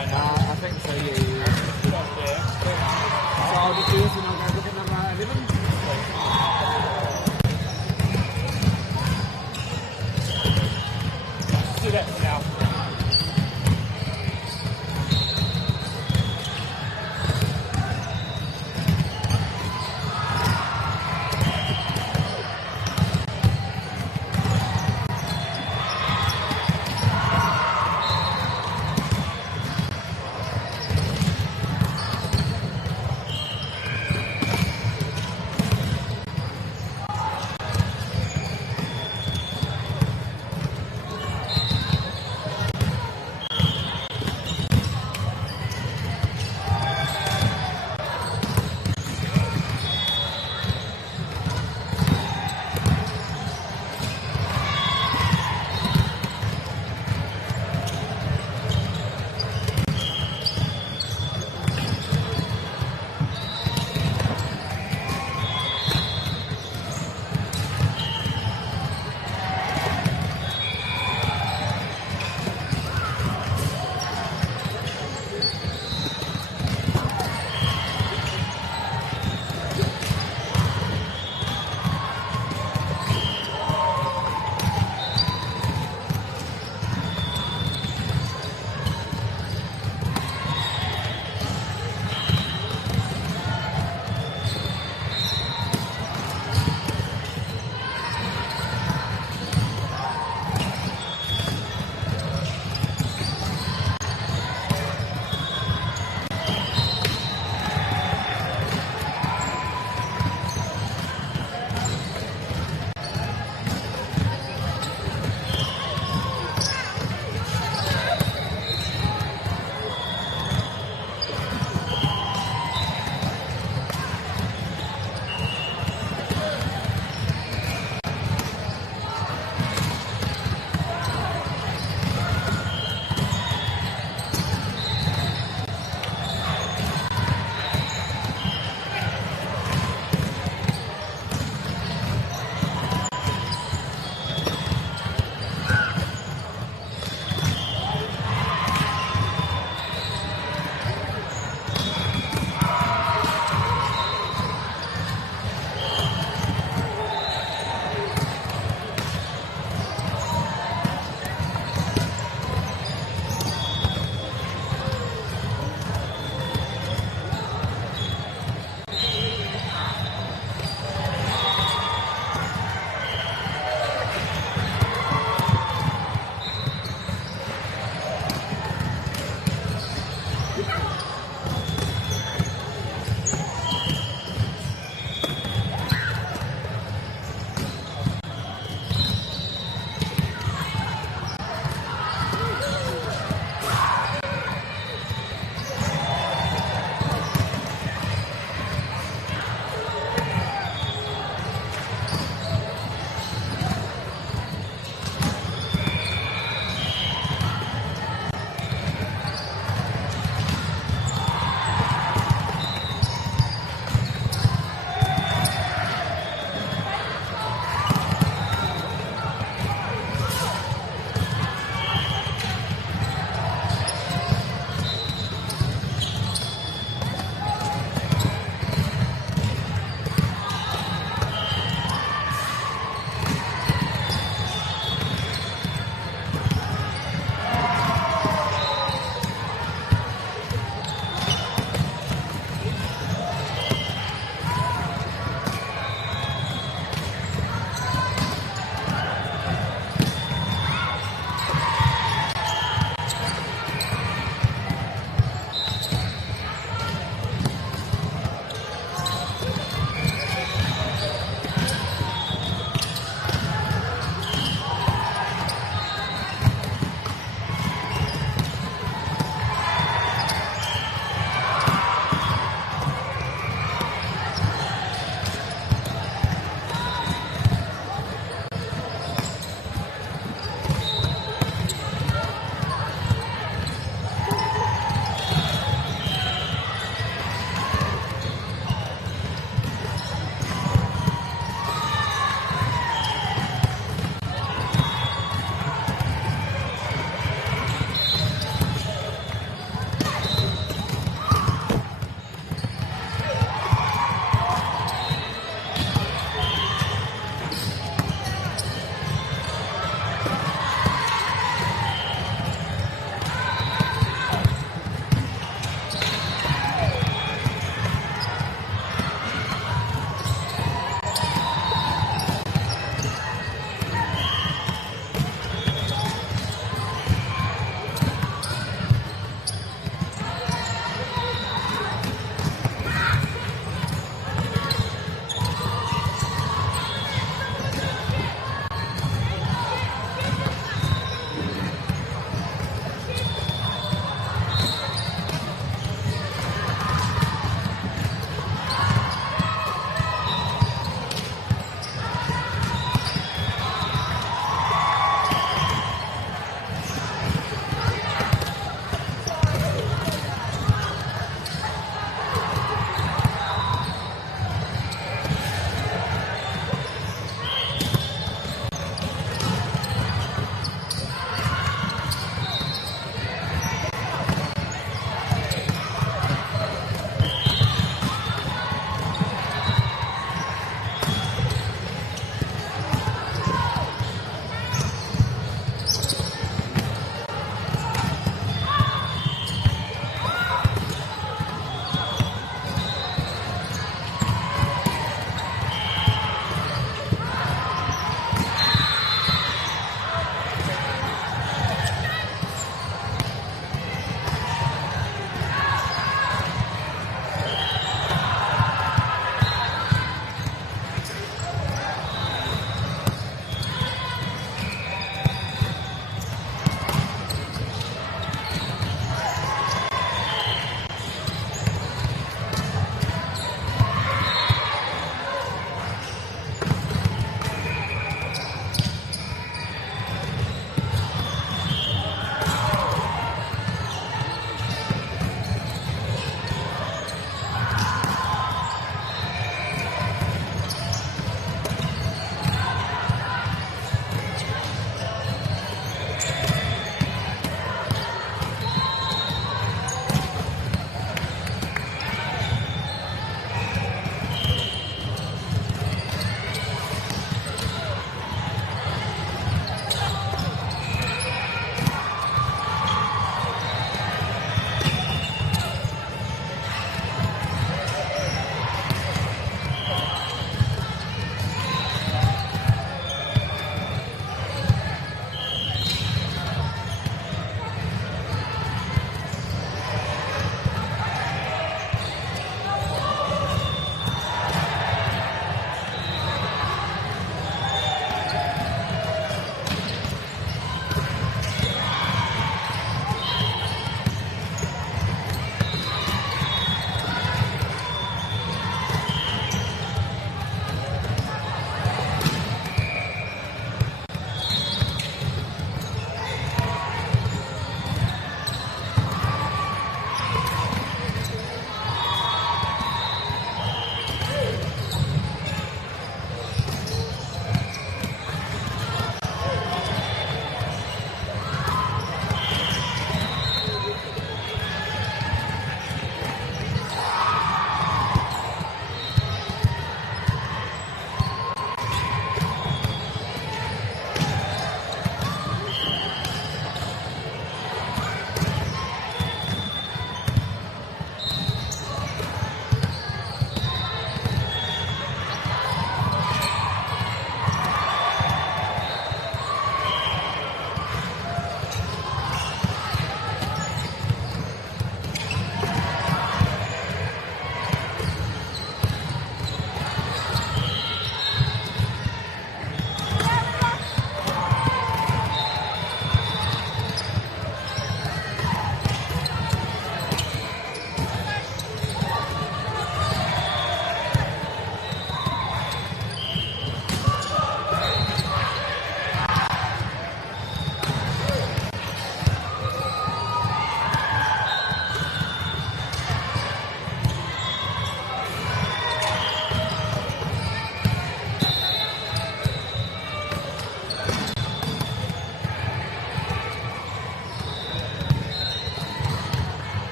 I think so, yeah. So I'll just do this and I'll go look at number 11. Do that for now.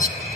เ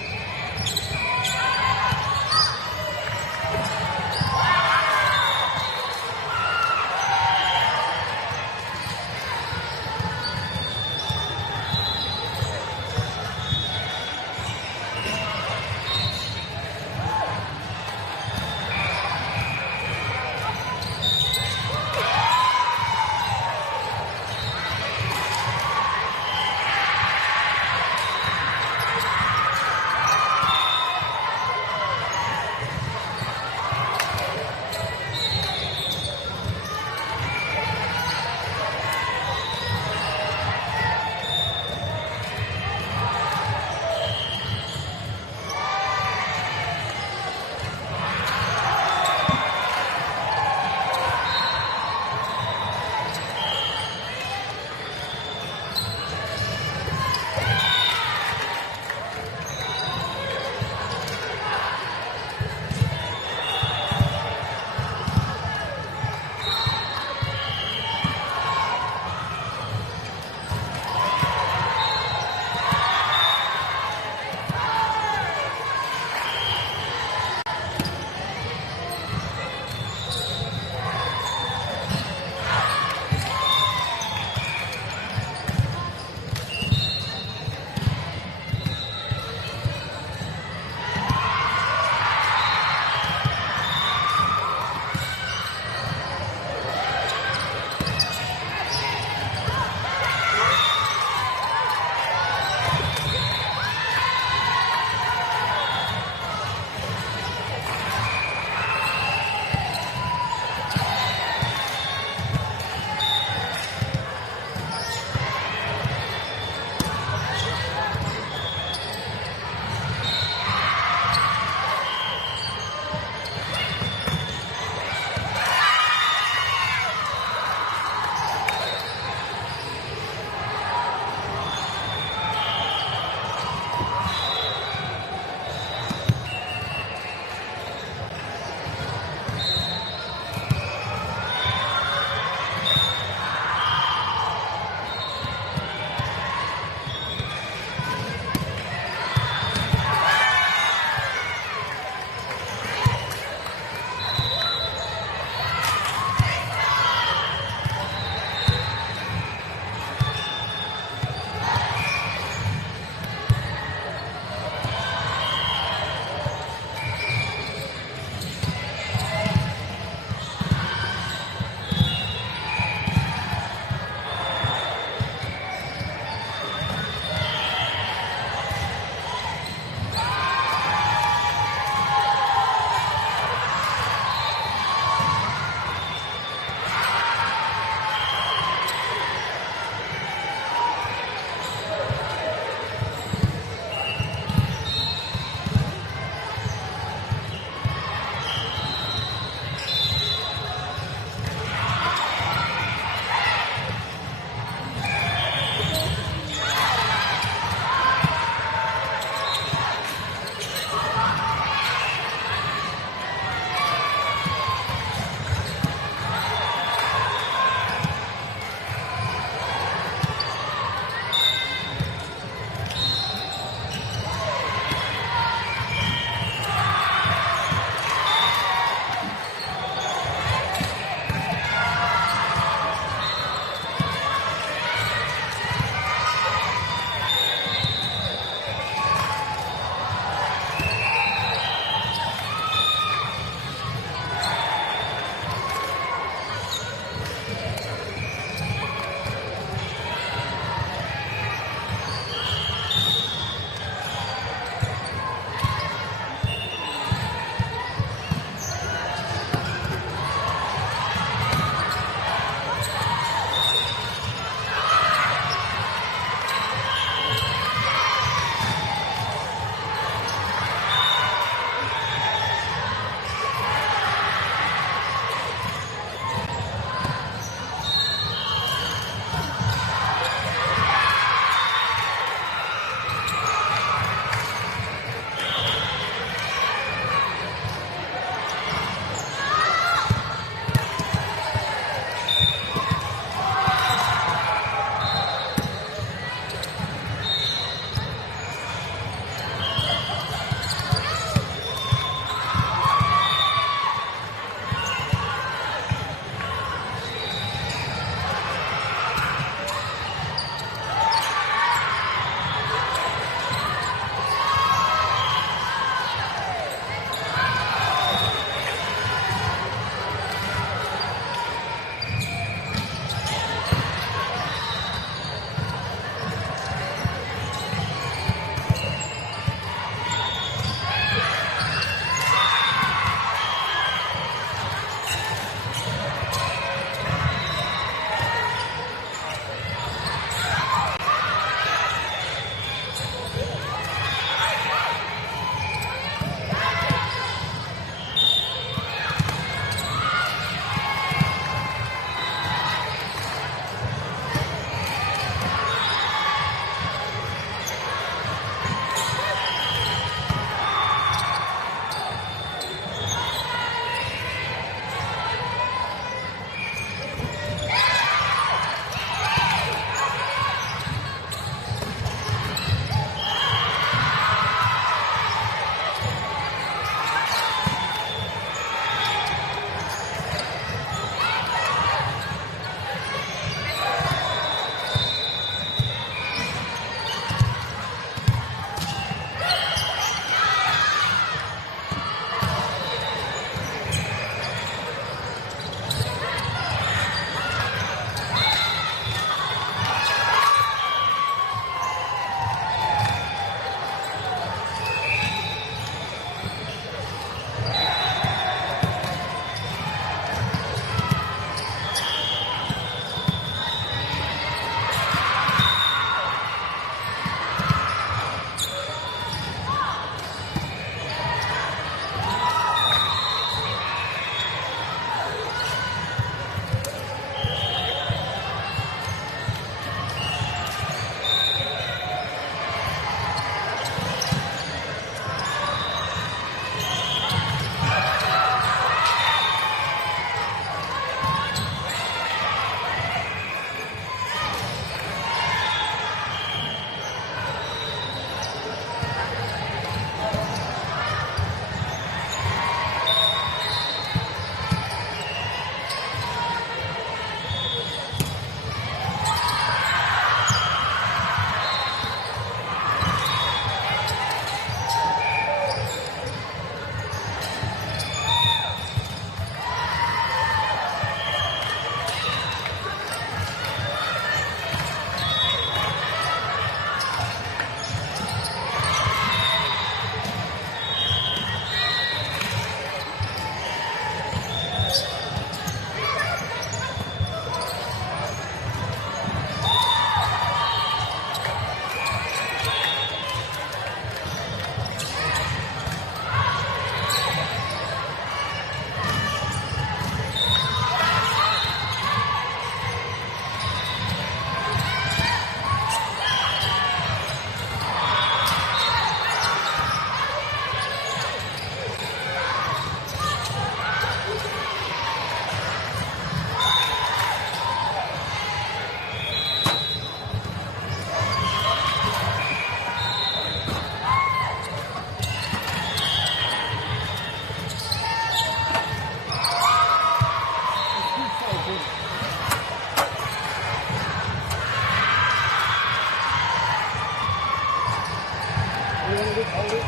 เ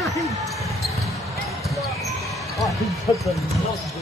Ah, 이겼다, 이겼어.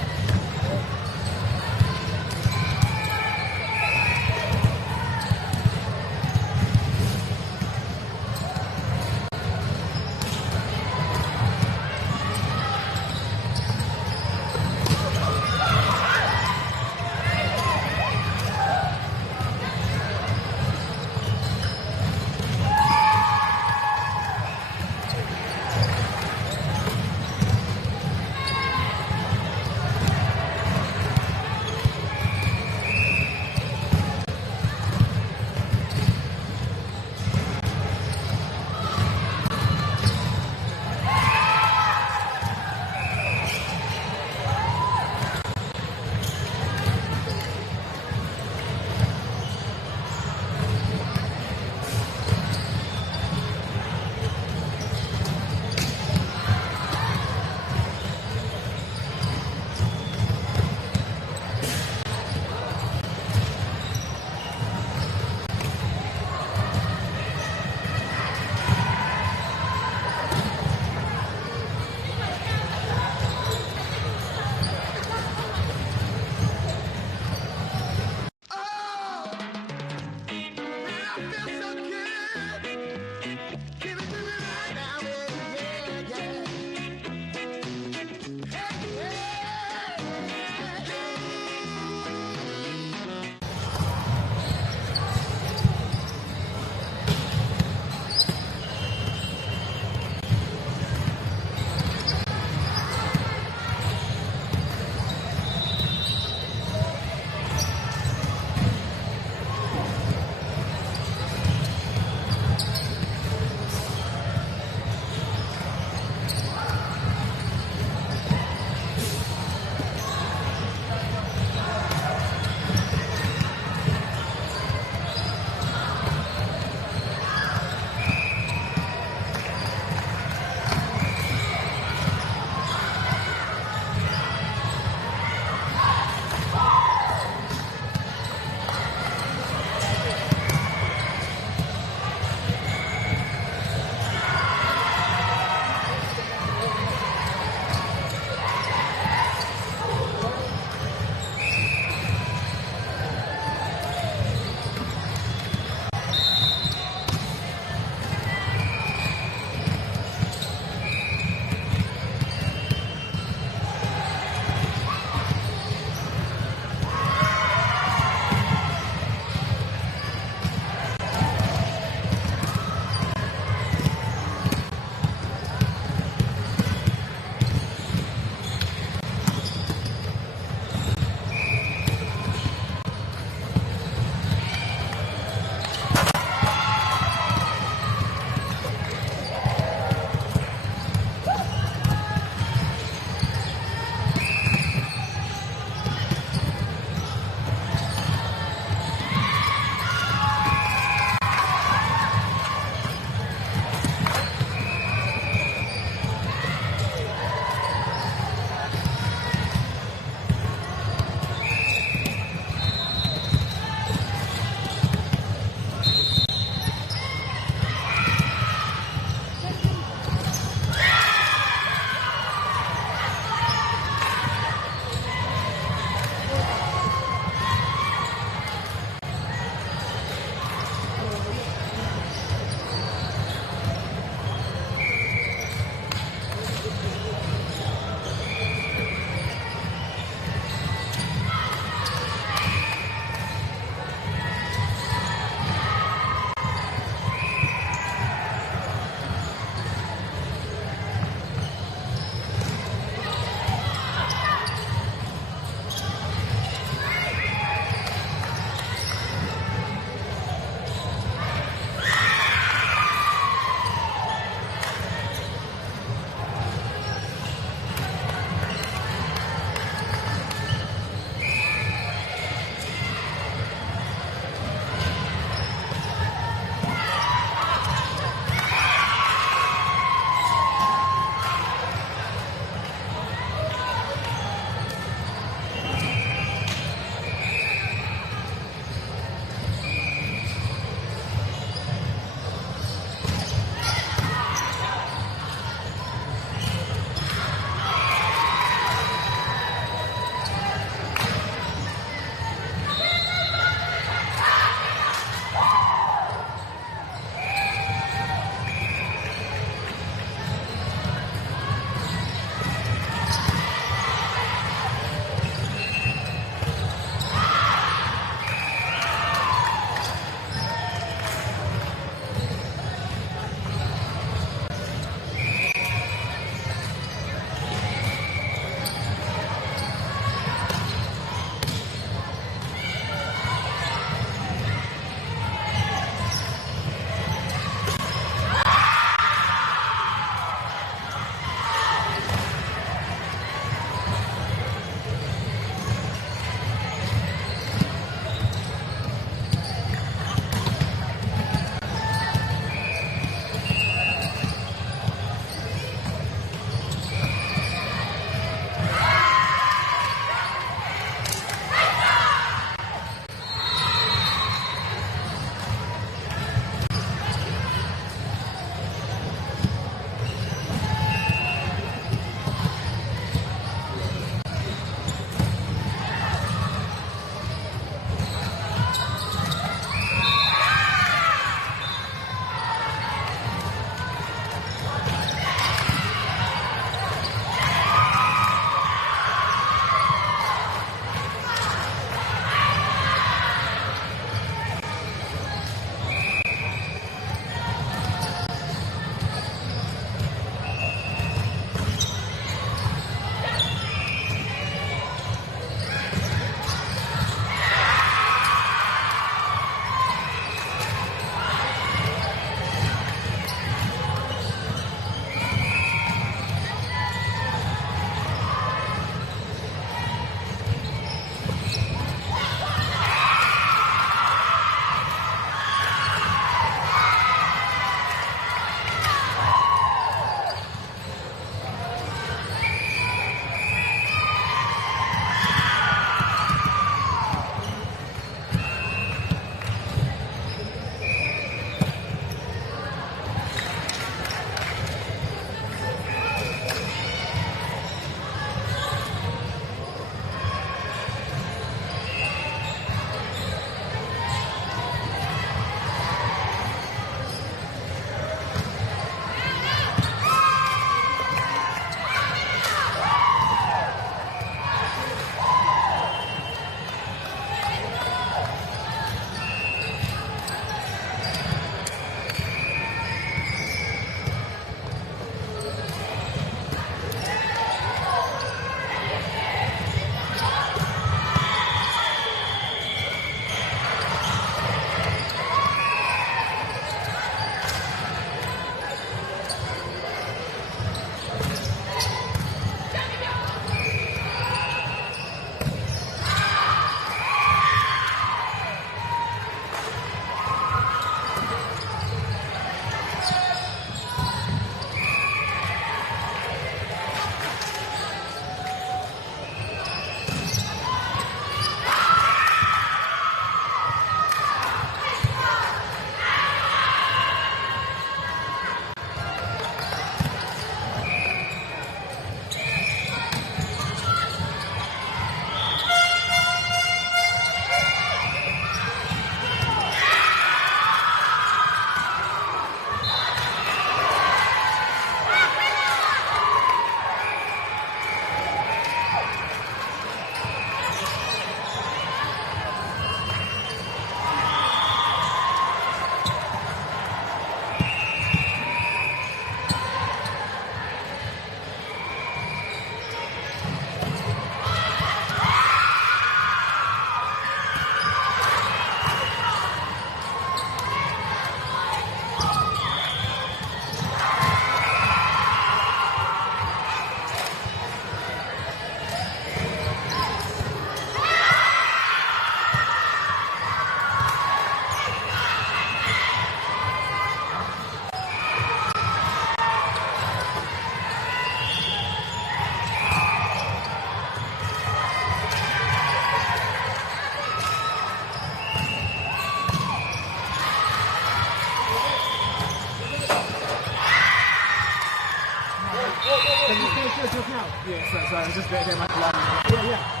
now. Yeah, sorry, I just get my blood. Yeah, yeah.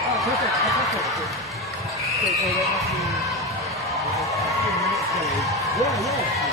Oh, perfect. Okay, that must be a few minutes away. Yeah.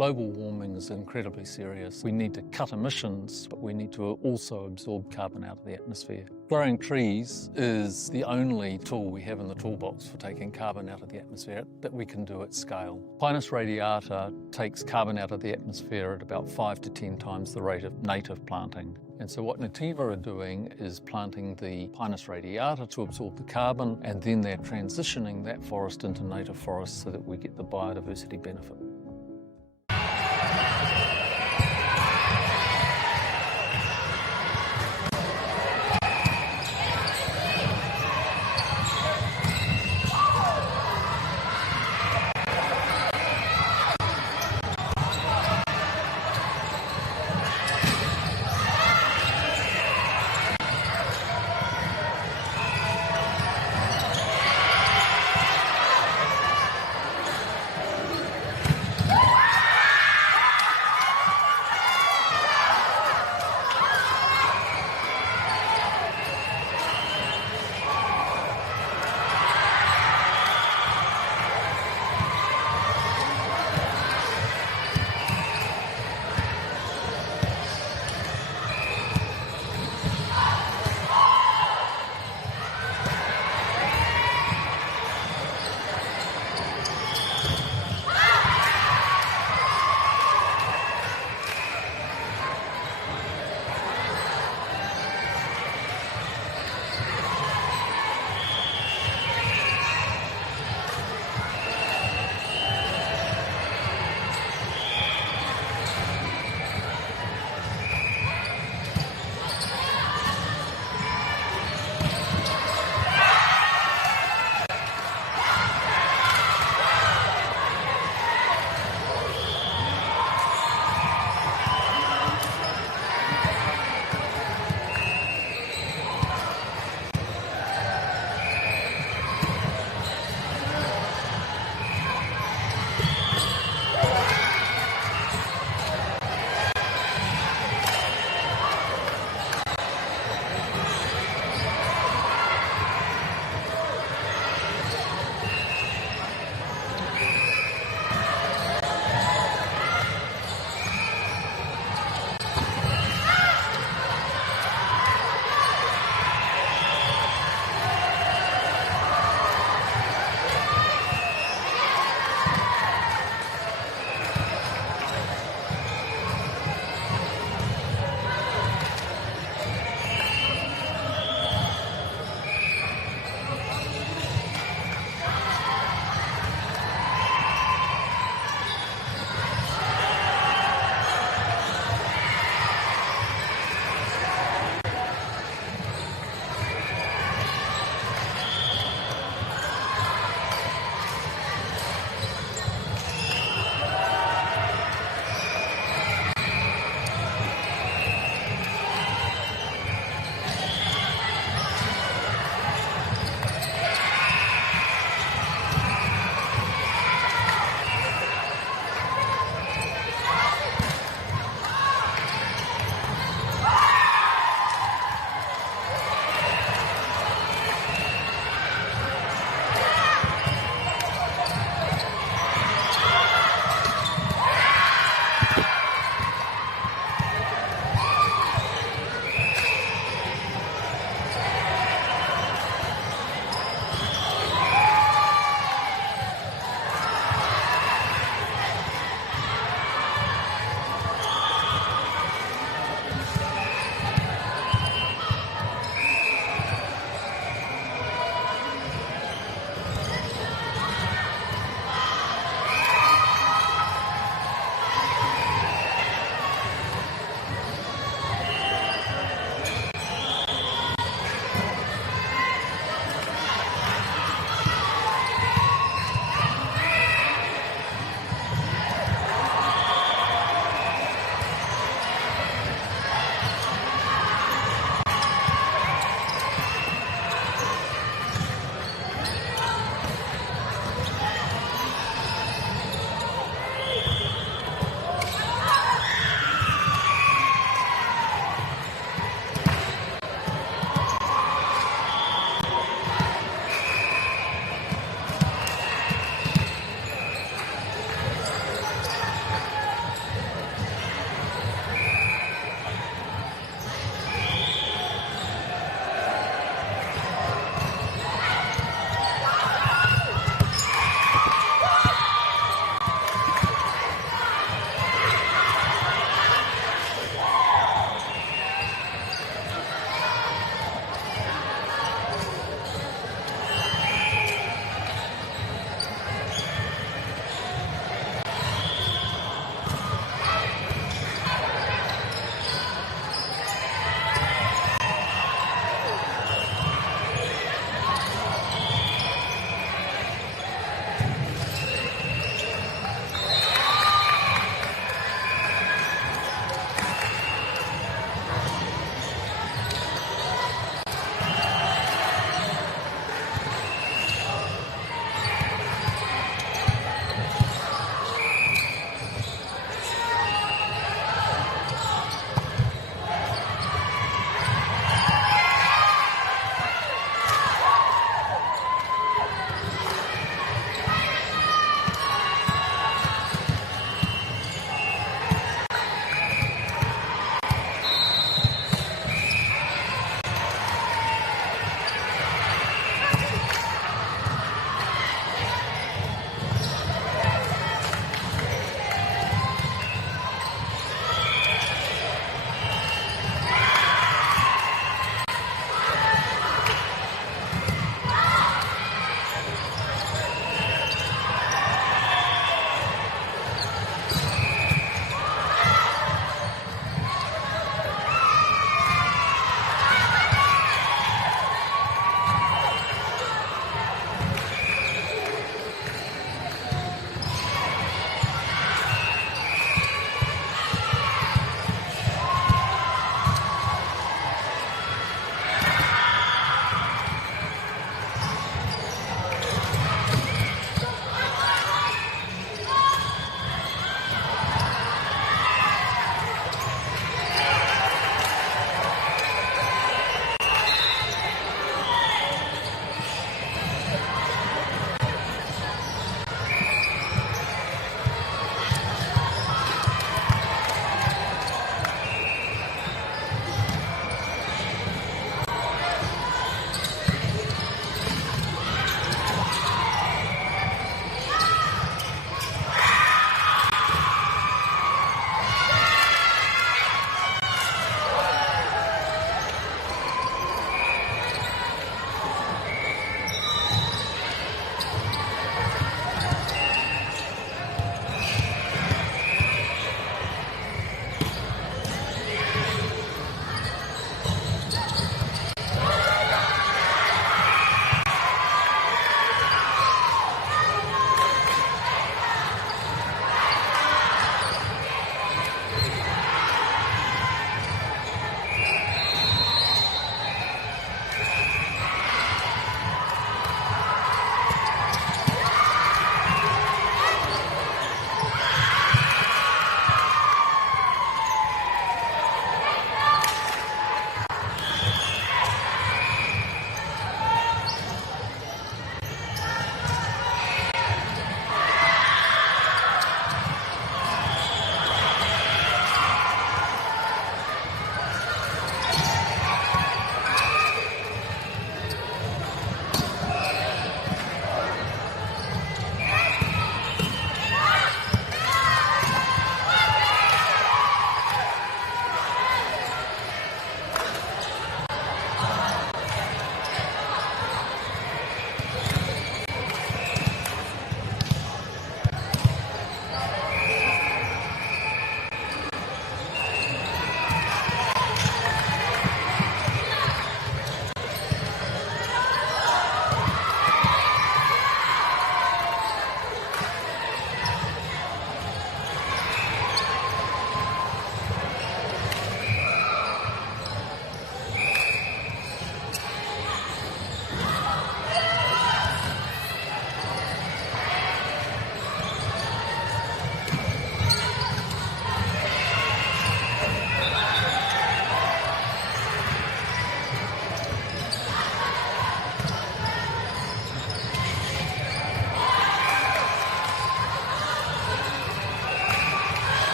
Global warming is incredibly serious. We need to cut emissions, but we need to also absorb carbon out of the atmosphere. Growing trees is the only tool we have in the toolbox for taking carbon out of the atmosphere that we can do at scale. Pinus radiata takes carbon out of the atmosphere at about 5 to 10 times the rate of native planting. And so what Nativa are doing is planting the Pinus radiata to absorb the carbon, and then they're transitioning that forest into native forest so that we get the biodiversity benefit.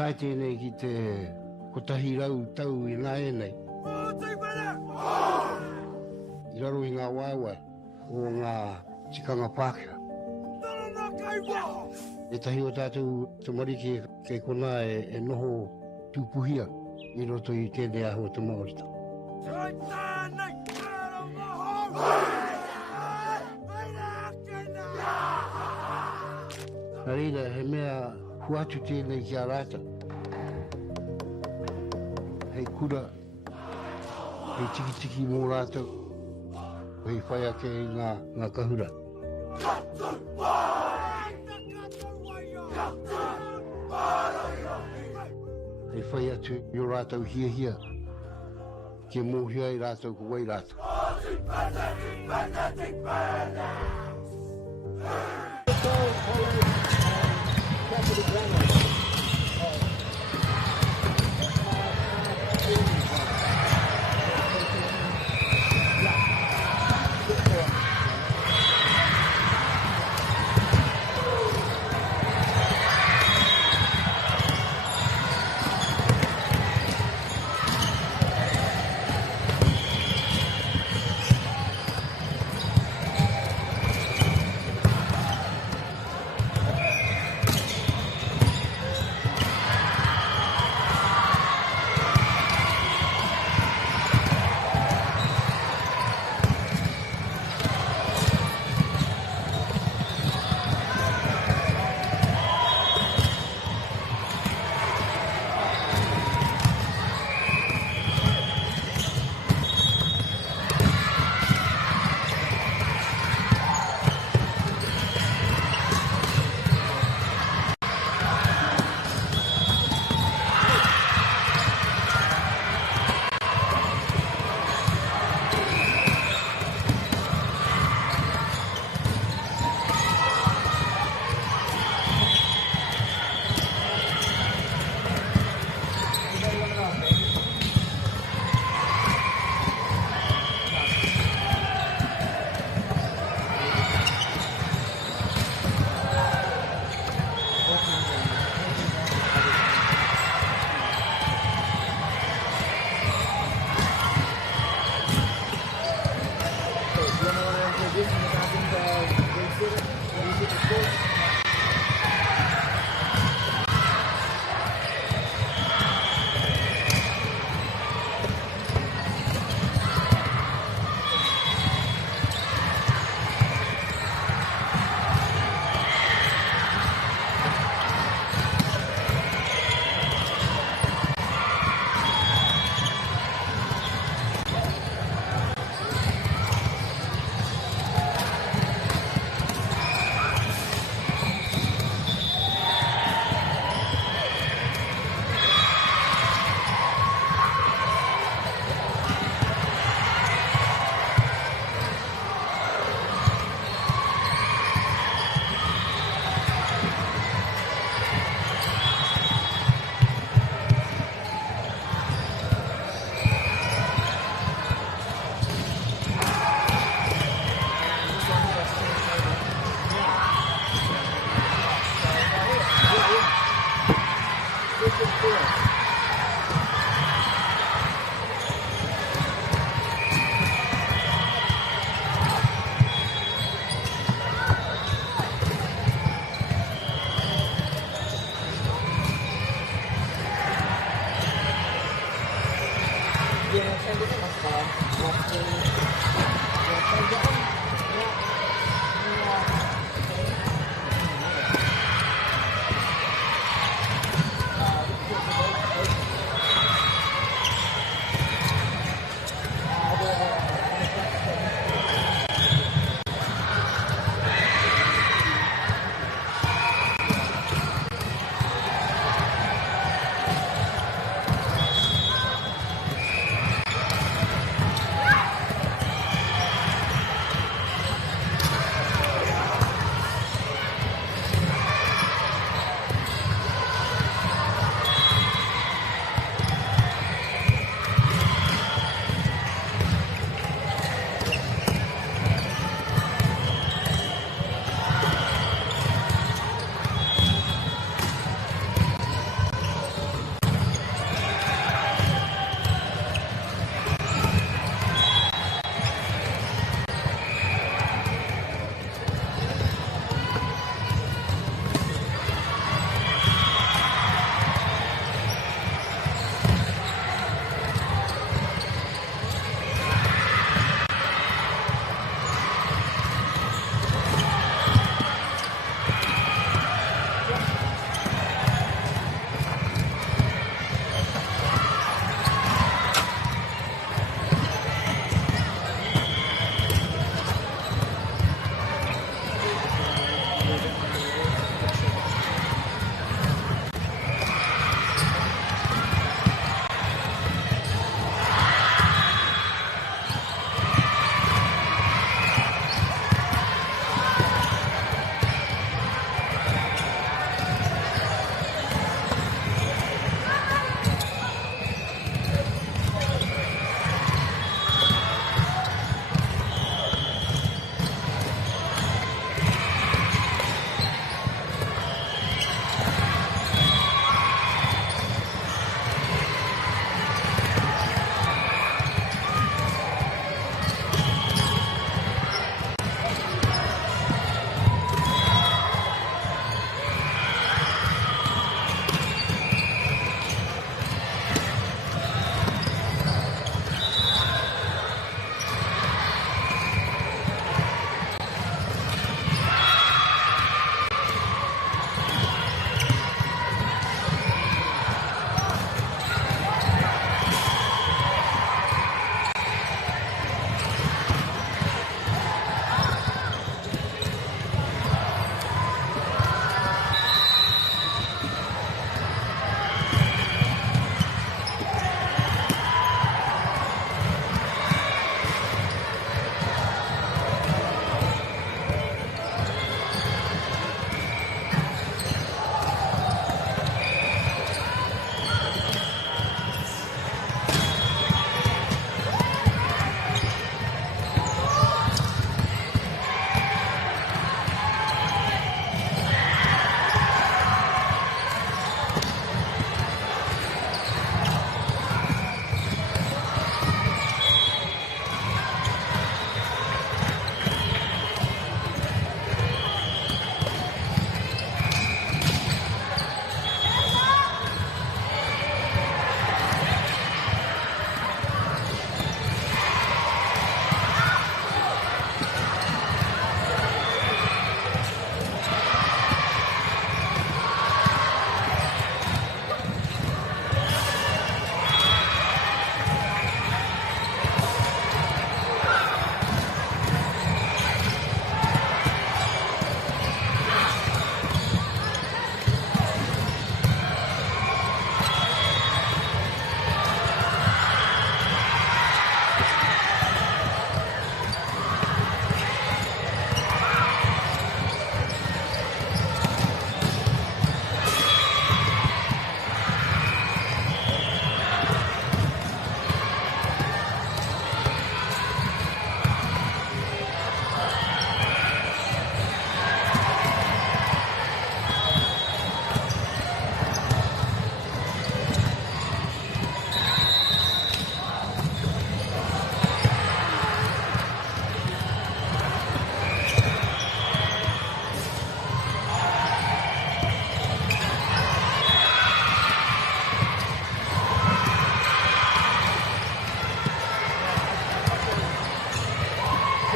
Tai tēnei ki te kotahi rau tau I ngā e nei. I raro I ngā waiwai o ngā tikanga Pākehā. E tahi o tātou te marike kei kona e noho tūpuhia I roto I tēnei aho te Māorita. Nā reira, he mea huatu tēnei ki a rāta. Hei kura, hei tiki mō rātou, hei whai ake I ngā kahura. Hei whai atu I o rātou hia, ke mōhia I rātou ko wai rātou.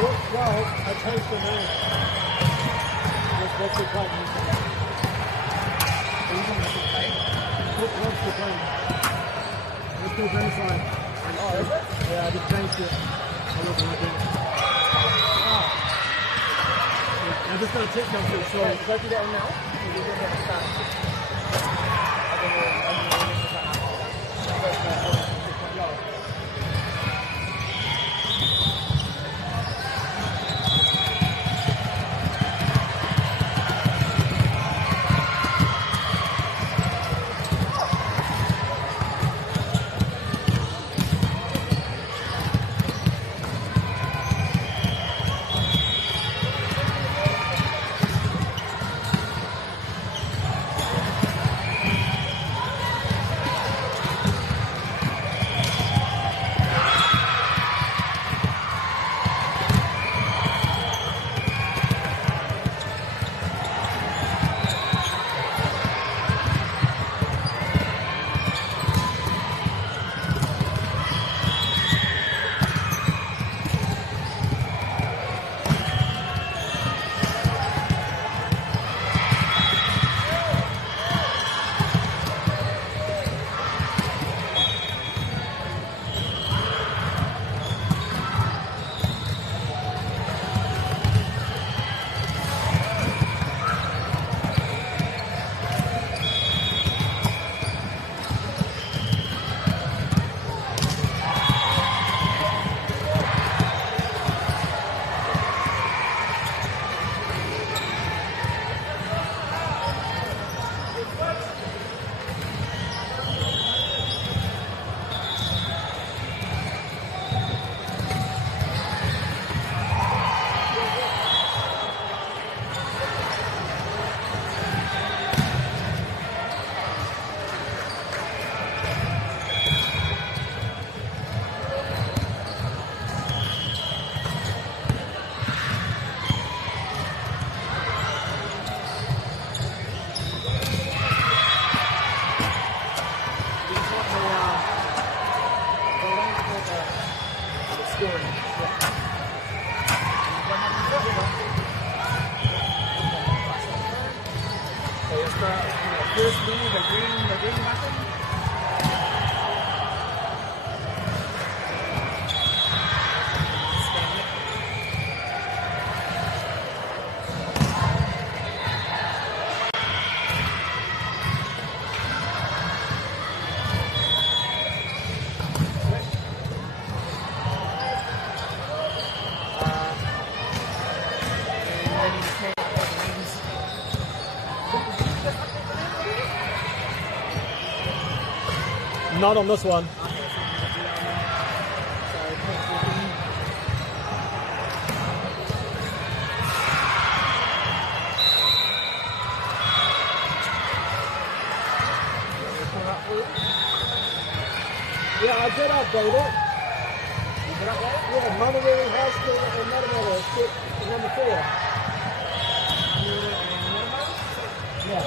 Well, I taste the name. What's the company? What's the company? It's called Baseline. Oh, is it? Yeah, I just changed it. I wasn't looking. Oh. I just got a tip down to it, so... Should I do that now? Or do you want to start? I don't know. First lead, the green button. Not on this one. Yeah, I did update it. Yeah, Monterey High School and Metamora, number 4. Yeah.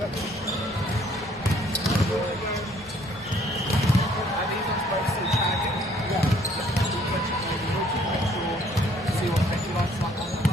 these are supposed to charge it. Yeah. See what electrolytes like on the phones.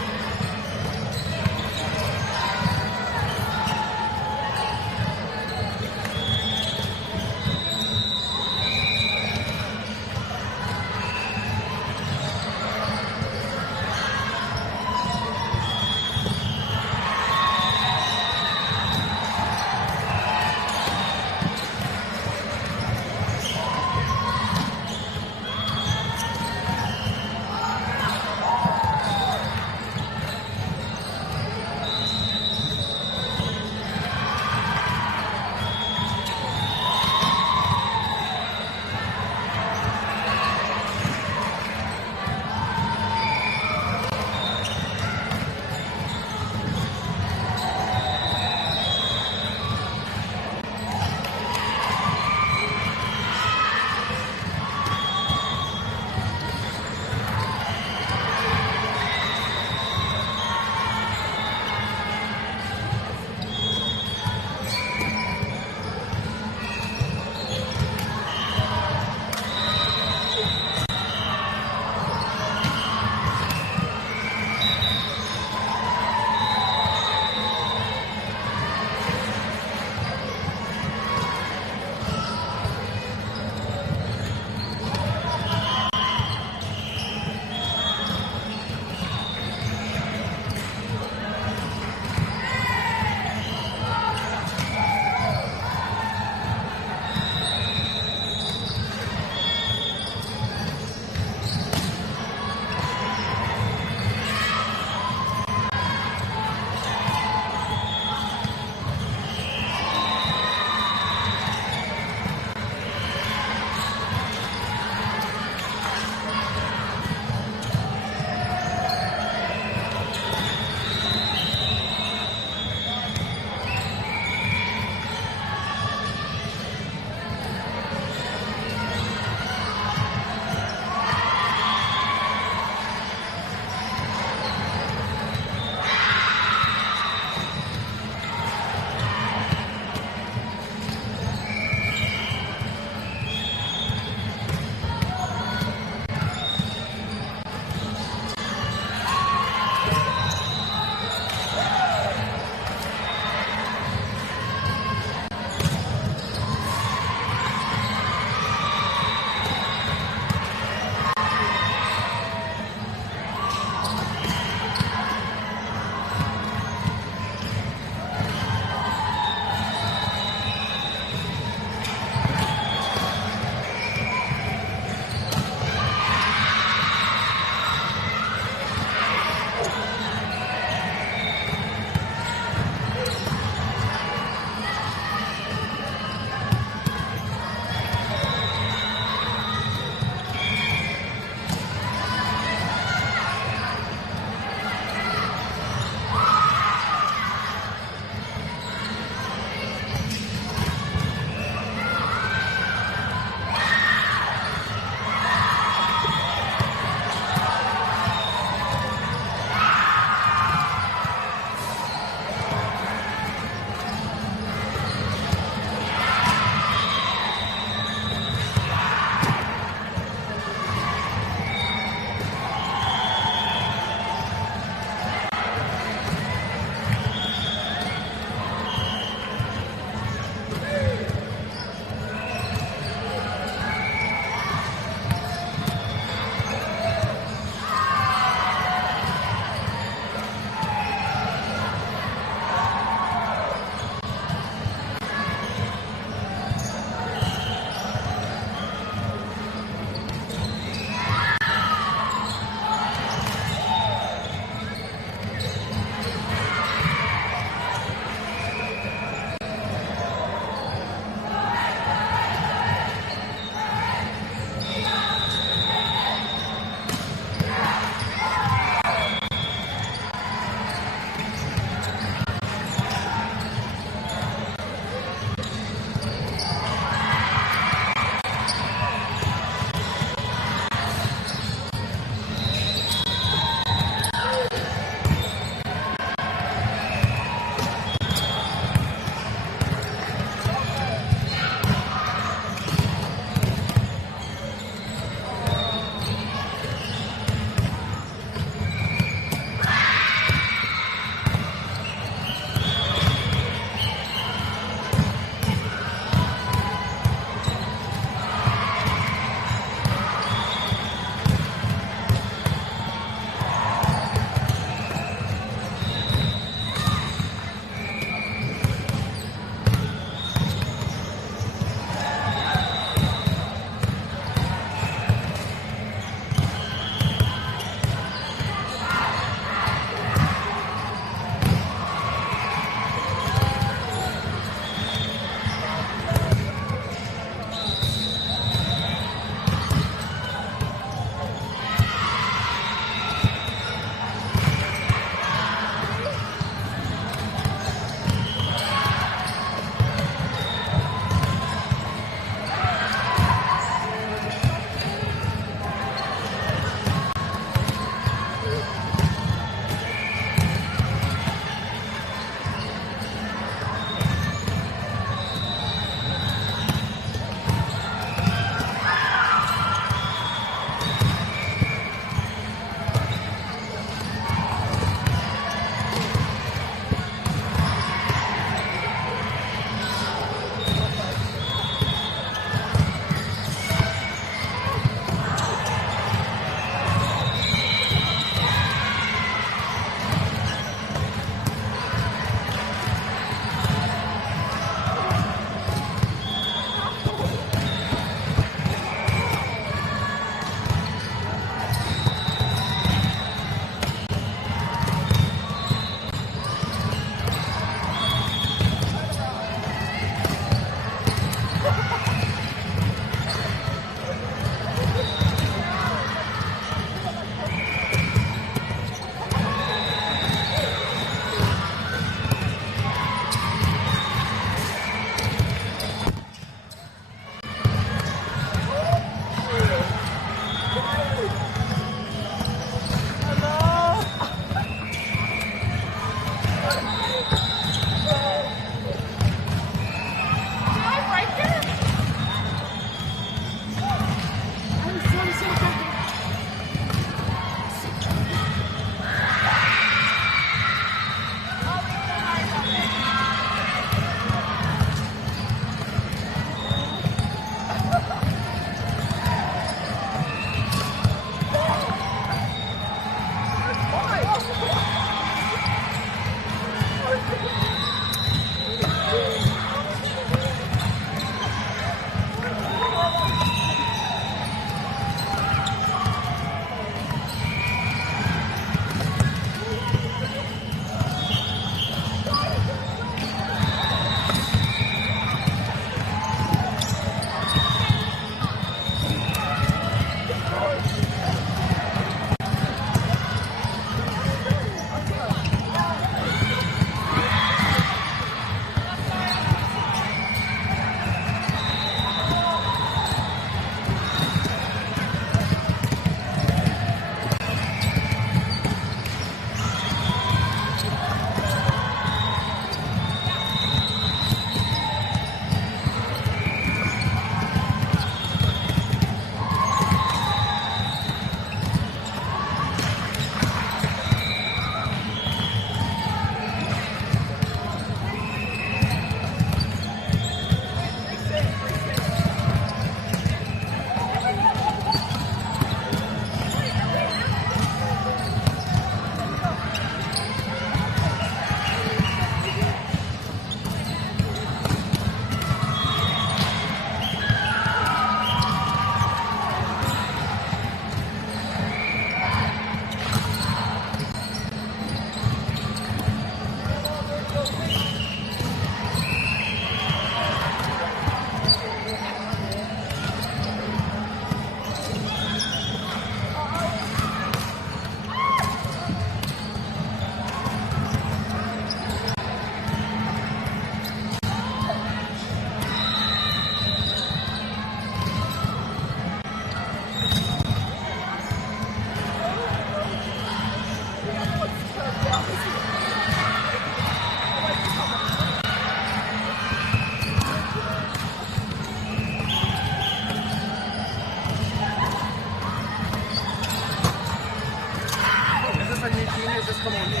just come on here.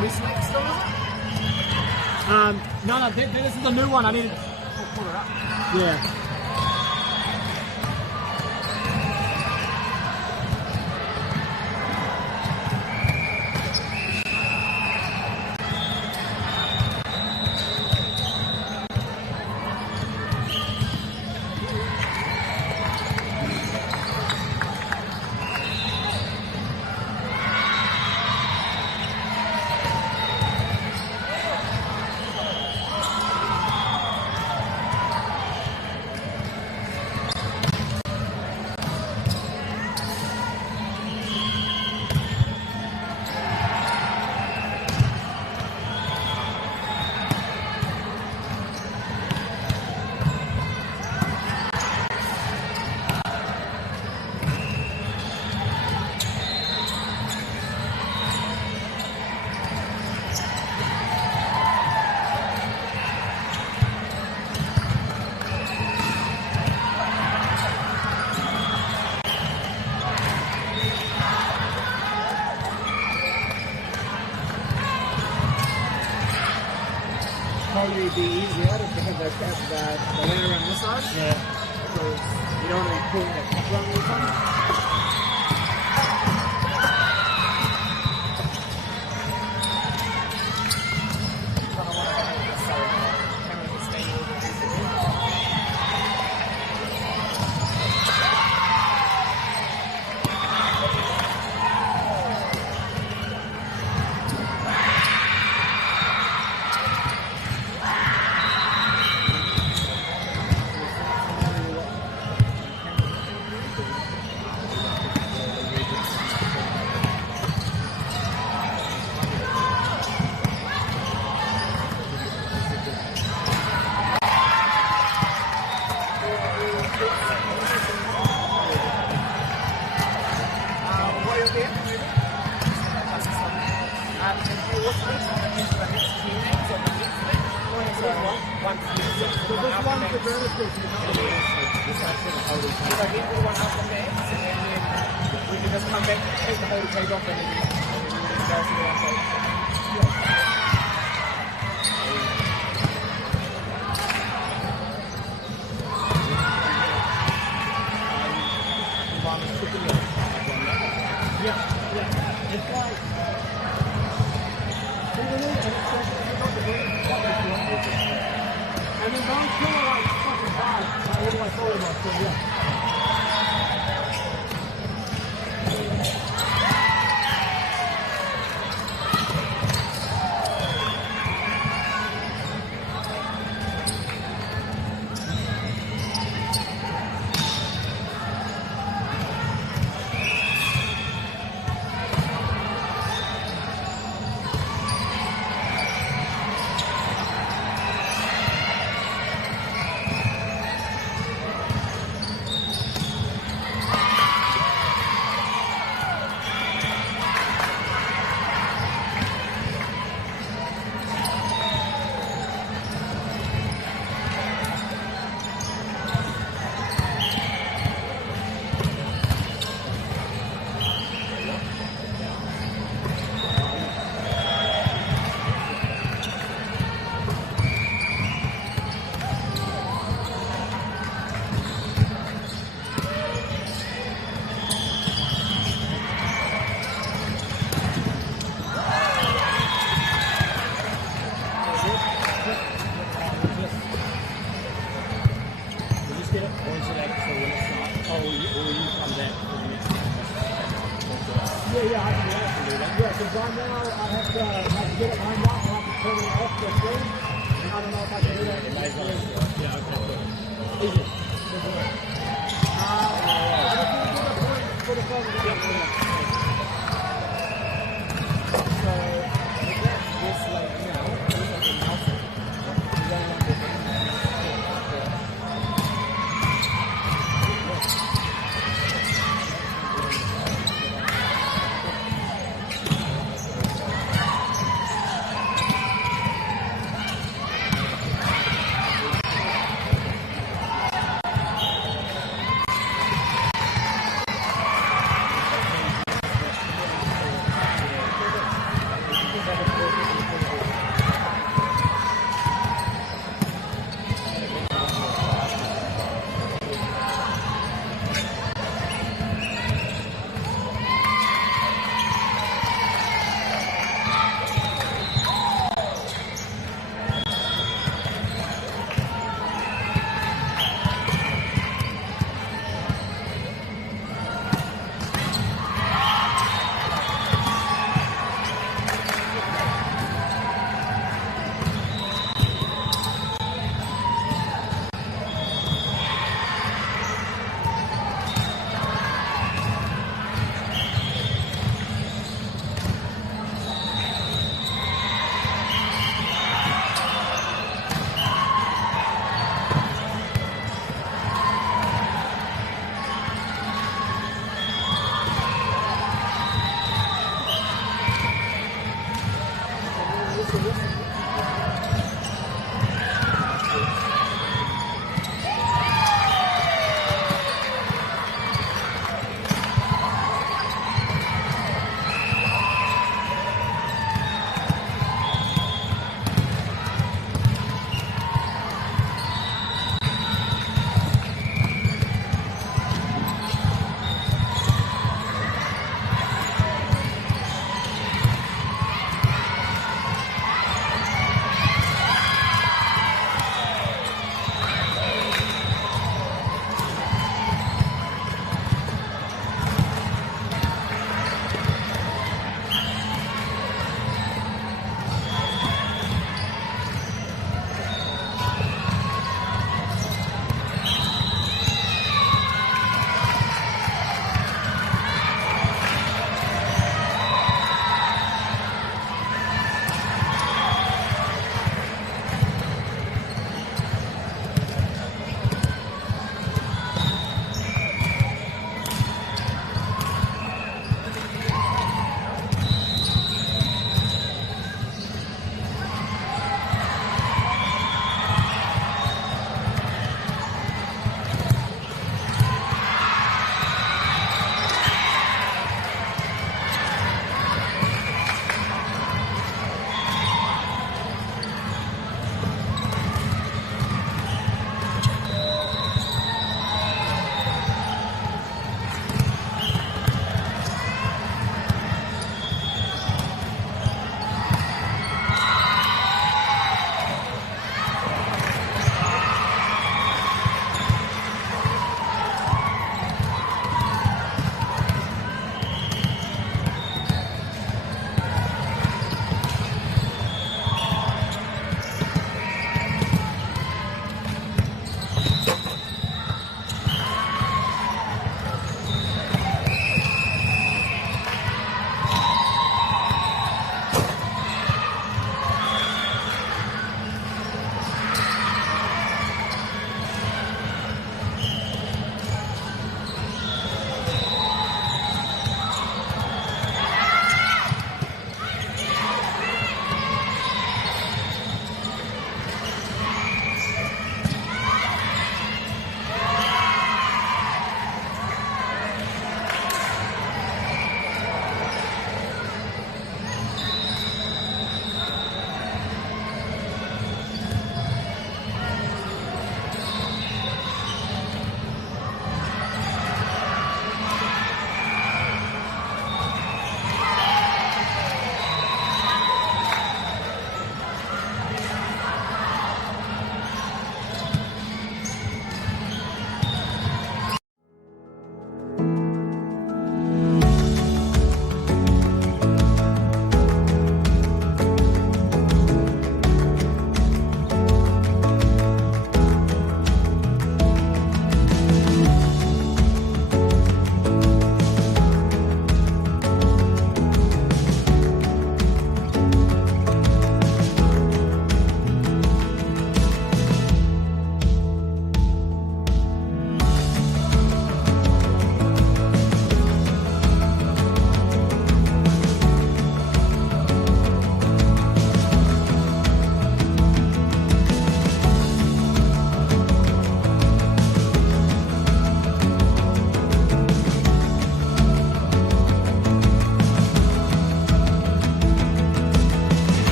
This next still, is it? No, this is a new one. I need to Pull it up. Yeah. Probably be easier because the layer on this side. Yeah. So you don't want to be pulling the top around all the time. So this one's the Granite Station. So he put one up on there, and then we can just come back, take the whole cage off, and then go to the other side. It's like, and then don't kill her like fucking hard. What do I call it? So yeah. Yeah, I can do that. Yeah, because right now I have to get it lined up. I have to turn it off the screen. And I don't know if I can do that. Yeah, okay. Easy. For the phone. So, we got this like now, this like a mouse. We don't want to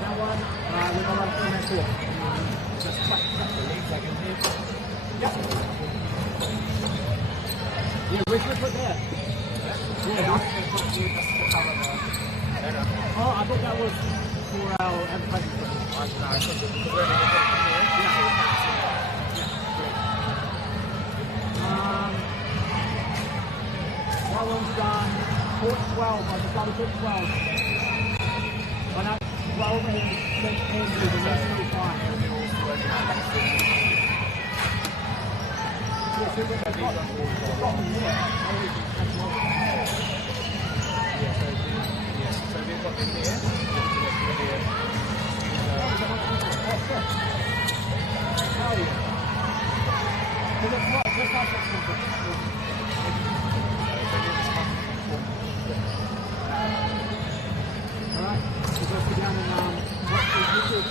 that one. We're going to run 4 man court. Just quite the legs I can hear. Yep. Yeah, which we put there? Yeah, I'm just going to put you just to cover the... Oh, I thought that was for our advertising. I think it's because we're going to put it in here. That one's done. Court 12, I just got to put 12. But not 12 and 6 the rest will be fine. Yeah, so we've got them here. So we've got them there. Hell yeah. Because it's not alright, so let's go down and watch the YouTube.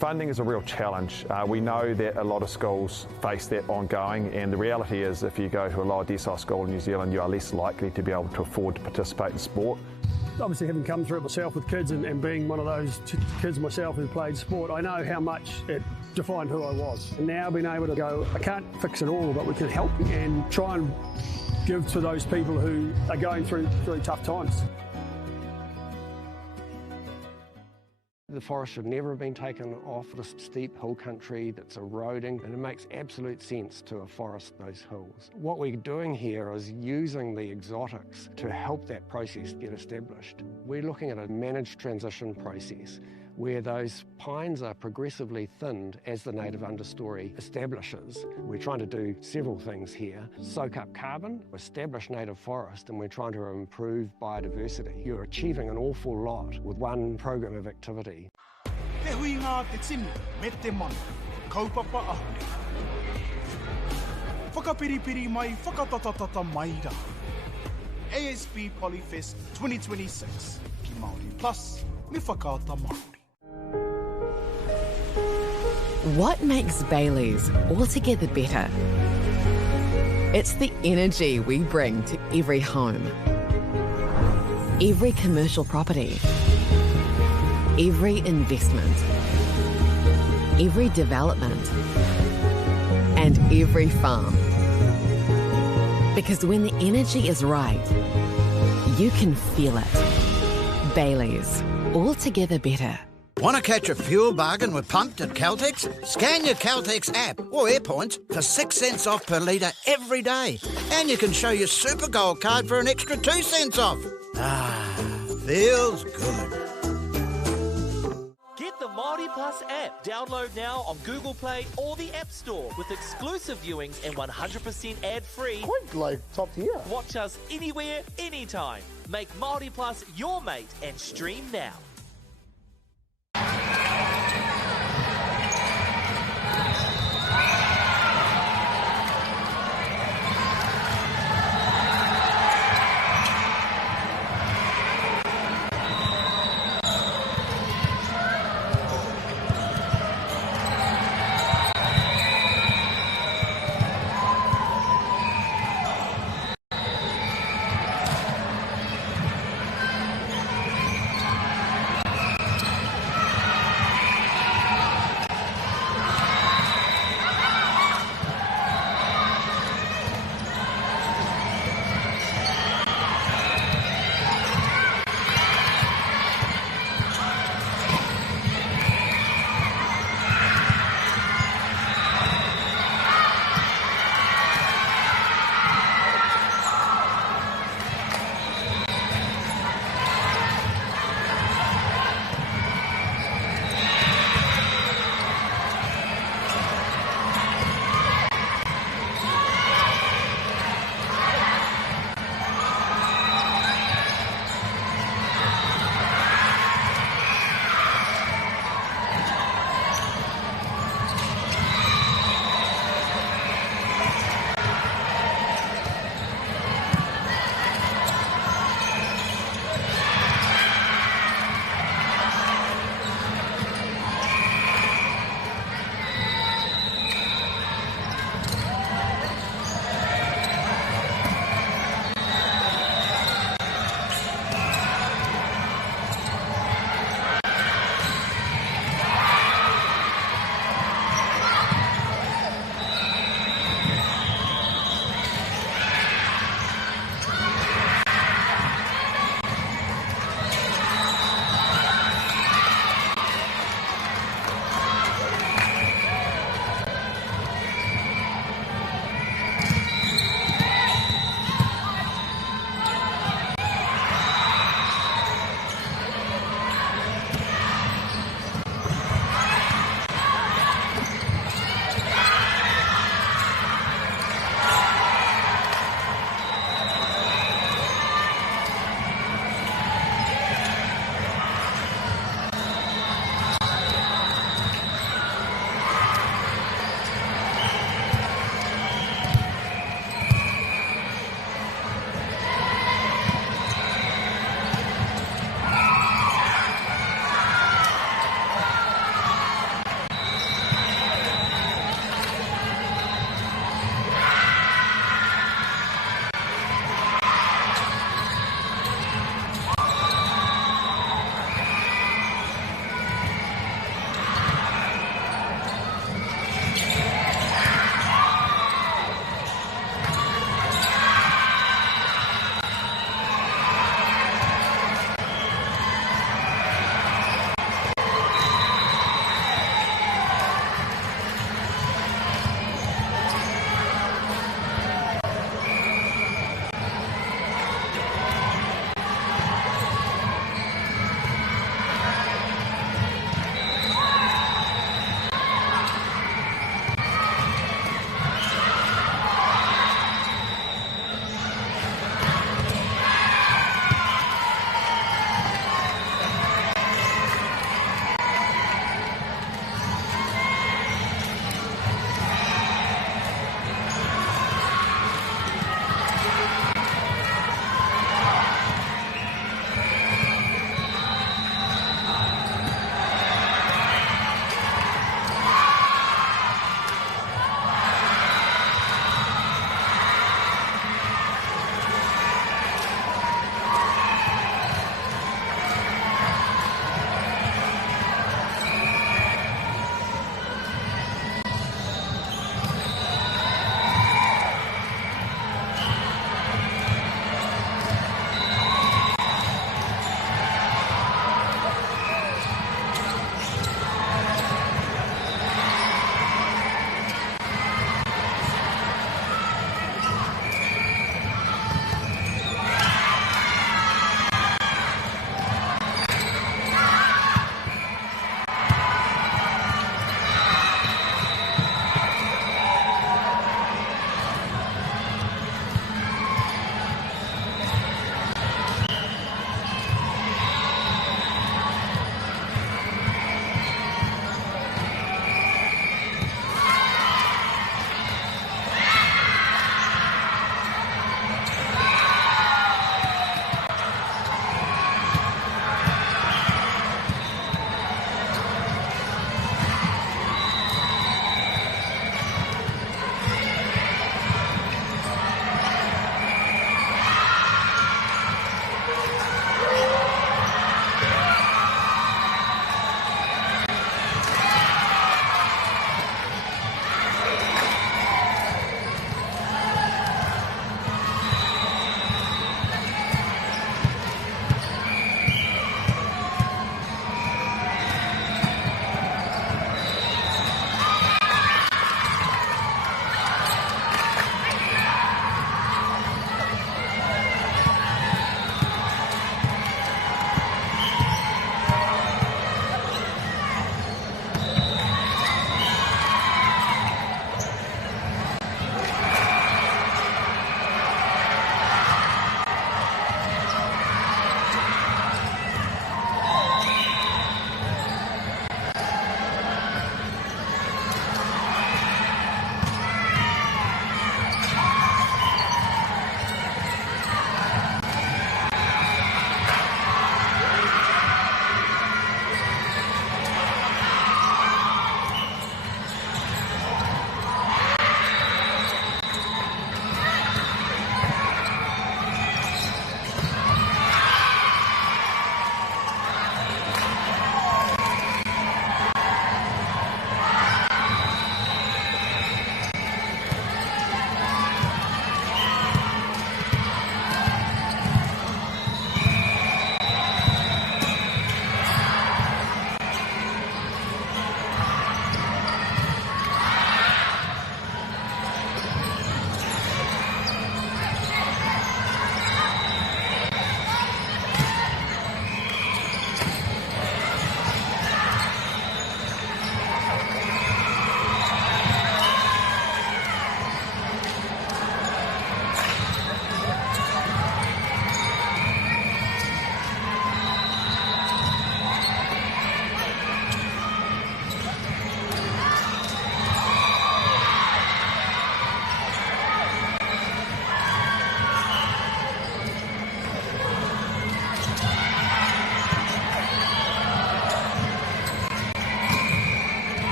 Funding is a real challenge. We know that a lot of schools face that ongoing, and the reality is if you go to a lower decile school in New Zealand, you are less likely to be able to afford to participate in sport. Obviously, having come through it myself with kids and being one of those kids myself who played sport, I know how much it defined who I was. And now being able to go, I can't fix it all, but we can help and try and give to those people who are going through really tough times. The forest should never have been taken off the steep hill country that's eroding, and it makes absolute sense to afforest those hills. What we're doing here is using the exotics to help that process get established. We're looking at a managed transition process where those pines are progressively thinned as the native understory establishes. We're trying to do several things here. Soak up carbon, establish native forest, and we're trying to improve biodiversity. You're achieving an awful lot with one program of activity. Te hui ngā te tini me te mana, kaupapa ahu. Whakapiripiri mai, whakatatatata mai rā. ASP Polyfest 2026, ki Māori Plus, me whakaata Māori. What makes Baileys altogether better? It's the energy we bring to every home, every commercial property, every investment, every development, and every farm. Because when the energy is right, you can feel it. Baileys, altogether better. Want to catch a fuel bargain with Pumped at Caltex? Scan your Caltex app or AirPoints for 6 cents off per litre every day. And you can show your Super Gold card for an extra 2 cents off. Ah, feels good. Get the Māori Plus app. Download now on Google Play or the App Store with exclusive viewings and 100% ad-free. Quite like top tier. Watch us anywhere, anytime. Make Māori Plus your mate and stream now.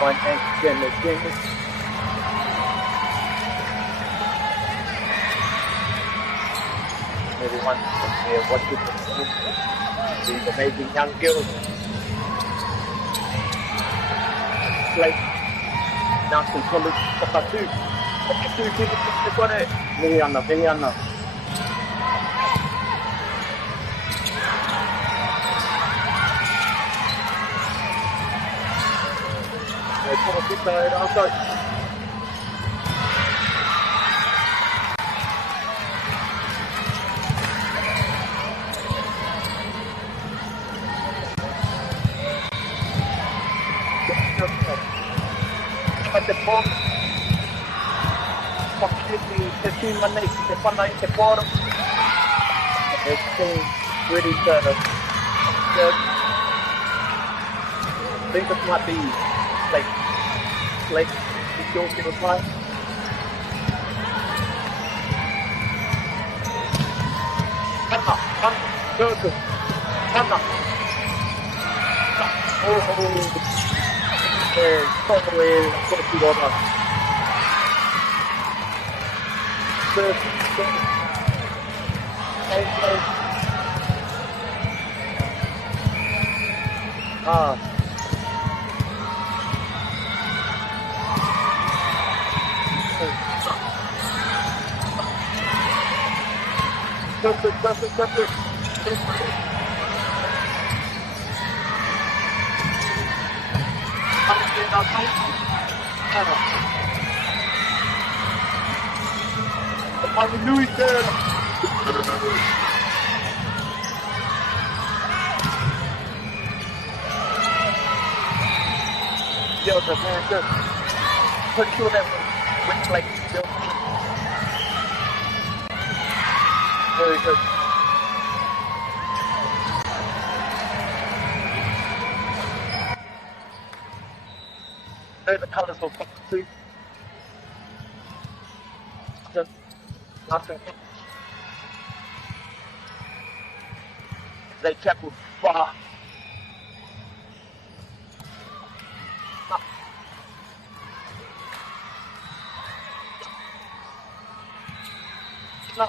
One hand, gently. Everyone here, what you can see these amazing young girls. Like, now some colors, Pokatu, people got it. Miliana. At the ball, 15 minutes, the fun night, the bottom. Everything really good. I think this might be like the goal to reply. Come, circle, come up. Totally put water. Perfect. Hallelujah. Yo, the man just pretty sure that went like still. Very good. The colors will pop too. Just nothing. They travel far. No.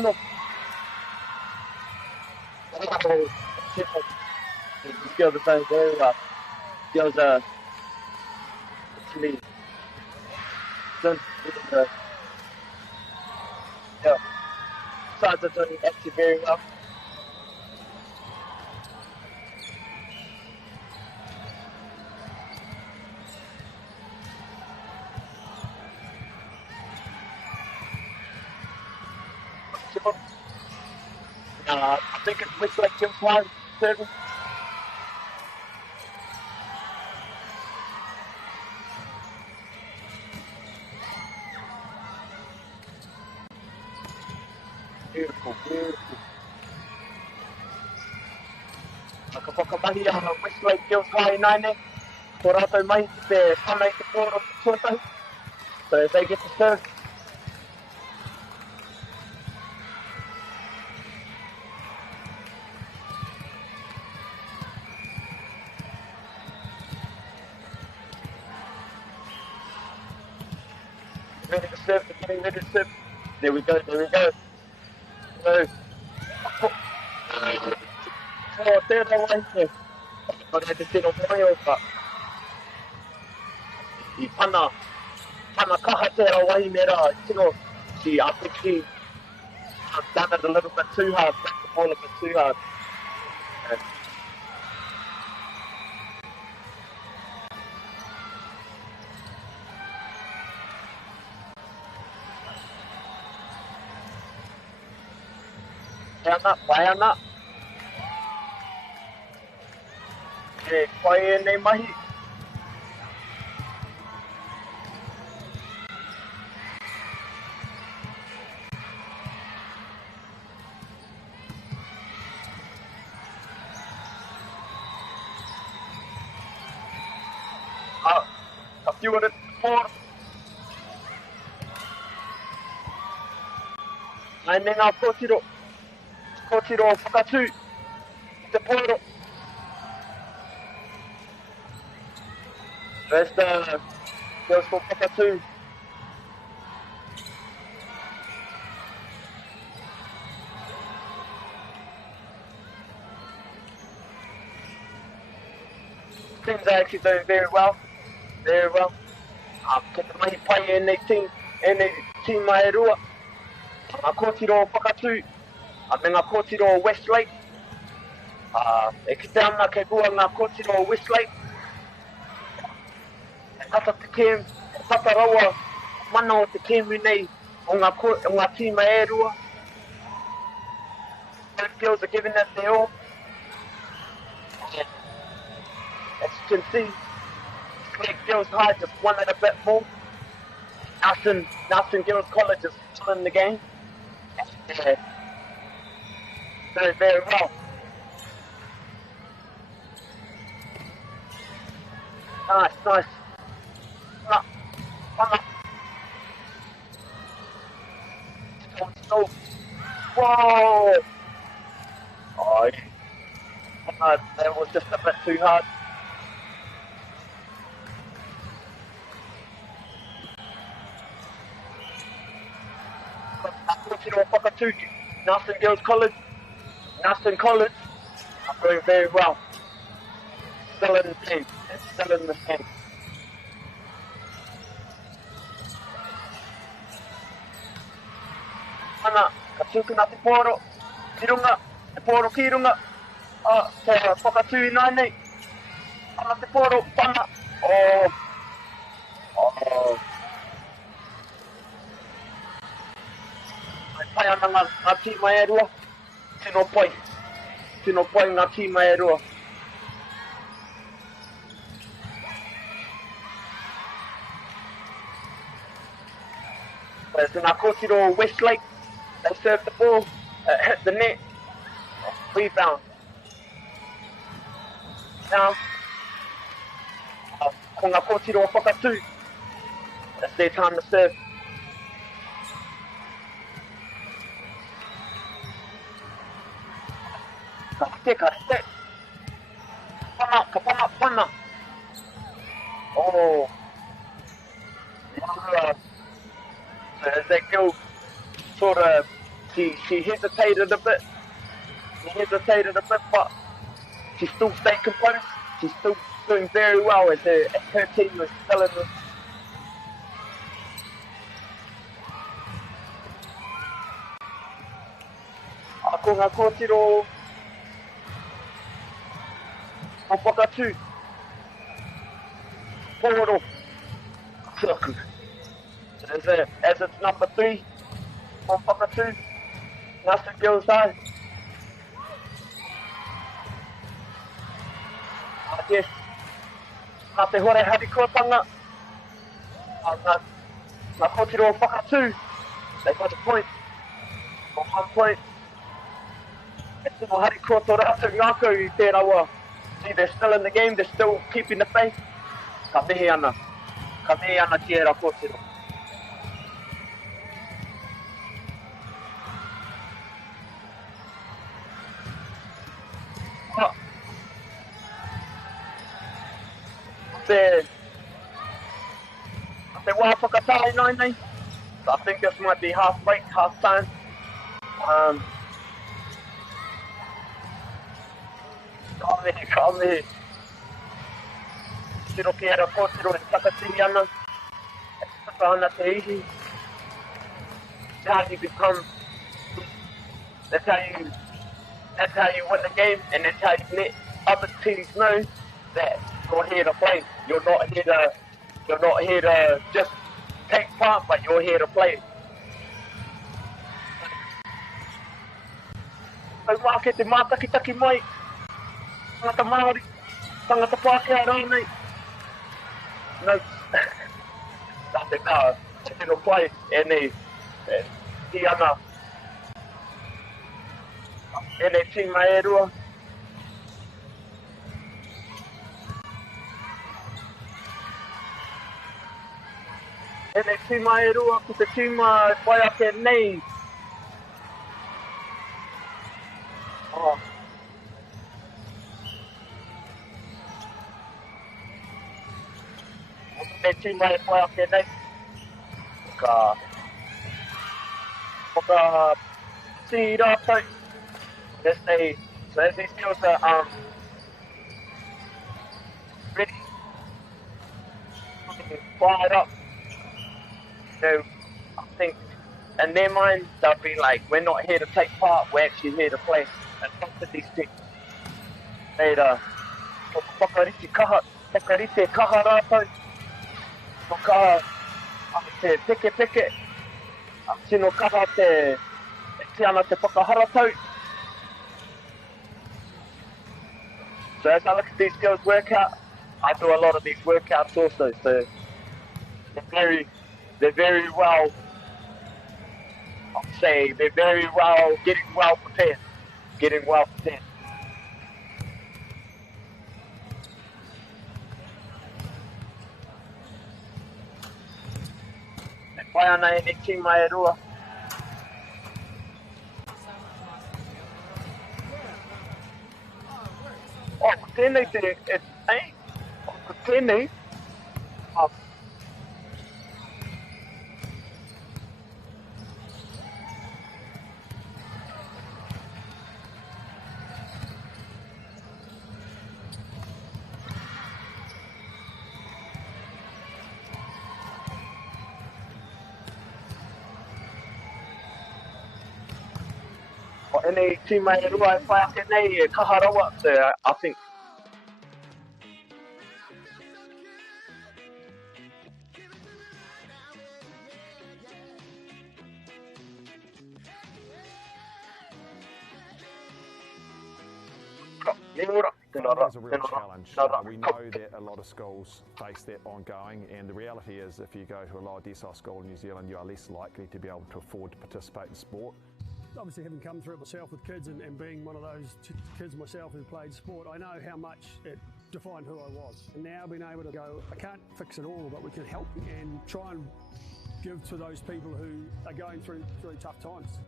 No. You feel the same very well. Feels actually sides are doing actually very well. I think it looks like Jim Clark, 7. Beautiful. Nakapakamahi ang Westlake Hills High 9. Torato mai te whanai te pōro tuatau. So if they get to serve. Ready to serve, getting ready to serve. There we go. So, tērā wai te. Kare te tino mai o ka. I pana kaha tērā wai mera, tino, I think I've done it a little bit too hard, back the ball a bit too hard. Why not? Why nei mahi? A few minutes before. I may not put it up. Kōtiro whakatū i te pōro. There's the girls for whakatū. Teams are actually doing very well. Very well. Ko te mahi pai e nei team mai rua. Ngā kōtiro whakatū. A me ngā kōtiro Westlake. E ki te ana kei rua ngā kōtiro Westlake. E tata te kem, e tata rawa mana o te kemi nei o ngā team e rua. Both girls are giving that their all. As you can see, Lake Girls High just won it a bit more. Nelson Girls College is still in the game. Yeah. Very, very well. Nice, nice. Whoa! Oh, that was just a bit too hard. Nelson Girls College. Nelson College are doing very well. Still in the team. Still in the team. Ana, katuku na te pōro. Kirunga, te pōro kirunga. Te whakatū i nai nei. Ana te pōro, pana. Pai ana ngā tīma e rua. Tino pai ngā tīma e rua. There's ngā kōtiro Westlake. They serve the ball, hit the net, rebound. Now, ko ngā kōtiro whakatū. That's their time to serve. Ka pana. Oh. So as that girl sort of, she hesitated a bit. But she still stayed composed. She's still doing very well as her team was still in the... Ko ngā kōtiro o whakatū. Pōro. As it's number 3 on whakatū. Nelson Girls High. Yes. Nā te hore harikotanga. Ngā kōtiro o whakatū. They got a point. Or 1 point. E tino harikoto rātou ngākau I tērā wā. See, they're still in the game, they're still keeping the faith. Ka mihi ana ki e rā kōtiro. Te wā whakatāi nai nei. So I think this might be half break, half time. Come here. Tiro ki era kōtiro e takatiri ana. E taka te ihi. That's how you become. That's how you win the game, and that's how you let other teams know that you're here to play. You're not here to just take part, but you're here to play. Ai wā ke te mātakitaki mai. Tangata Māori, tangata Pākehā rānei. No, tāte nā, te tino pai, e nei, ki ana, e nei tīma e rua. E nei tīma e rua, ko te tīma e pai ake nei. e ti mai koe ake nei. Whaka see rātou. As these skills are ready, fired up, I think in their mind they'll be like, we're not here to take part, we're actually here to play and talk to these things. They'd whakarite kaha rātou, te peke, tino kaha te ana te whakaharatau. So as I look at these girls work out, I do a lot of these workouts also, so they're very well, I'll say, they're very well, getting well prepared. Whai ana e te mai e rua. Oh, tēnei tēnei. Any team mate who I play up in there, Kaharawa, so I think. Funding is a real challenge. We know that a lot of schools face that ongoing, and the reality is if you go to a lower decile school in New Zealand, you are less likely to be able to afford to participate in sport. Obviously, having come through it myself with kids and being one of those kids myself who played sport, I know how much it defined who I was. And now being able to go, I can't fix it all, but we can help and try and give to those people who are going through really tough times.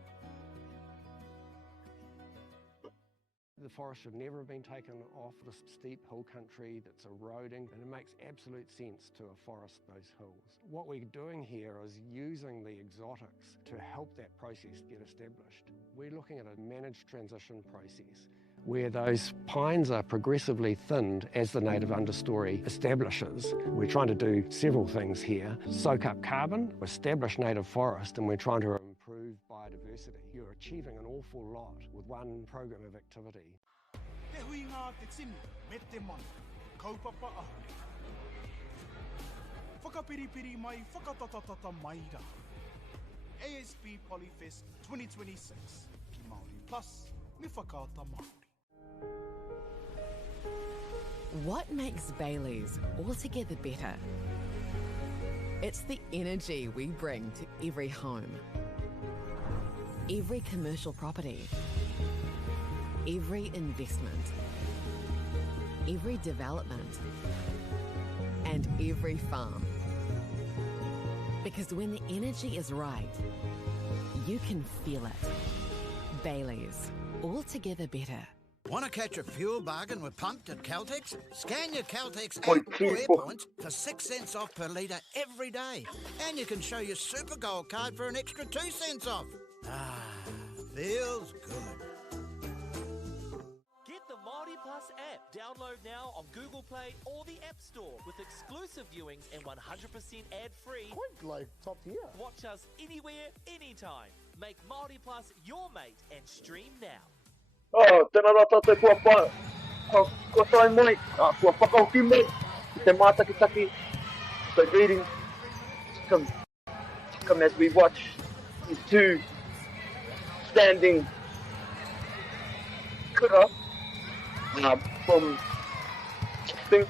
The forest should never have been taken off the steep hill country that's eroding, and it makes absolute sense to afforest those hills. What we're doing here is using the exotics to help that process get established. We're looking at a managed transition process where those pines are progressively thinned as the native understory establishes. We're trying to do several things here. Soak up carbon, establish native forest, and we're trying to improve biodiversity. You're achieving an awful lot with one program of activity. Te hui ngā te tini, me te mana, kaupapa ahu. Whakapiripiri mai, whakatatatata mai rā. ASB Polyfest 2026, ki Māori Plus, me whakaata Māori. What makes Bailey's altogether better? It's the energy we bring to every home, every commercial property, every investment, every development, and every farm. Because when the energy is right, you can feel it. Bailey's, altogether better. Want to catch a fuel bargain with Pumped at Caltex? Scan your Caltex app or AirPoints for 6 cents off per litre every day. And you can show your Super Gold card for an extra 2 cents off. Ah, feels good. Get the Māori Plus app. Download now on Google Play or the App Store with exclusive viewings and 100% ad-free. Quite like top tier. Watch us anywhere, anytime. Make Māori Plus your mate and stream now. Oh, tēnā rā tātou kua tai mai, kua whakahoki mai, ki te mātakitaki. So greetings, come as we watch these two standing kura from thing.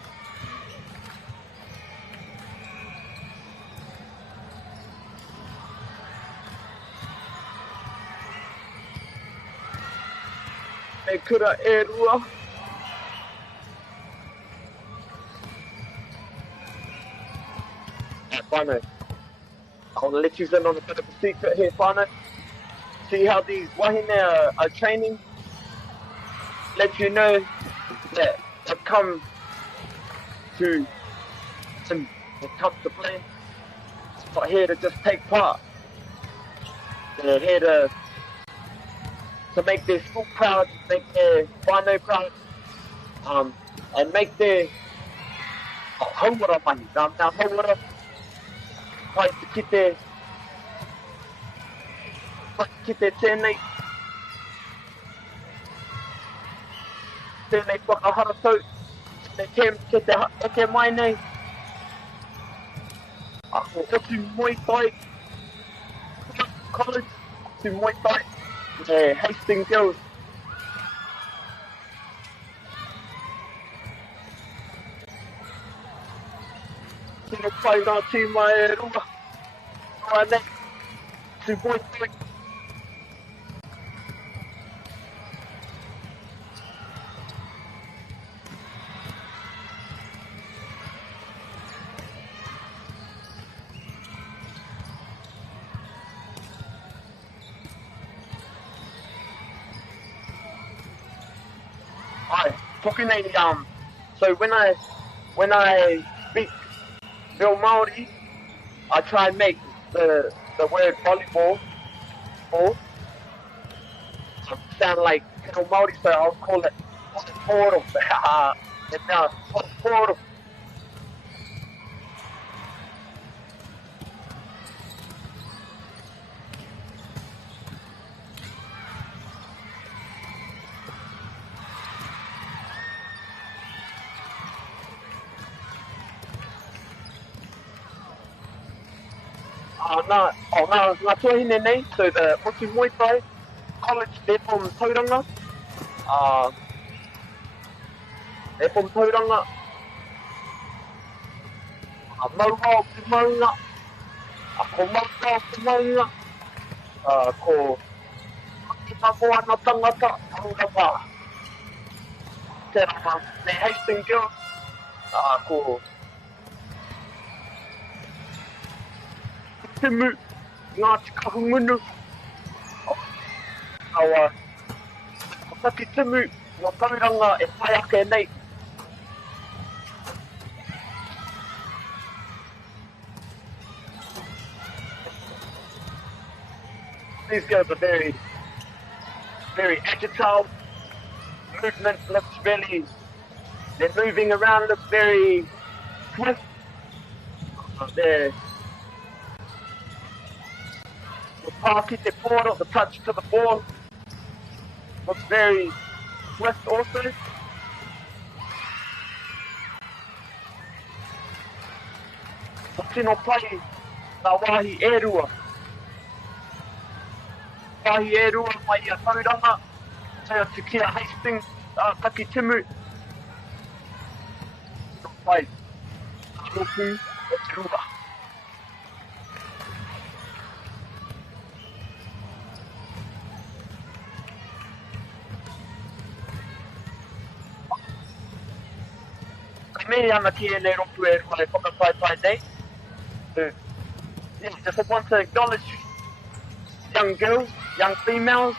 E kura e rua. Whānau, I want to let you in on a bit of a secret here, whānau. See how these wahine are training? Let you know that I've come to some it comes to play. Not here to just take part. They're here to make their school proud, make their whānau proud, and make their hauara mahi. Nā hauara, pai te kite tēnei whakahara tau, ke te eke mai nei. Ako hotu Muay Thai College, hotu Muay Thai, Hastings Girls. Tino pai ngā tū mai e runga, runga nei, tu Muay Thai. So when I speak real Māori, I try and make the word volleyball sound like real Māori, so I'll call it poro. And now poro. Ngā tuahine nei, so the Motu Muay Thai College, they're from Tauranga. Maurao ki maunga, ko maurao ki maunga, ko mamoa na tangata, auranga. Tērā, ne Hastings Girls, ko Timu, ngā te kahungunu. Awa, ko taki timu, ngā tauranga e whai ake nei. These girls are very, very agile. Movement looks really, they're moving around, looks very swift. They're Pāki te pōro, the touch to the ball looks very swift also. Ko tino pai ngā wāhi e rua. Wāhi e rua mai a Tauranga, mai a te kia Hastings, Taki Timu. Tino pai, tōku e te rua. Me ana ki e nei ropu e rua e whakawhaipai nei. So, yeah, just want to acknowledge young girls, young females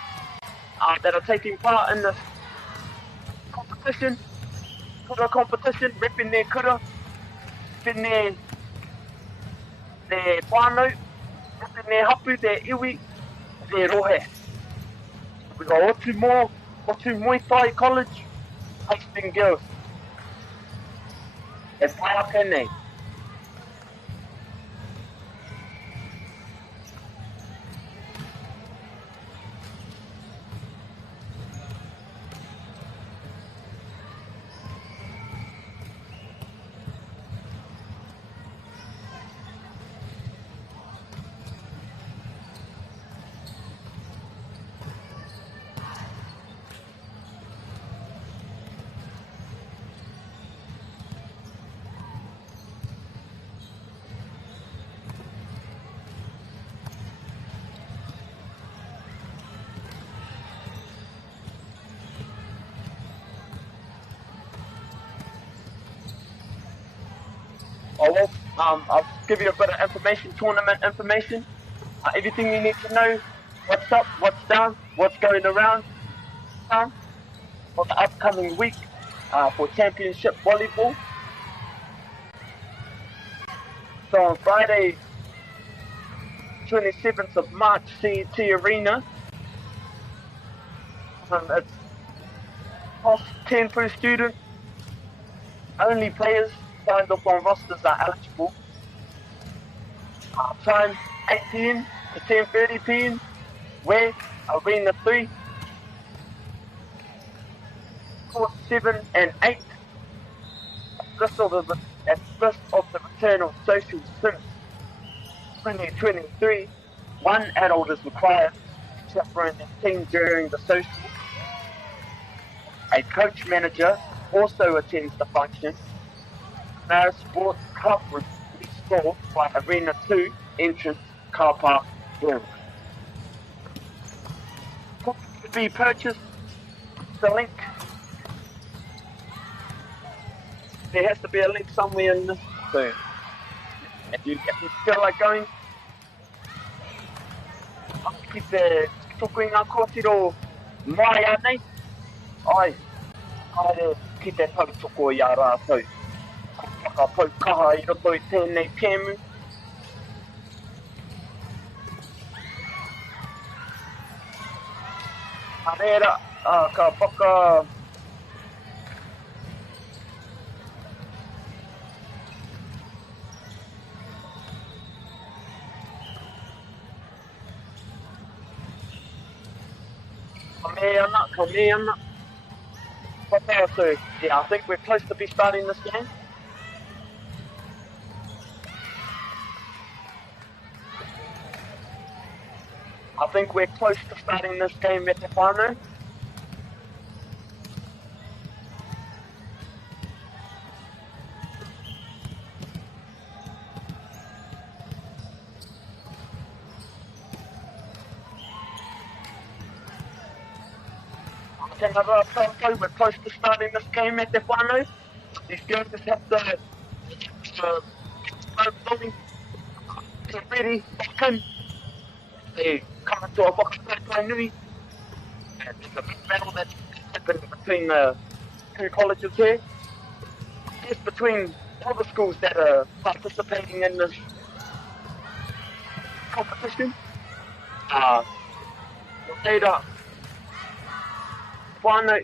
that are taking part in this competition, kura competition, repping their kura, repping their whānau, repping their hapu, their iwi, their rohe. We got Otu Muay Thai College, Hastings Girls. E whai ake nei. I'll give you a bit of information, tournament information, everything you need to know, what's up, what's down, what's going around for the upcoming week for championship volleyball. So on Friday, 27th of March, CET Arena. It's past 10 through students. Only players signed up on rosters are eligible. Time 8 p.m. to 10:30 p.m. Where? Arena 3. Court 7 and 8. This of the return of social since 2023. One adult is required to chaperone the team during the social. A coach manager also attends the function. Now sports cup was restored by Arena 2 entrance car park room. To be purchased, the link. There has to be a link somewhere in this. So if you feel like going, ki te tuku i ngā kōtiro mai anei, ai, haere ki te tautoko i a rātou. Ko whakapau kaha i roto i tēnei pēmu. Hareira, ka whaka... Come here. So, yeah, I think we're close to be starting this game. I think we're close to starting this game at the final. We're close to starting this game at the whānau. These girls just have to get ready, back in. They come into a whakatatai nui. And there's a big battle that's happened between the two colleges here. Just between all the schools that are participating in this competition. Later, whānau,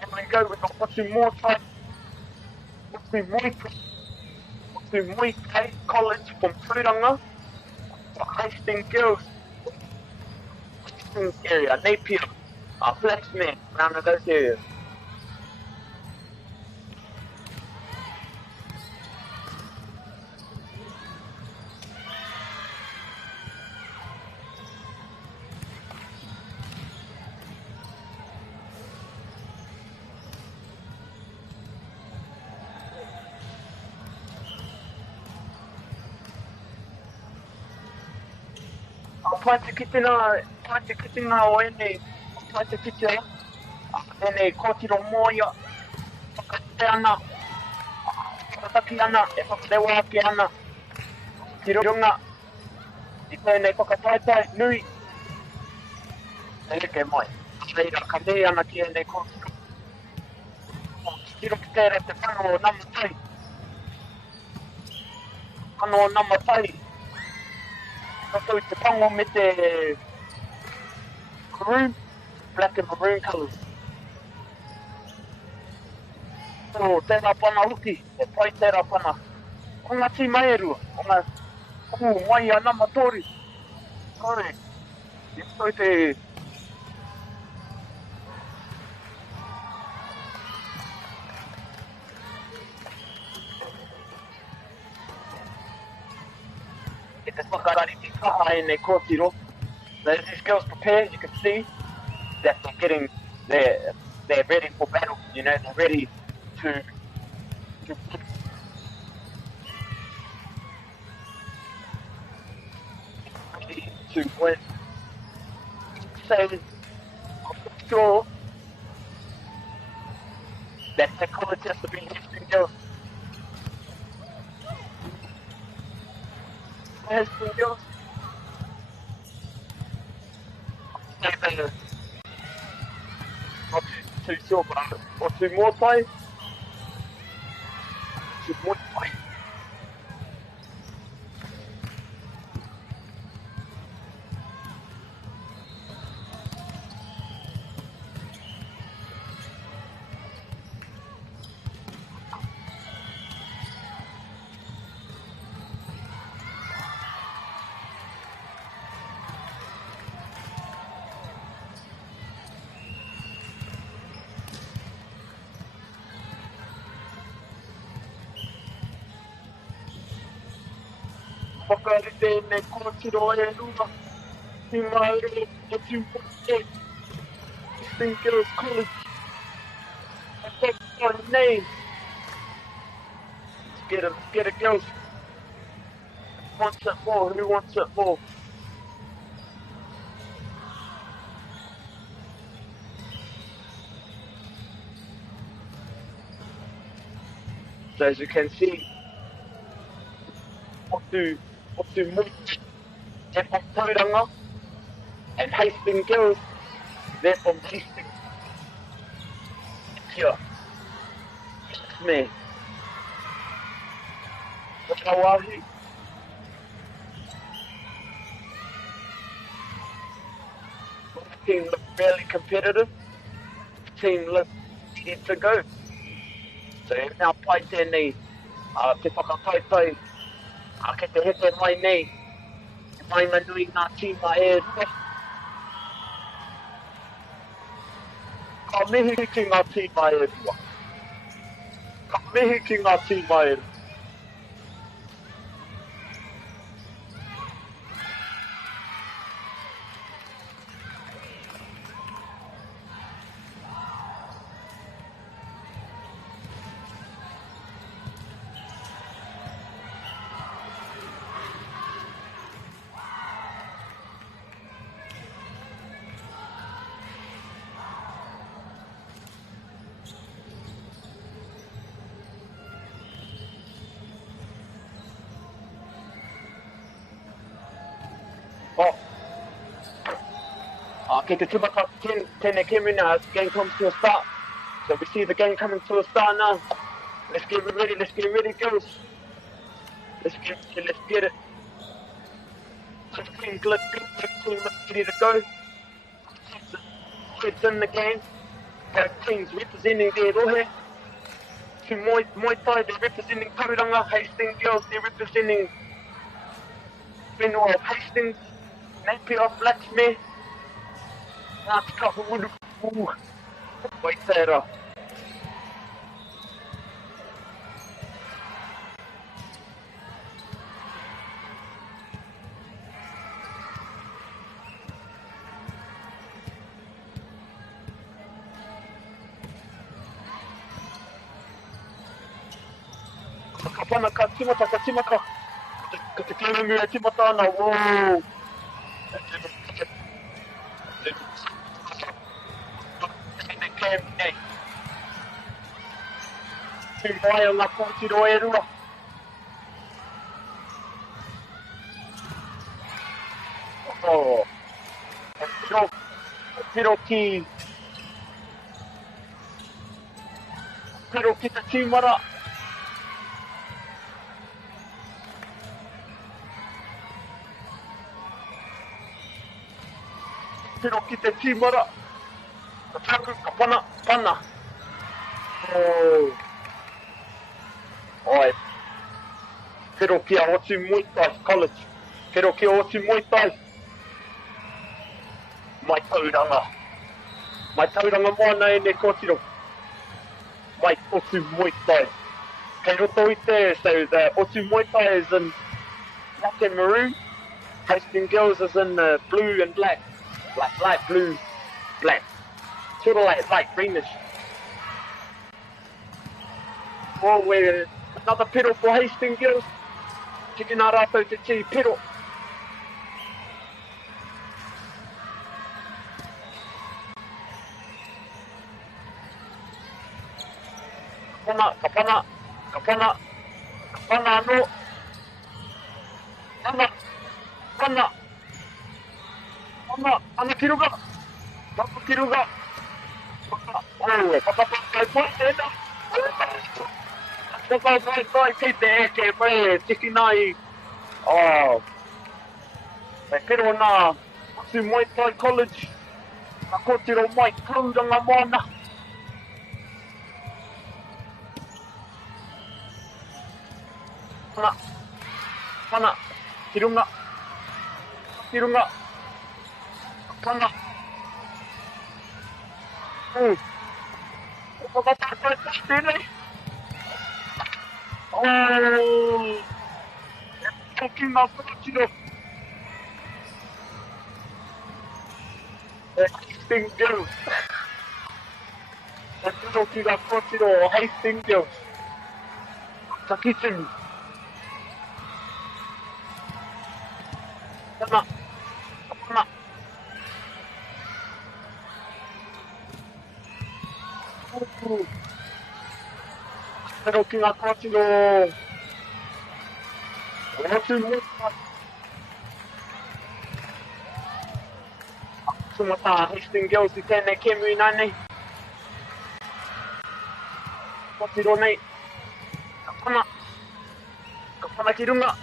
and we go with the Watu Motai, Watu Motai College from Puranga, Hastings Girls, Hastings area, Napier, Flaxman, around those areas. Paitikitina o ene paitikitia, ene kōtiro mōia, whakate ana, whakataki ana, e whakarewa ake ana, ki runga, i tēnei whakataitai nui, e reke mai, reira ka me ana ki ene kōtiro. Ki roki tere te whano namatai, whano namatai, so te pango me te maroon, black and maroon colours. So tērā pana huki, e pai tērā pana. O ngā ti mai e rua, o ngā ku mai a namatori. Kore, e so te... Te whakarariti kaha e nei kōtiro. As these girls prepare, you can see that they're ready for battle, you know, they're ready to win. So, I'm sure that the college has to be Hastings Girls. Hastings Girls. Not too sure, but or two more play. Two more play. whakarite nei kōtiro e runga. He maero o Timbuktu. Hastings Girls College. And that's my name. Let's get it, girls. Who wants it more? Who wants it more? So as you can see, Otu Muti, they're from Tauranga, and Hastings Girls, they're from Hastings. Here. Me. Wakawahi. The team look fairly competitive. The team look ready to go. So now pai tēnei, te whakataitai, ke te hete mai nei, mai manui ngā tīma e rua. Ka mihi ki ngā tīma e rua. Ka mihi ki ngā tīma e rua. Okay, the Timaka 10 came in now as the game comes to a start. So we see the game coming to a start now. Let's get ready, girls. Let's get it. Team ready to go. Kids in the game. Got teams representing their rohe. Team Muay Thai, they're representing Tauranga. Hastings Girls, they're representing Whenua of Hastings. Napier of Blacksmith. Nā te kahu uru. Wai tērā. Ka pana ka timata. Ka te kērungu e timata ana. Woo. Te mai o ngā kōtiro e rua. Oh. Piro ki te tīmara. Piro ki te tīmara. Ka taku, ka pana. Oh. Oi. Pero ki a Otu Muay Thai College. Pero ki a Otu Muay Thai. Mai tauranga. Mai tauranga moana e ne kōtiro. Mai Otu Muay Thai. Kei roto I te, so the Otu Muay Thai is in black and maroon. Hastings Girls is in blue and black. Like light blue, black. Sort of like light greenish. Oh, we're another pedal for Hastings Girls. Tiki nā rātou te chi pedal. Ka pana anō. Ana kiruga. Oh, whakapakai pai tēnā. Whakapakai kei te eke mai, tiki nai. Oh. Me pero nā Otu Muay Thai College. Ka kōtiro mai Tauranga moana. Pana. Kirunga. Pana. Whakapakai tēnei. Oh. talking about Portugal. Hastings Girls. That's talking about Portugal or Hastings Girls. Sakitchen. Come on. Come on. Talking about Portugal. Sumata Hastings Girls i tenne Kemu Nani. Portugal nei. Kapana. Kapana Kirunga.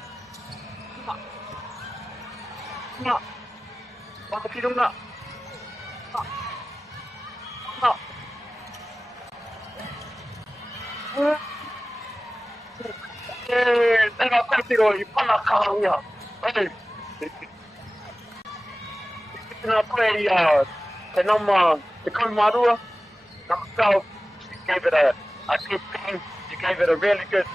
Kapana. Kapana Kirunga. Kapana. 내가 Portugal i pana karuya. Na play the number the Conmarua. Knocked she gave it a good thing. She gave it a really good.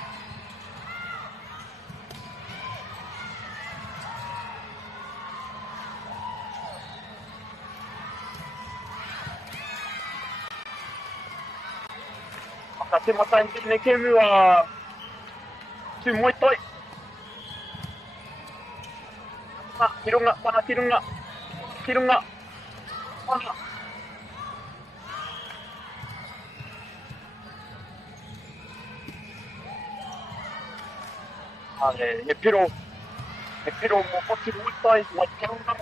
Kasi matangkik ni Kemu si Muay Thai. Kirunga, pana Kirunga. Kirunga. Pana. he piro mo poti Muay Thai, Muay Kirunga.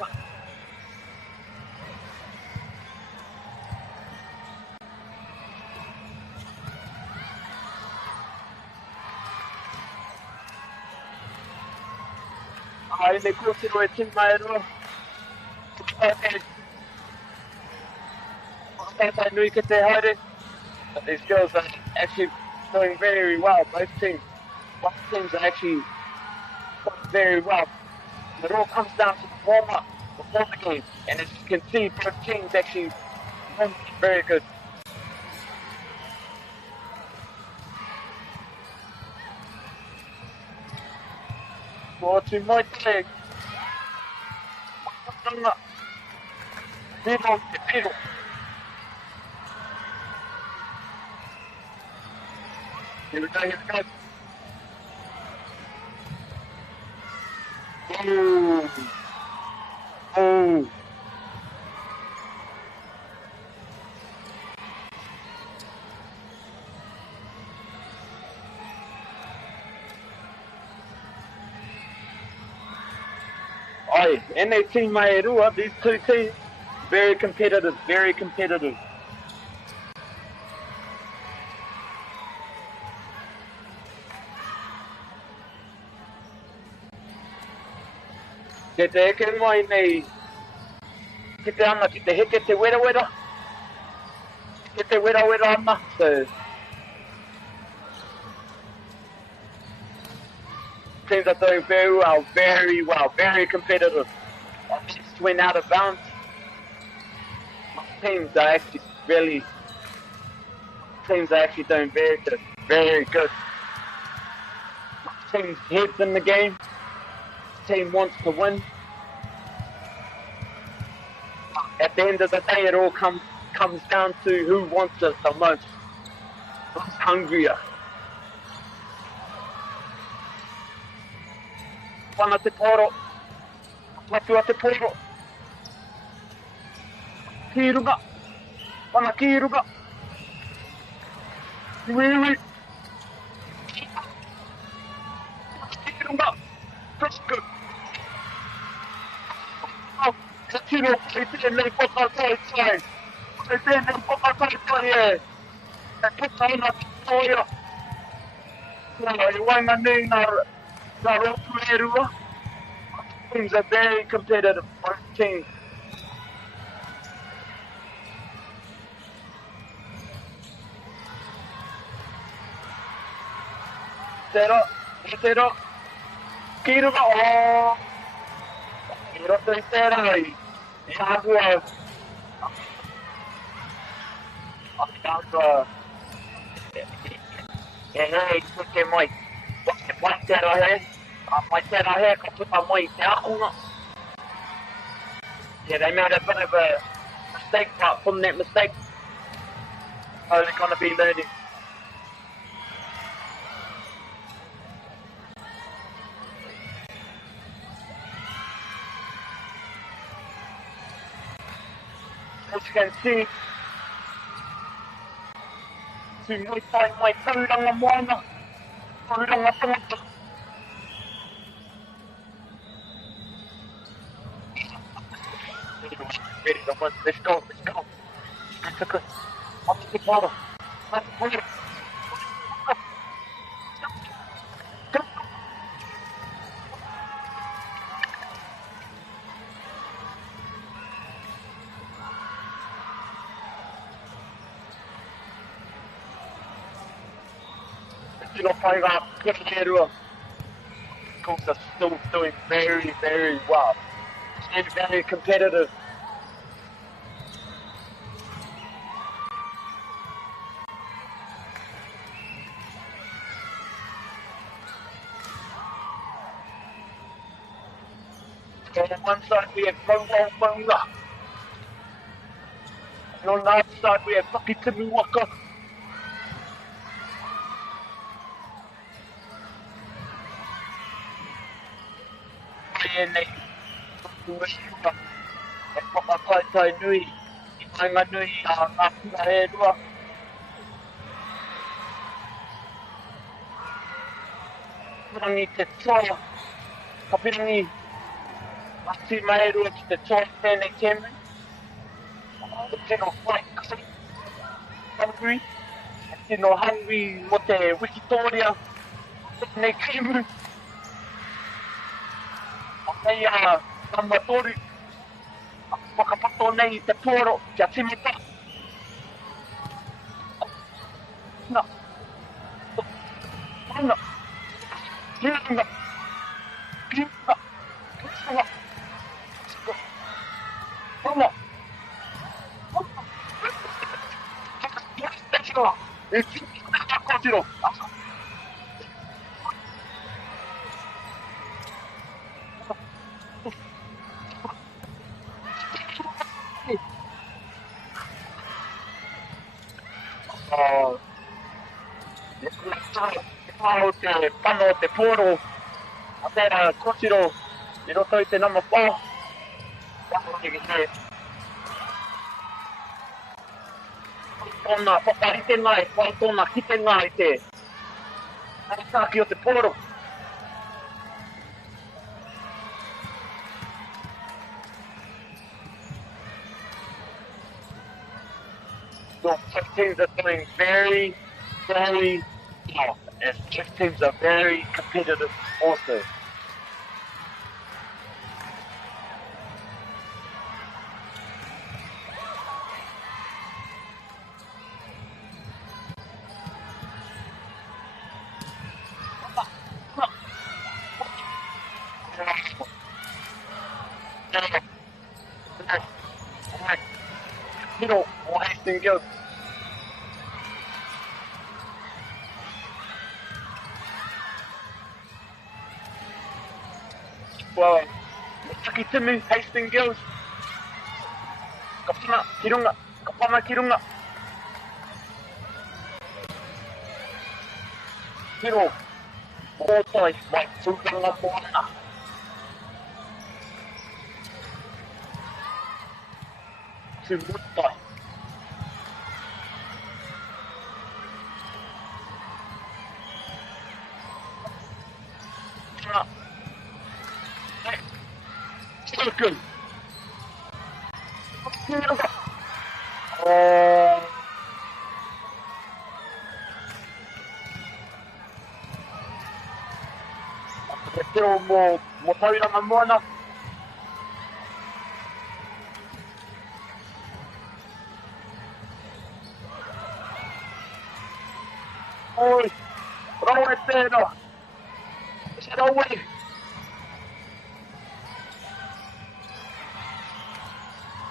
Ai ne Portugal e tin mai ro. I knew you could say hard. These girls are actually doing very well. Both teams are actually doing very well. It all comes down to the warm-up before the game. And as you can see, both teams actually doing very good. More to Muay Thai. Piro. Here we go. Oh. Oi, and they team Mairua, these two teams, very competitive, very competitive. Ke te eke mai nei, ki te ana, ki te heke te wera. Ki te wera ana, so. Teams are doing very well, very competitive. Just went out of bounds. Teams are actually doing very good. Team's heads in the game. Team wants to win. At the end of the day, it all comes down to who wants it the most, who's hungrier. Pana te poro. Matua te poro. Kirunga. Pana Kirunga. Iwi. Kirunga. That's good. Oh, the Kiro. It's in the Poka side. It's in the Poka side. And put on a toya. No, you want to name teams are very competitive. Both teams. Set up. Kiro ka Kiro to itera. Jaguar. Hey, que moi. What that I Mai tērā hea ka puta mai te akunga. Yeah, they made a bit of a mistake, but from that mistake, they're going to be learning. As you can see, si mai tai mai tauranga moana, tauranga tangata. Ready, let's go, let's go. That's good. Up to the bottom. Let's push it. Tino Paiga, Kirikerua. Schools are still doing very, very well. And very competitive. So on one side we have Bongo Bonga. And on the other side we have Whakitimi Waka. And they e whakapaitai nui, I tainga nui a ngā puna he rua. Pirangi te toa, ka pirangi ati mai rua ki te toa tēnei tēnei. E tino whai kasi, hungry, e tino hungry mo te Wikitoria, tēnei kimu. Nei a Mamatori, whakapato nei te pōro kia timita. Nā. Nā. Nā. Nā. Nā. Nā. Pano te pōro, a tērā kōtiro, I roto I te nama pā. Tōna whakarite ngai, whai tōna kite ngai te tāki o te pōro. So, check teams are doing very well. And check teams are very competitive also. Go. Well, Taki Timu, Hastings Gills. Kapana, Kirunga, Kapana Kirunga. Kiro, Motai, Mike, Sukanga Moana. Subutai. Good. Pero mo tawi lang ang moana. Oy, bravo Eteno. Get away.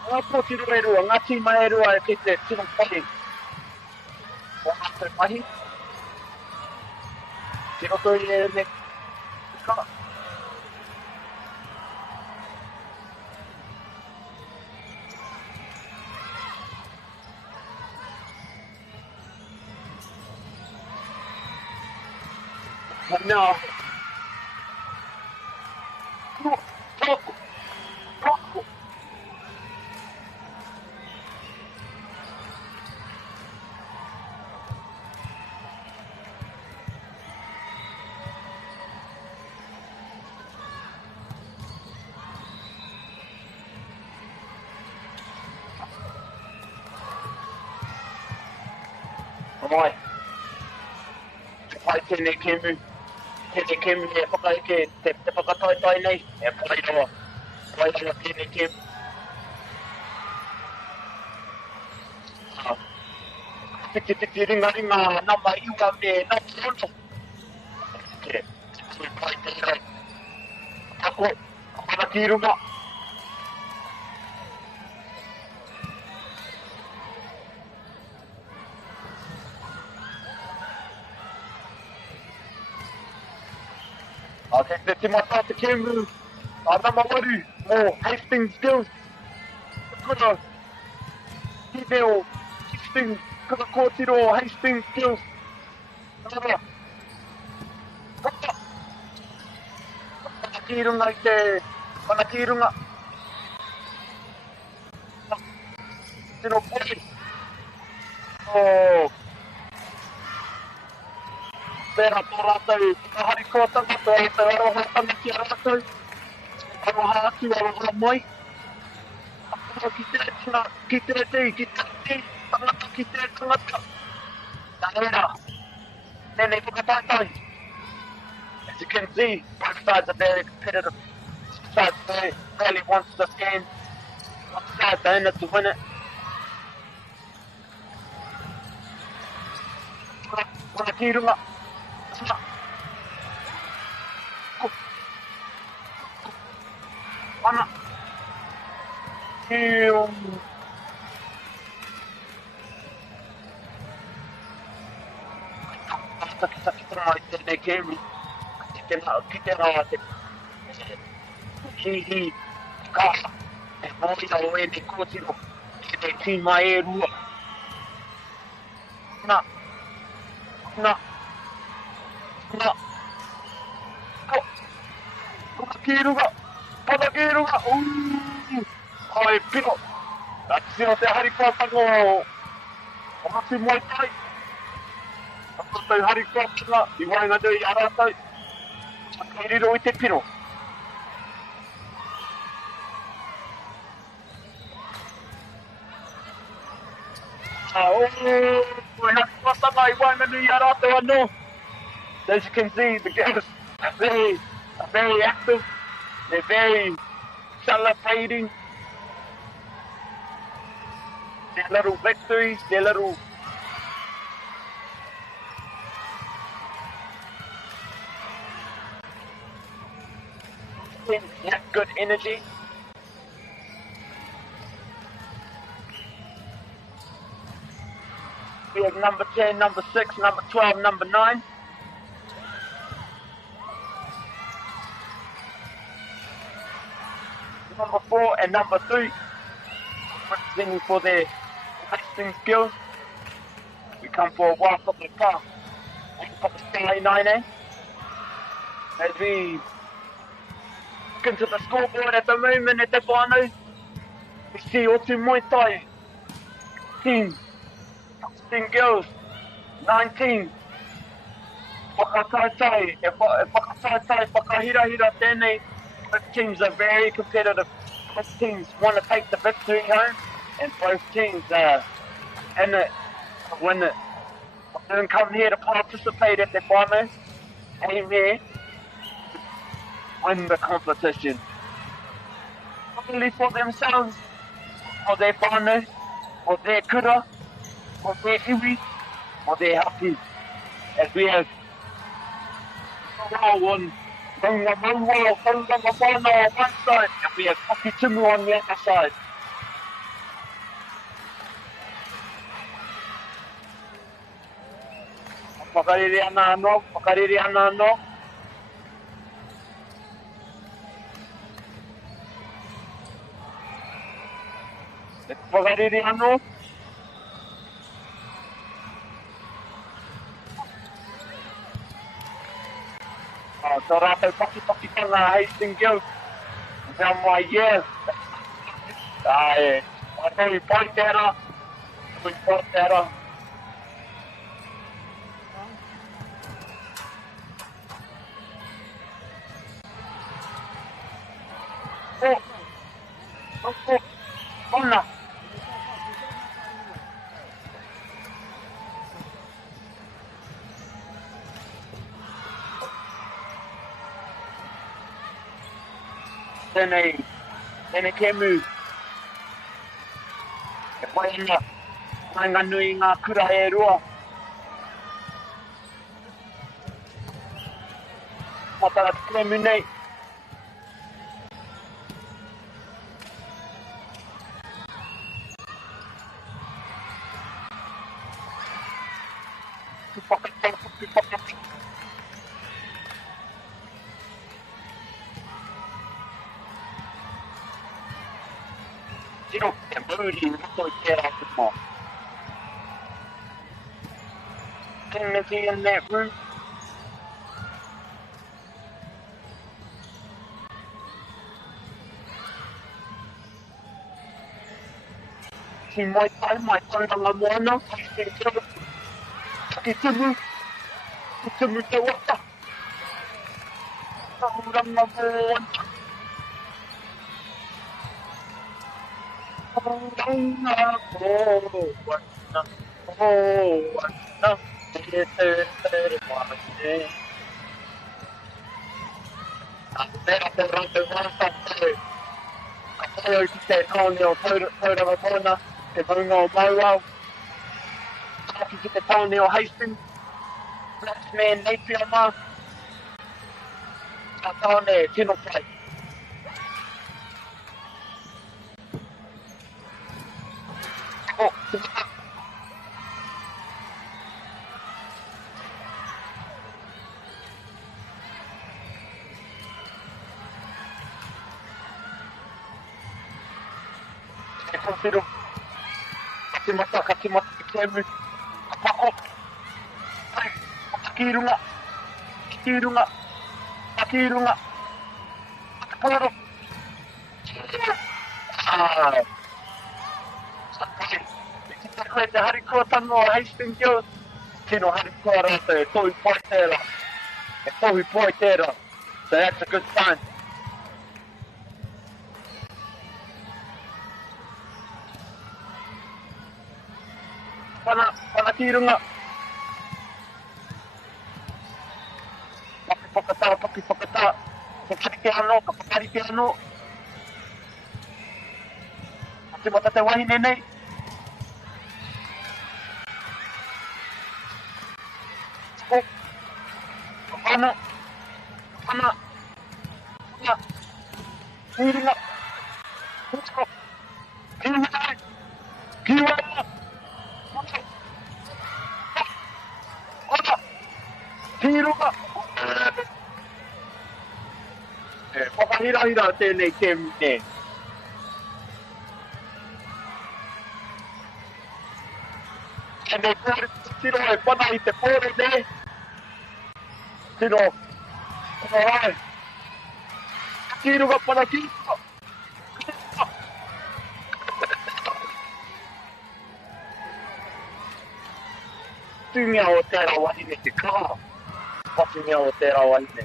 Ngā pōtiro e rua, ngā tīma e rua e te tino pahi. O ngā te pahi. Tino toi e ne. But now, Alright. Pai tēnei kemu. Tēnei kemu e whakaeke te whakataitai nei. E pai roa. Pai roa tēnei kemu. Tiki ringa namba iwa me nā tono. Te pai tēnei. Tako. Mana ki runga. Okay, te mata te kemu, ana mawaru, mō Hastings Gills. Kuna, hideo, Hastings, kuna kōtiro, Hastings Gills. Ana, kata. Mana ki runga i te, mana ki runga. Tino pori. Oh. Pera tō rātou, hari kōtanga, tō rātou aroha tanga ki a rātou. Aroha atu, aroha mai. Ki te tanga, ki te te, ki te te, tangata ki te tangata. Tā reira, nēnei whakataitai. As you can see, both sides are very competitive. Both sides really wants this game. Both sides are in it to win it. Kuna ki runga. Ana. Kita mai tēnei kemi. Ki te rā te ki kāsa. E mōhina o e ne kōtiro. Ki te ki mai e rua. Na. Pana ki runga. Ai, pino. Tino te hari pātanga o hasi Muay Thai. Ako tau hari pātanga i wainga tau i arātau. Ka riro i te pino. Hari pātanga i wainga tau i arātau anō. As you can see, the girls are very active. They're very celebrating their little victories, their little good energy. We have number 10, number 6, number 12, number 9. Number 4 and number 3 representing for their Hastings Gills. We come for a while for the car. For the Sky 9A. As we look into the scoreboard at the moment at the whānau, we see Otu Muay Thai team, Hastings Gills 19. Whakataitai, whakahirahira tēnei. Both teams are very competitive. Both teams want to take the victory home, and both teams are in it to win it. They didn't come here to participate at the whānau. Came here to win the competition. Not only for themselves, for their whānau, for their kura, for their iwi, for their haki. As we have one Runga Maua, Runga Mawhana on one side, and we have Hoki Tumu on the other side. Whakarere ana anō, whakarere ana anō. Whakarere anō. So rātou paki tanga Hastings Gills. Now my year. Ai, I tell you, point there. We point there. Oh, no. Tēnei kemu. E pai ngā nui ngā kura e rua. Matara kemu nei. Tino te muri rito I tērā tumo. Dignity in that room. Si mai tauranga moana, ki tumu te wata. Tauranga moana. Tauranga moana, moana, te wate. Nera te rante wata te. Ka ki te tāne o tauranga moana. Te maunga o Mauau, taki ki te tāne o Hastings, Blacksman Napier mā, ka tāne tino pai. Oh, te mata. Te kōwhiro. Ka mata te kemu. Ka pako. Ai, ki runga. Ki runga. Ki runga. Ka paro. Ah. Ki te koe te harikoa tano o Hastings Gills. Tino harikoa rata e tohu pai tērā. E tohu pai tērā. So that's a good sign. Pana ki runga. Paki whakatā. Ka kari te ano, ka pakari te ano. Te mata te wahine nei. Oh. Ana. Ki runga. Ki runga. Ki runga. Hiruka! Whakahirahira tēnei kemu ne. Tēnei kore tiro e whana I te kore ne. Tiro. Ai. Hiruka pana hiruka. Tūmia o tērā wahine te kā. Pati mea o tērā wahine.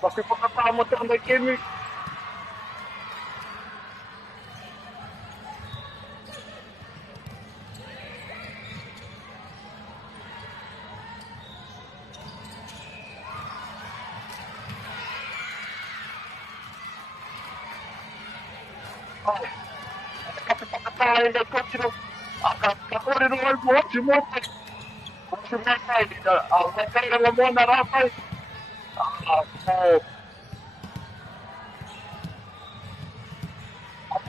Paku whakatā mo tāna kemu. Ka kōtiro, ka kōrero ai mo atu mo pai. Atu mo pai, me teiranga moana rāpai. A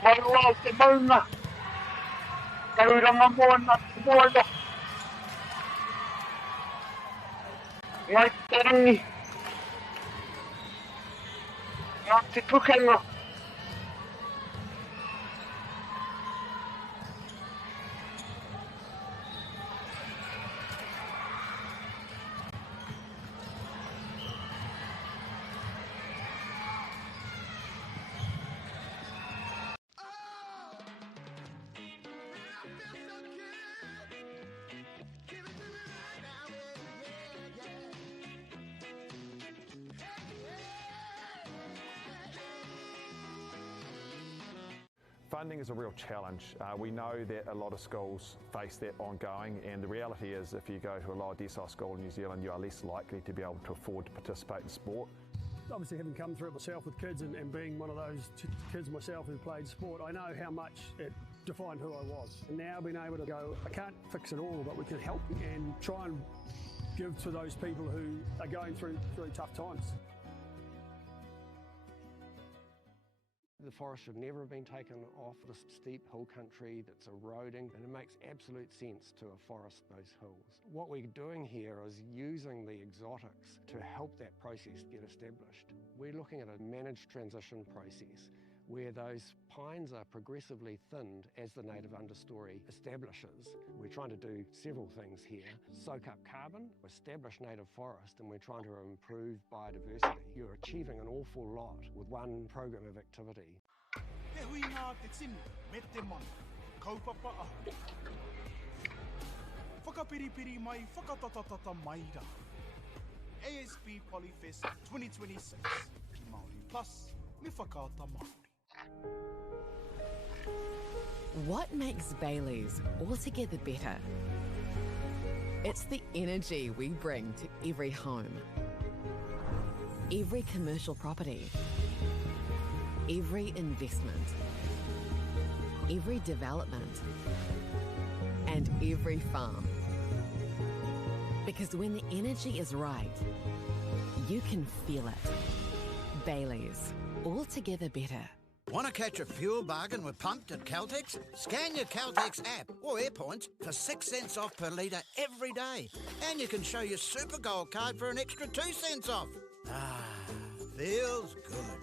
maua o te maunga. Tauranga moana, te moana. Ngai te rangi. Ngai te pukenga. Funding is a real challenge. We know that a lot of schools face that ongoing, and the reality is if you go to a lower decile school in New Zealand, you are less likely to be able to afford to participate in sport. Obviously, having come through it myself with kids and being one of those kids myself who played sport, I know how much it defined who I was. And now being able to go, I can't fix it all, but we can help and try and give to those people who are going through tough times. The forest should never have been taken off this steep hill country that's eroding, and it makes absolute sense to afforest those hills. What we're doing here is using the exotics to help that process get established. We're looking at a managed transition process where those pines are progressively thinned as the native understory establishes. We're trying to do several things here. Soak up carbon, establish native forest, and we're trying to improve biodiversity. You're achieving an awful lot with one program of activity. Te hui ngā te tini, me te mana, kaupapa ahu. Whakapiripiri mai, whakatatatata mai rā. ASB Polyfest 2026, ki Māori Plus, me whakaata Māori. What makes Bailey's altogether better? It's the energy we bring to every home, every commercial property, every investment, every development, and every farm. Because when the energy is right, you can feel it. Bailey's, altogether better. Want to catch a fuel bargain with Pumped at Caltex? Scan your Caltex app or AirPoints for 6 cents off per litre every day. And you can show your Super Gold card for an extra 2 cents off. Ah, feels good.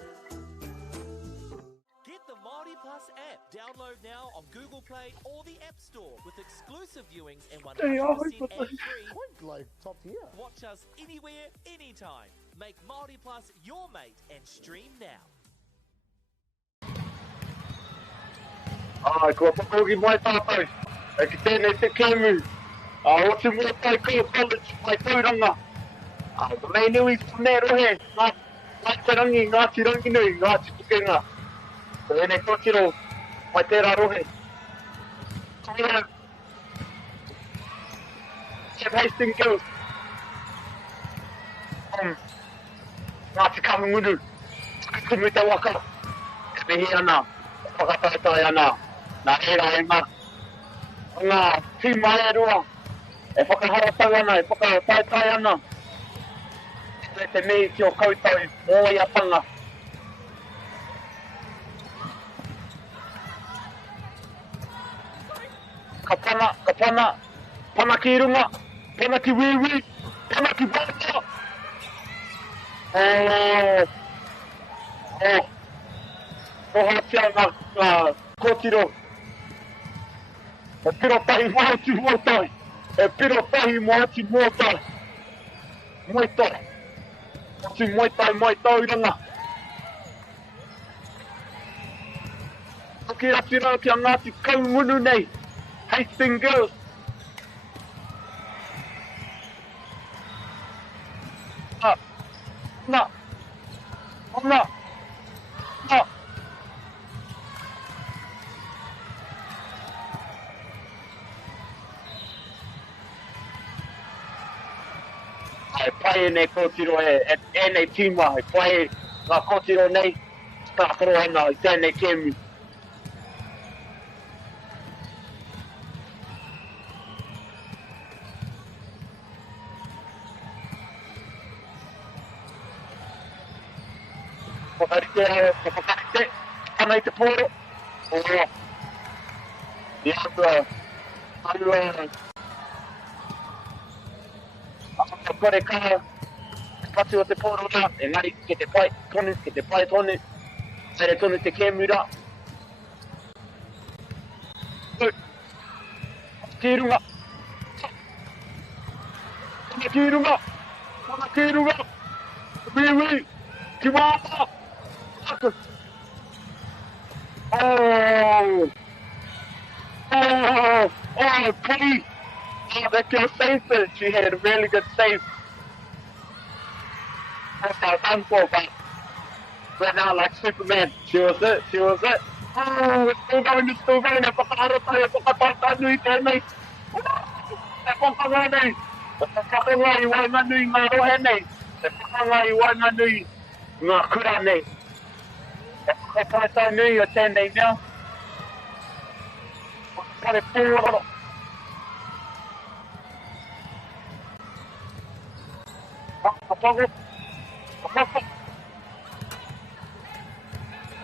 Get the Māori Plus app. Download now on Google Play or the App Store with exclusive viewings and 100% ad-free. Like top tier. Watch us anywhere, anytime. Make Māori Plus your mate and stream now. Kua whakogi mai tātou. E ki tēnei te kēmu. O te mua tai kua college mai tauranga. Mei nui me rohe. Ngā te rangi, Ngāti Ranginui, Ngāti Pukenga. So enei tōtiro mai tērā rohe. Tōra. Chef Hastings Girls. Ngāti Kamungunu. Te muta waka. E mihi ana. Whakataitai ana. Nā hera e ngā. Ngā tīma e rua. E whakaharatau ana, e whakataitai ana. E te mei ki o koutou mō ia panga. Ka pana. Pana ki runga. Pana ki wiwi. Pana ki wata. Nohatia ngā kōtiro. E piro tahi moati motai. E piro tahi moati motai. Moitai. Moati moitai mai tauranga. Toki rati rau ki a Ngāti Kaungunu nei. Hastings Girls. Na. E pai nei kōtiro e nei tīma, e pai ngā kōtiro nei, tākaro ana i tēnei kēmu. Whakarite, ana i te pōro. Kore ka patu o te pōro rā, engari ke te pai tonu, haere tonu te kēmu rā. Ki runga. Wiwi, ki wāpa. Penny. That girl saved it. She had a really good save. That's how I'm for, but right now, like Superman, she was it. Oh, it's still going, it's still going. Whakatata nui tēnei. Te whakanga nei. Te whakanga I wainga nui ngā rohe nei. Te whakanga I wainga nui ngā kura nei. Te whakatata nui o tēnei mea. Whakapare pūroro. Whakapango. Whakapango.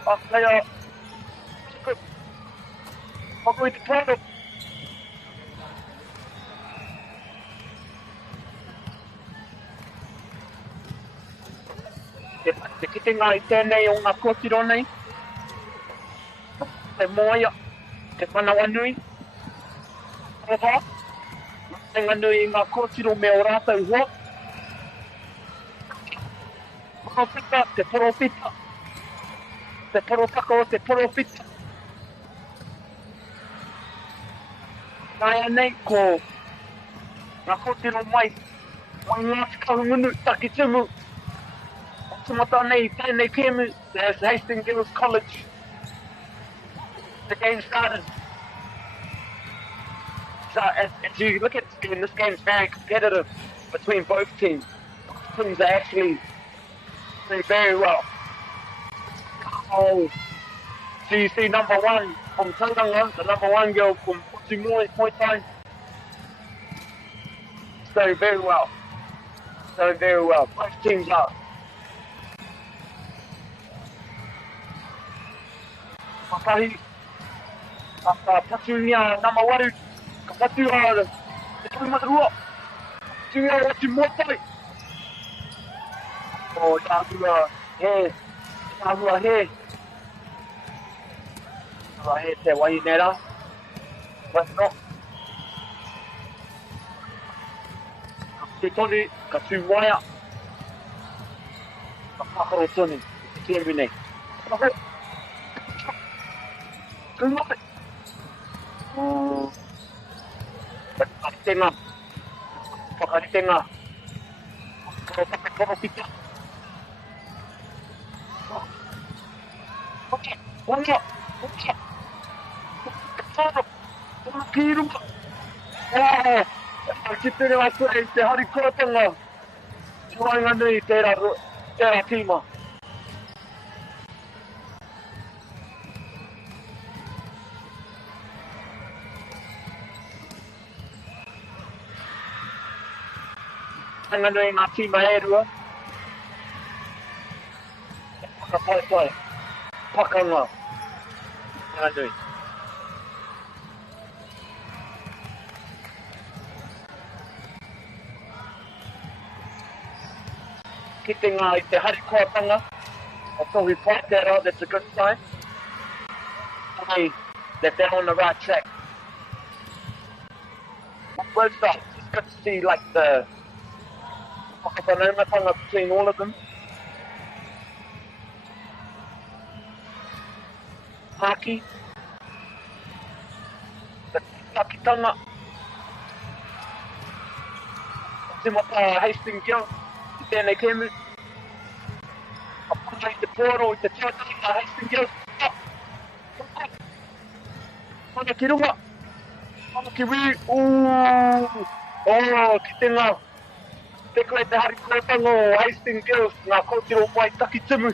Whakaya. Whakui te pūroro. Te kitenga I tēnei o ngā kōtiro nei. Te moia, te whanawa nui. Rata. Te nganui I ngā kōtiro me o rātou hoa. Poropita, te poropita. Te poropaka o te poropita. Nāia nei ko ngā kōtiro mai. Mai ngā whakahungunu taki timu. Tumata nei, tēnei kēmu, there's Hastings Girls College. The game started. So as you look at this game's very competitive between both teams. Both teams are actually doing very well. Oh, so you see number one from Tauranga, the number one girl from Putumoi, Poitai. So very well. So very well. Both teams are. Whakahi, Patunia Namawaru, ka patu hara, te tuimatarua, Patunia watu motai. O tāhua he, tāhua he. Tāhua he te wai nera, wano. Ka te toni, ka tū waia. Ka whakaro toni, te tēru nei. Whakaro. Kumate. Whakaritenga. Whakaritenga. Poropita. Okay. Wanga. Okay. Toro. Kiruma. Oh. Kitere wa kore te hari kōtanga. Tuainga nui tērā tīma. Hanga nui ngā tīma e rua. Whakapaepae. Pakanga. Hanga nui. Kitenga I te hari kōtanga. I thought we pointed that out, that's a good sign. Hey, that they're on the right track. First off, it's good to see like the whakapanaungatanga between all of them. Haki. The takitanga. Timota Hastings Girls. Tēnei kēmu. Apunai te pōro I te tētai a Hastings Girls. Mana ki runga. Mana ki wī. Ki te ngā. Te koe te hari kōtanga o Hastings Girls. Ngā kōtiro mai taki timu.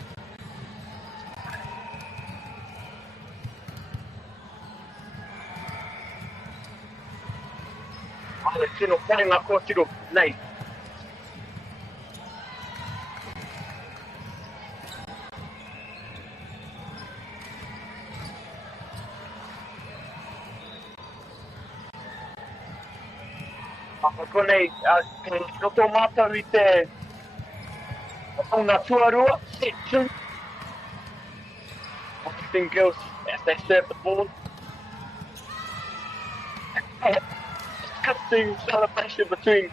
Ale tino pai ngā kōtiro nei. Konei, roto mātau I te ngā tuarua, section. Hastings Girls, as they serve the ball. Disgusting celebration between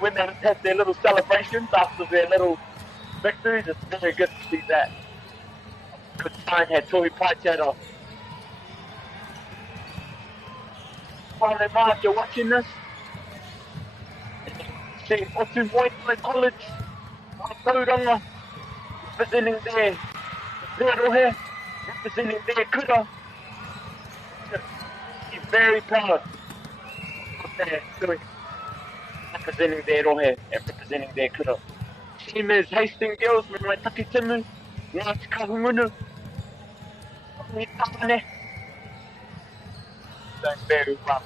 when they have their little celebrations after their little victories. It's very good to see that. Good sign had Tory Paitera. Whare mā, if you're watching this, see Putumoi College, Tauranga, visiting their rohe, representing their kuta. He's very proud of their doing, representing their rohe and representing their kuta. Team is Hastings Girls, me mai taki timu, Ngāti Kahungunu, ni tapane. Doing very well.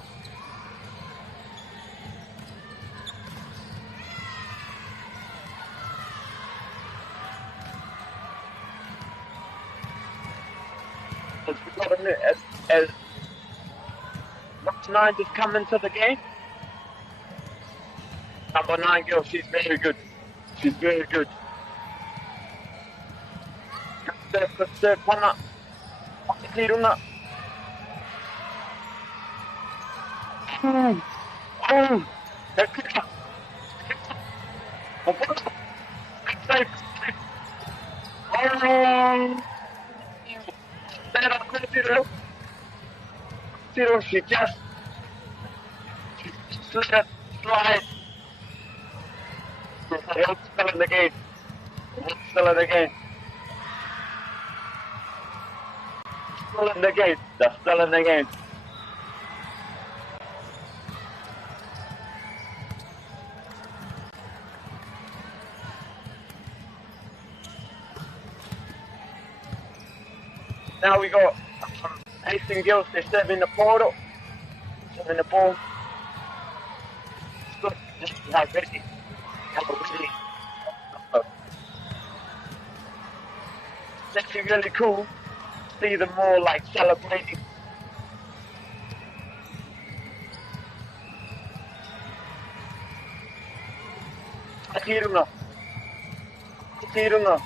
As number 9 just come into the game. Number 9 girl, she's very good. She's very good. Good serve, pana. Wakirunga. That's good. Safe. She just slid. Still in the game. Still in the game. Still in the game. They're still in the game. Now we got Hastings Girls, they're serving the portal. Serving the ball. Good. Just ready. It's actually really cool to see them more like celebrating. Akirunga. Akirunga.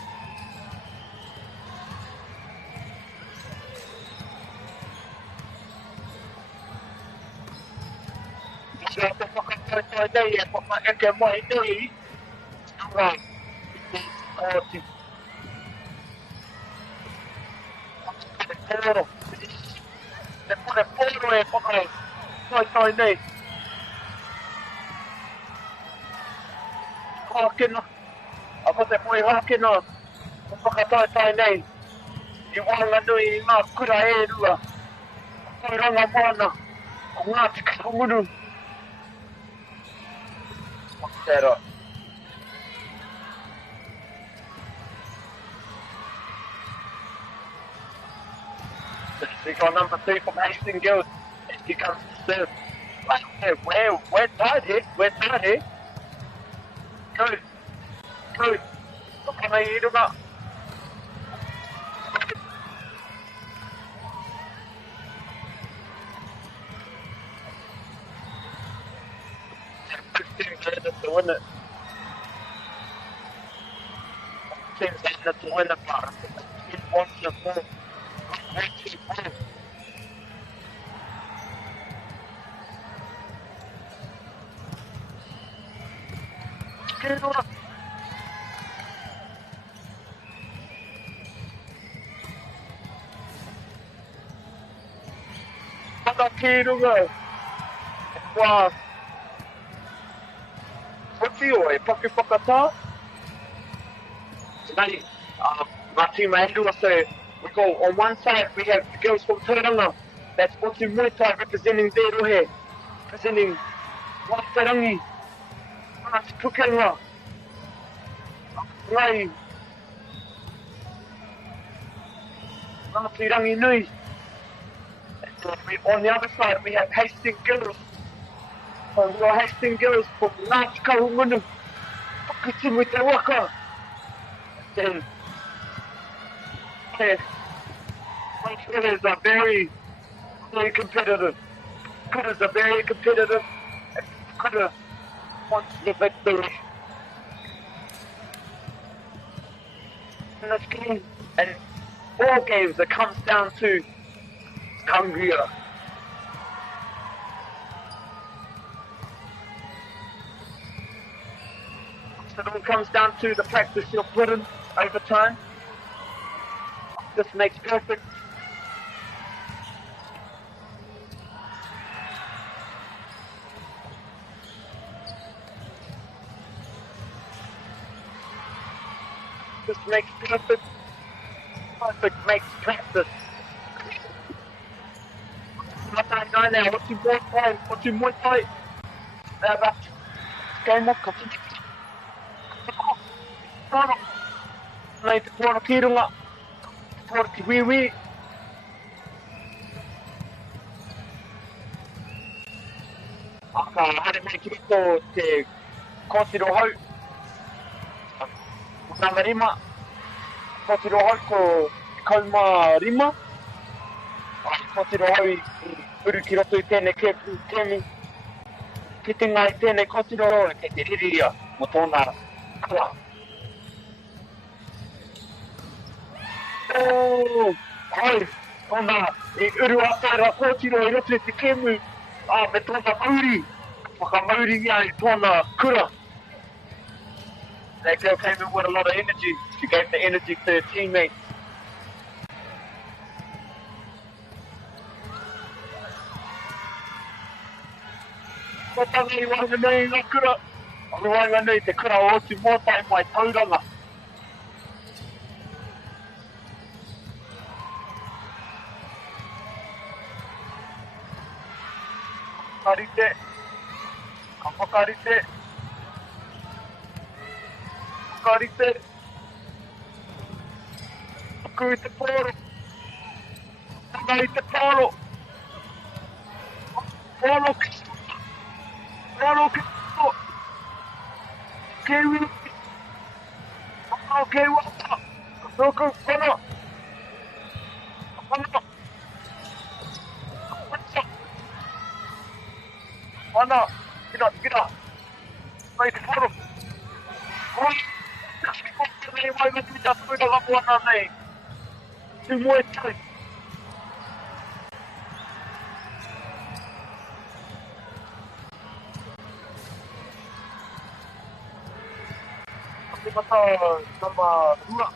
We got number 3 from Hastings Girls. He comes to serve. We're tied here. We're tied here. Good. Good. What can I do about? To win it. Teams ended to win it, but he wants the ball. Kirunga. Wow. What's the oi? Pocket Pokata? Tonight, my team Andrew say we go on one side we have the girls from Tauranga. That's what's in Muay Thai representing their rohe. Representing Watarangi. Ngāti Pukenga. Ngai. Ngāti Rangi Nui. On the other side, we have Hastings Girls. We got Hastings Girls from Ngāti Kahungunu. Pukutim with the waka. Then, my players are very, very competitive. Kutas are very competitive. Kuta wants the victory. In this game, and all games, it comes down to Kangria. So it all comes down to the practice you're put in over time. This makes perfect. This makes perfect. Perfect makes practice. Matai ngai now, what's your Muay Thai? What's your Muay Thai? But game of continue. Nei te kora kirunga. Kora ki wiwi. Aka hare mai ki rito te kōtiro hau. Nanga rima. Kōtiro hau ko kauma rima. Kōtiro hau I uru ki roto I tēnei kemi. Ki te ngai tēnei kōtiro hau kei te ririria mo tōna kura. Hai, tōna I uru ataira kōtiro I roto I te kemu. Me tōna mauri. Whakamauri ia I tōna kura. That girl came in with a lot of energy. She gave the energy to her teammates. Tangi wanga nei ngā kura. Anu wanga nei te kura o oti mōtai mai tauranga. Whakarite. Ka whakarite. Whakarite. Kui te pōro. Whakai te pōro. Pōro ki Pōro ki to. Kewi. Pōro kei wata. Tōku whana. Whana. Whana. Kira. Mai te pōro. Oi. Kasi kōpia nei mai me tui tātu I ngā moana nei. Te Muay Thai. Mata nama rua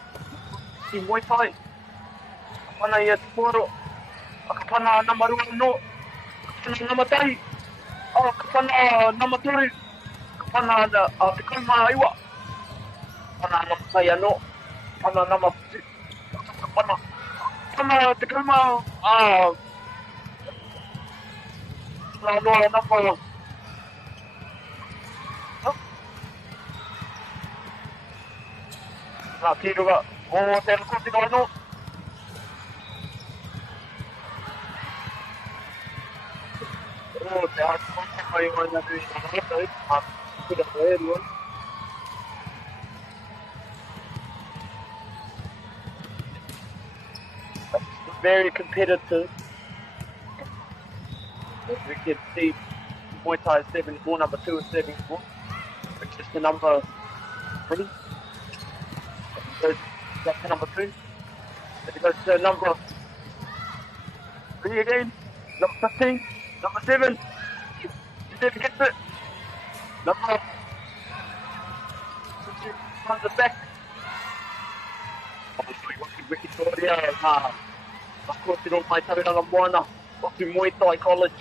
Te Muay Thai. Mana ia te pōro. Ka pana nama rua no. Ka pana nama tahi. Ka pana nama tori. Ka pana te kaima iwa. Pana nama tai ano. Pana nama puti. Ka pana te kaima la noa nama Nā tīrunga o tēnā kōtino anō. O te hati kōtino mai mai nā nui nā rātai, mā kura ko e rua. It's very competitive. As we can see, Muay Thai is 74, number 2 is 74, which is the number 3. That's the number 2. Then it goes to number 3 again. Number 15. Number 7. You didn't get it. Number 2 on the back. Wiki Toria. Of course, you don't mind having a moana. Off to Muay Thai College.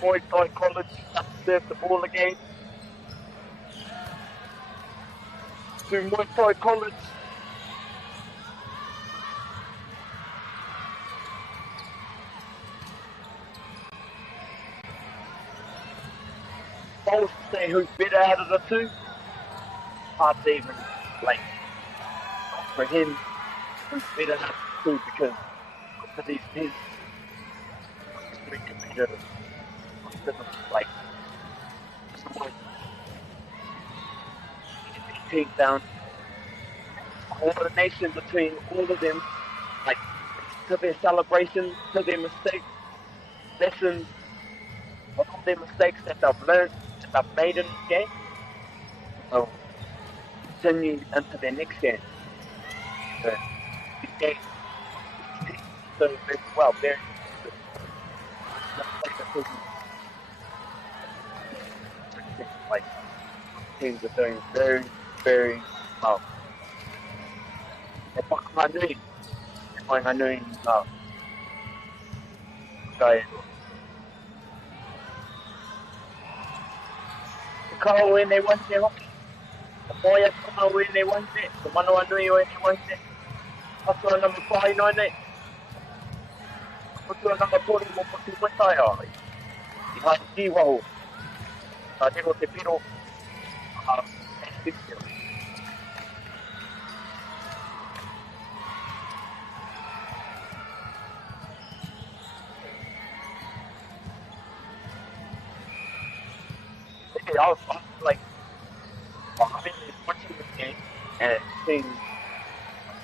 Muay Thai College, serve the ball again. To Muay Thai College. Bowls to say who's better out of the two. Hard to even like for him who's better out of the two because he's pretty competitive. Like team down coordination between all of them, like to their celebrations, to their mistakes, lessons, all of their mistakes that they've learned, that they've made in this game, so continue into their next game. So this game so very well, very like teams are doing very, very well. E whakanui, e whakanui guy. Kao when they want it, Moya Kao when they want it, the Manoanui when they want it. Patua number 598. Patua number 40 mo Patu Mataya. I Tiwaho. Diego Te Piro. I was like, I've been watching this game and seeing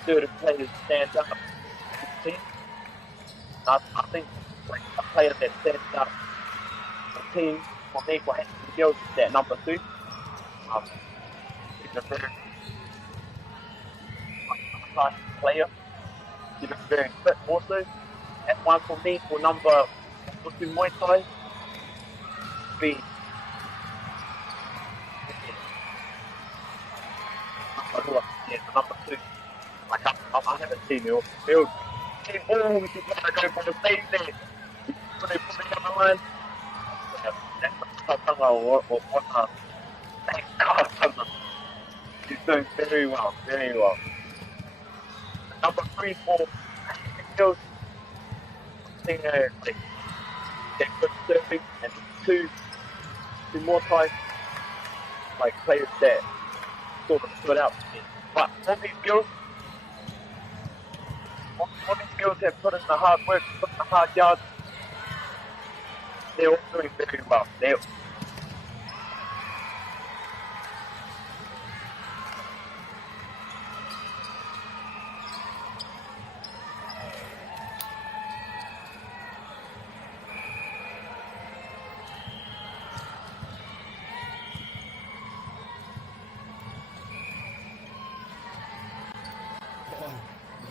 certain players stand up. I think like a player that stands up the team for me for having skills is that number 2. He's a very class player. He's very fit also. And one for me for number 2 Muay Thai be number 2. Like I haven't seen you. Build. Team ball, we should go for the same thing. When they put it on the line, that's what thank God. He's doing very well, very well. Number 3, 4, skills. Thing like get good surfing and two more times like players that sort of stood out to me. But all these girls have put in the hard work, put in the hard yards. They're all doing very well.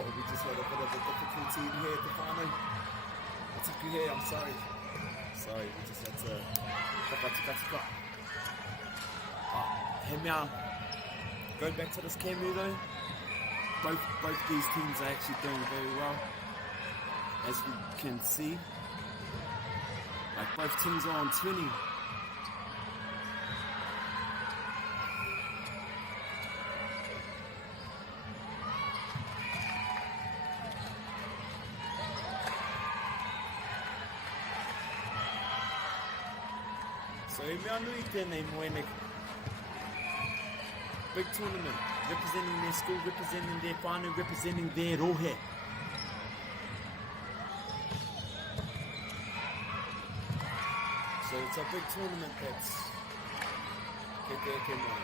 We just had a bit of a difficulty in here at the final. Ataku here, I'm sorry. Sorry, we just had to tika. Hey Meow, going back to this Camu though, both these teams are actually doing very well. As we can see, like both teams are on 20. So mea nui tēnei moene. Big tournament, representing their school, representing their whānau, representing their rohe. So it's a big tournament that's ke moe.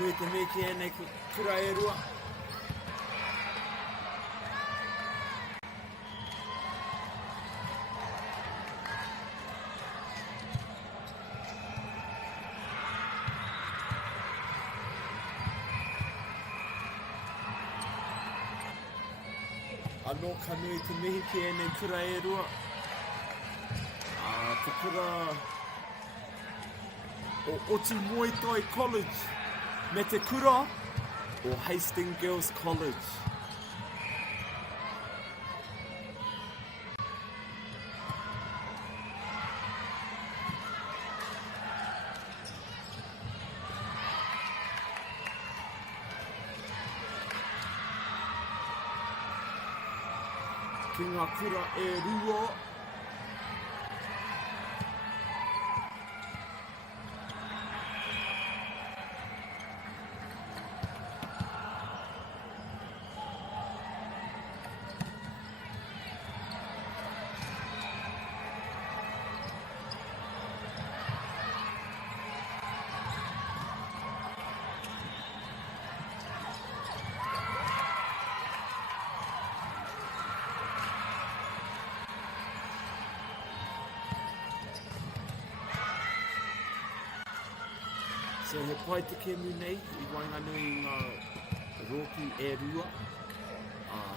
Nui te me ki ene kura e rua. Anō ka nui te mihi ki ene kura e rua. Te kura o Oti Muay Thai College. Me te kura o Hastings Girls College. Ki ngā kura e rua. So he pai te kemu nei, I wainganui ngā rōpū e rua.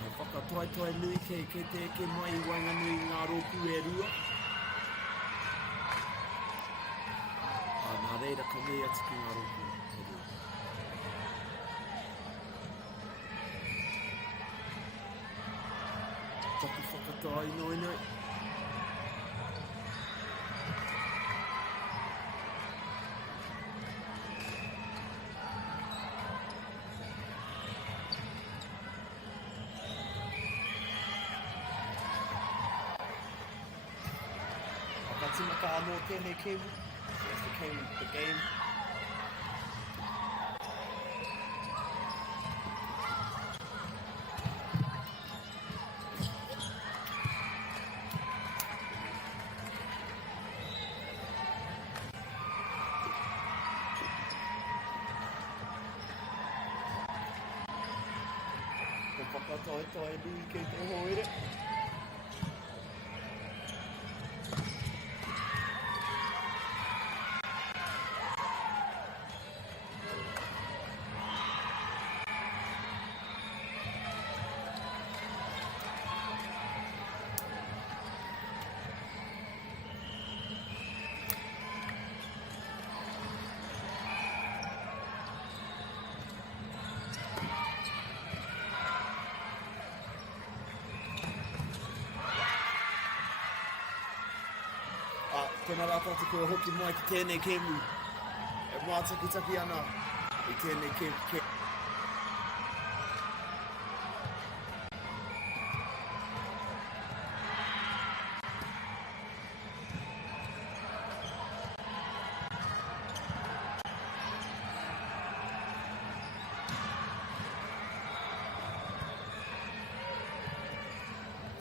He whakatoai nui ke te ke mai I wainganui ngā rōpū e rua. Nā reira ka mea atu ki ngā rōpū e rua. Taku whakatoai noi. Timaka anō tēnei kēmu. That's the game. Ko whakatoe nui kei te hoere. Tēnā rā tātou kua hoki mai ki tēnei kēmu. E mātakitaki ana I tēnei kēmu.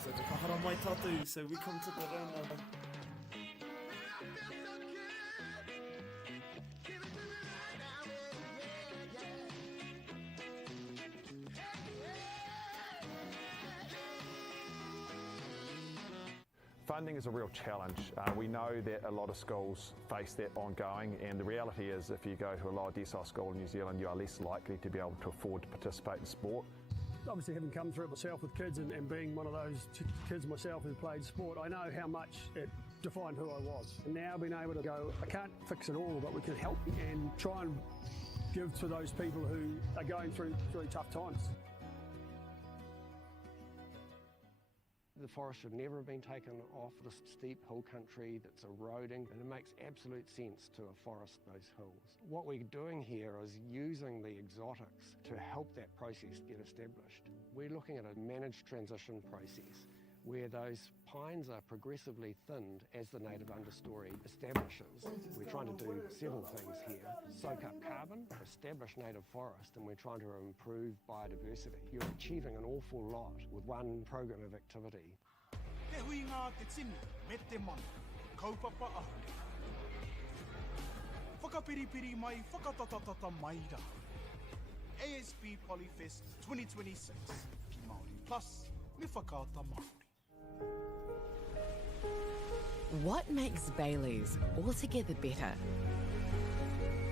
So te kahara mai tātou, so we come to the round. Funding is a real challenge. We know that a lot of schools face that ongoing, and the reality is if you go to a lower decile school in New Zealand, you are less likely to be able to afford to participate in sport. Obviously, having come through it myself with kids and being one of those kids myself who played sport, I know how much it defined who I was. And now being able to go, I can't fix it all, but we can help and try and give to those people who are going through really tough times. The forest should never have been taken off this steep hill country that's eroding, and it makes absolute sense to afforest those hills. What we're doing here is using the exotics to help that process get established. We're looking at a managed transition process where those pines are progressively thinned as the native understory establishes. We're trying to do several things here. Soak up carbon, establish native forest, and we're trying to improve biodiversity. You're achieving an awful lot with one program of activity. Te hui ngā te tini, me te mana, kaupapa ahu. Whakapiripiri mai, whakatatatata mai rā. ASB Polyfest 2026, ki Māori Plus, me whakaata Māori. What makes Bailey's altogether better?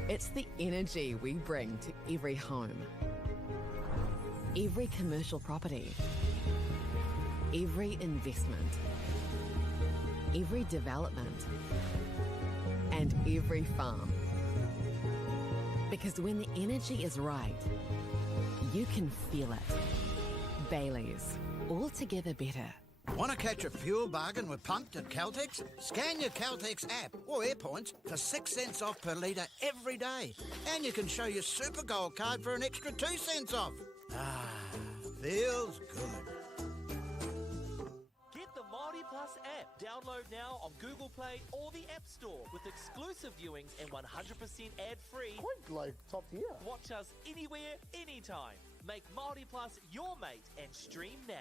It's the energy we bring to every home, every commercial property, every investment, every development, and every farm. Because when the energy is right, you can feel it. Bailey's, altogether better. Want to catch a fuel bargain with Pumped at Caltex? Scan your Caltex app or AirPoints for 6 cents off per litre every day. And you can show your Super Gold card for an extra 2 cents off. Ah, feels good. Get the Māori Plus app. Download now on Google Play or the App Store with exclusive viewings and 100% ad-free. Quite like top tier. Watch us anywhere, anytime. Make Māori Plus your mate and stream now.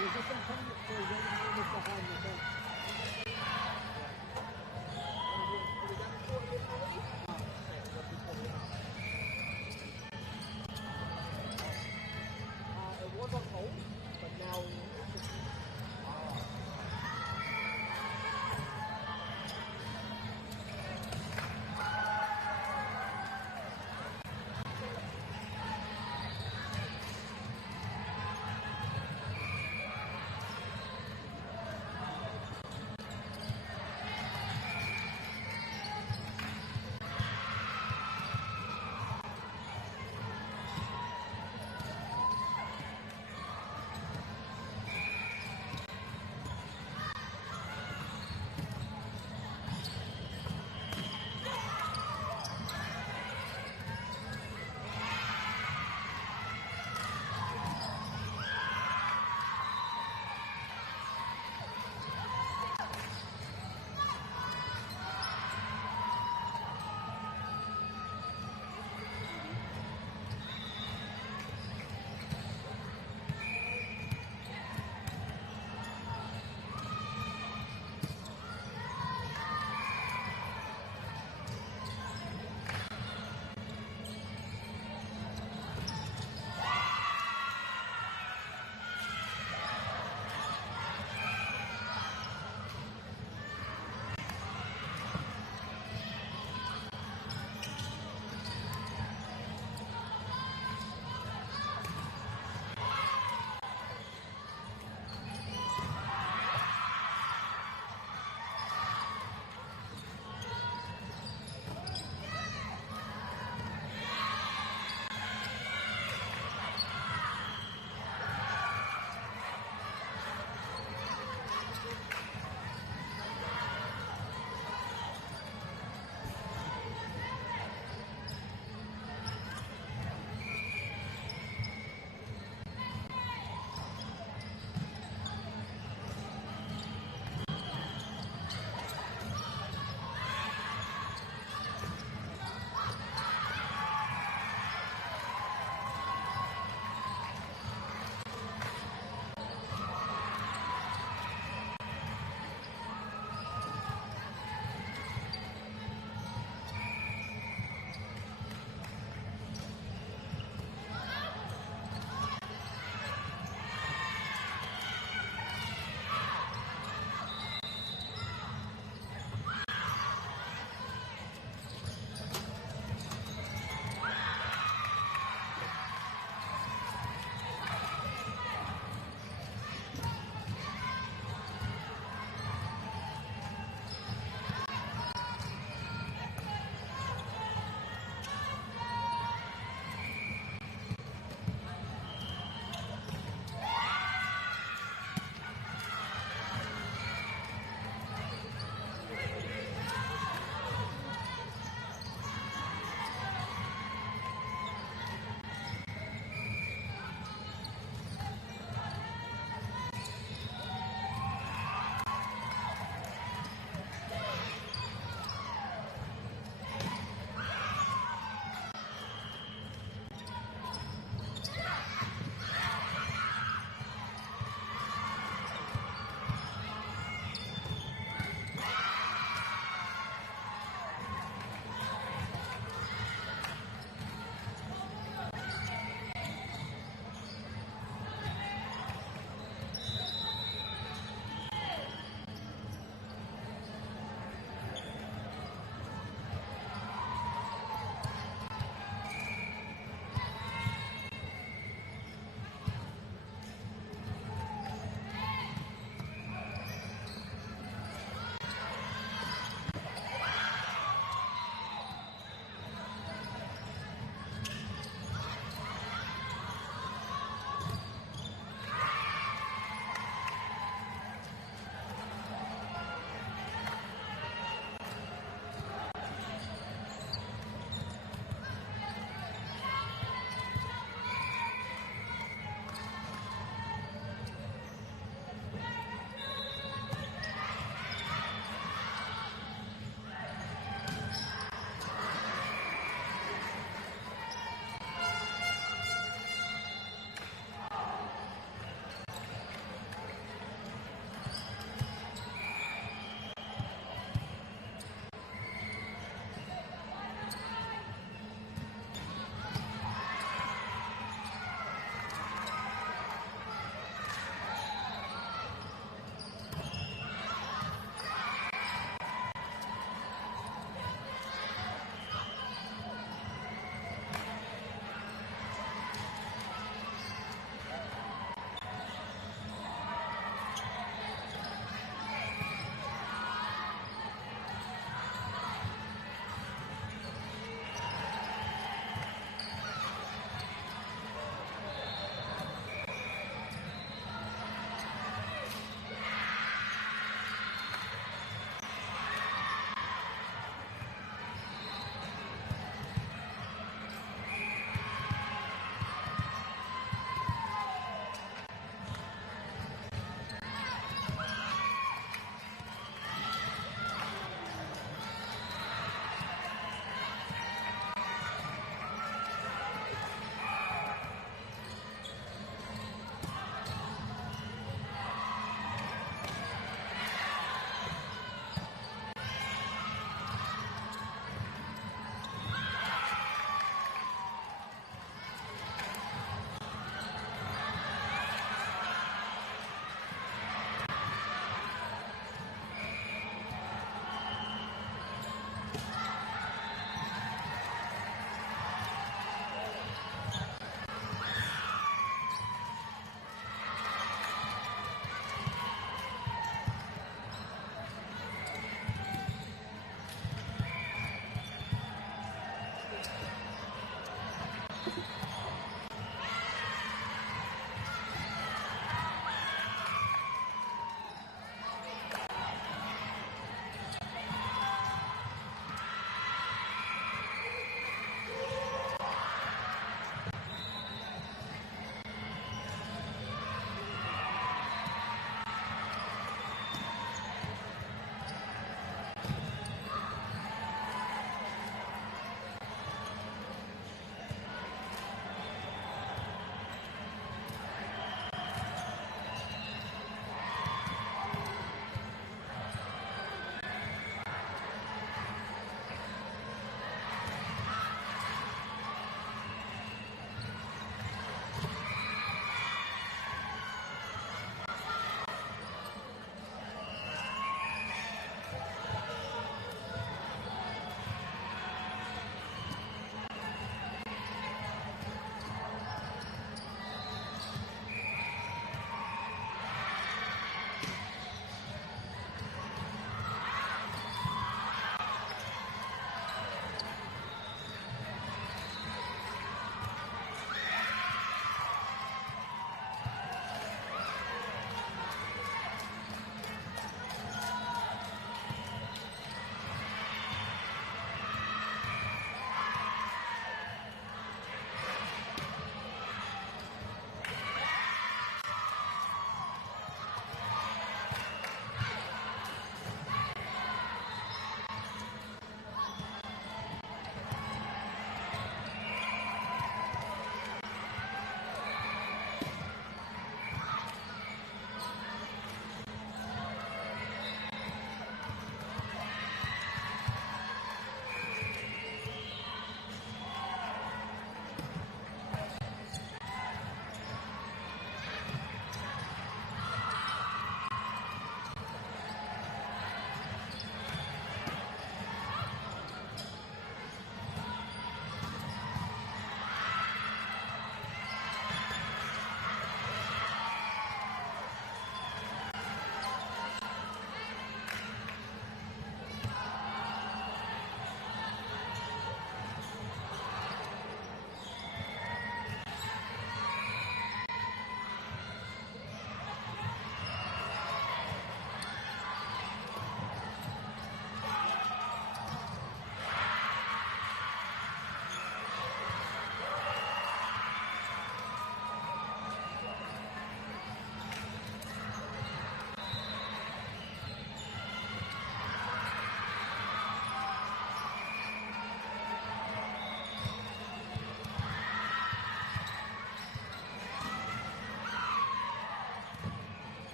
was just some time for Mr. Ham, I think. It was on hold, but now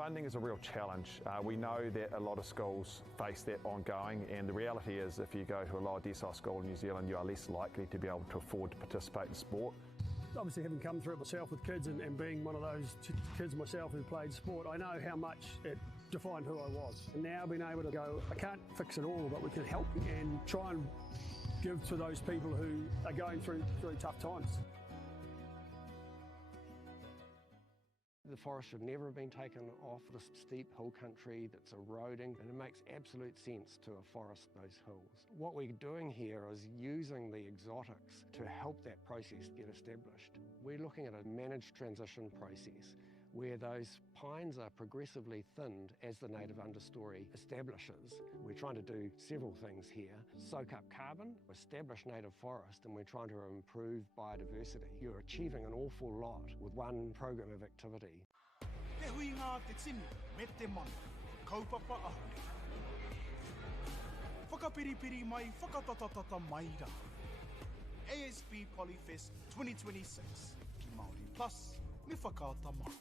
Funding is a real challenge. We know that a lot of schools face that ongoing, and the reality is if you go to a lower decile school in New Zealand, you are less likely to be able to afford to participate in sport. Obviously, having come through it myself with kids and being one of those kids myself who played sport, I know how much it defined who I was. And now being able to go, I can't fix it all, but we can help and try and give to those people who are going through tough times. The forest should never have been taken off this steep hill country that's eroding, and it makes absolute sense to afforest those hills. What we're doing here is using the exotics to help that process get established. We're looking at a managed transition process where those pines are progressively thinned as the native understory establishes. We're trying to do several things here. Soak up carbon, establish native forest, and we're trying to improve biodiversity. You're achieving an awful lot with one program of activity. Te hui ngā te tini, me te mana, kaupapa ahu. Whakapiripiri mai, whakatatatata mai rā. ASB Polyfest 2026, ki Māori Plus, me whakaata Māori.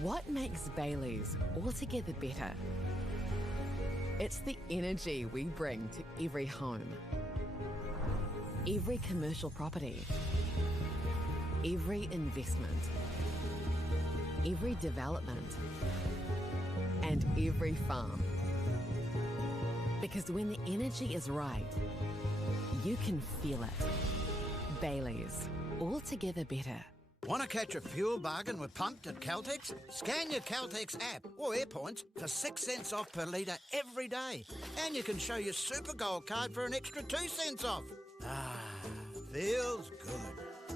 What makes Bailey's altogether better? It's the energy we bring to every home, every commercial property, every investment, every development, and every farm. Because when the energy is right, you can feel it. Bailey's, altogether better. Want to catch a fuel bargain with Pumped at Caltex? Scan your Caltex app or AirPoints for 6 cents off per litre every day. And you can show your Super Gold card for an extra 2 cents off. Ah, feels good.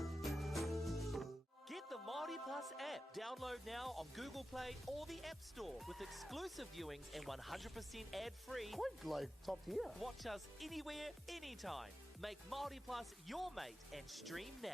Get the Māori Plus app. Download now on Google Play or the App Store with exclusive viewings and 100% ad-free. Quite like top tier. Watch us anywhere, anytime. Make Māori Plus your mate and stream now.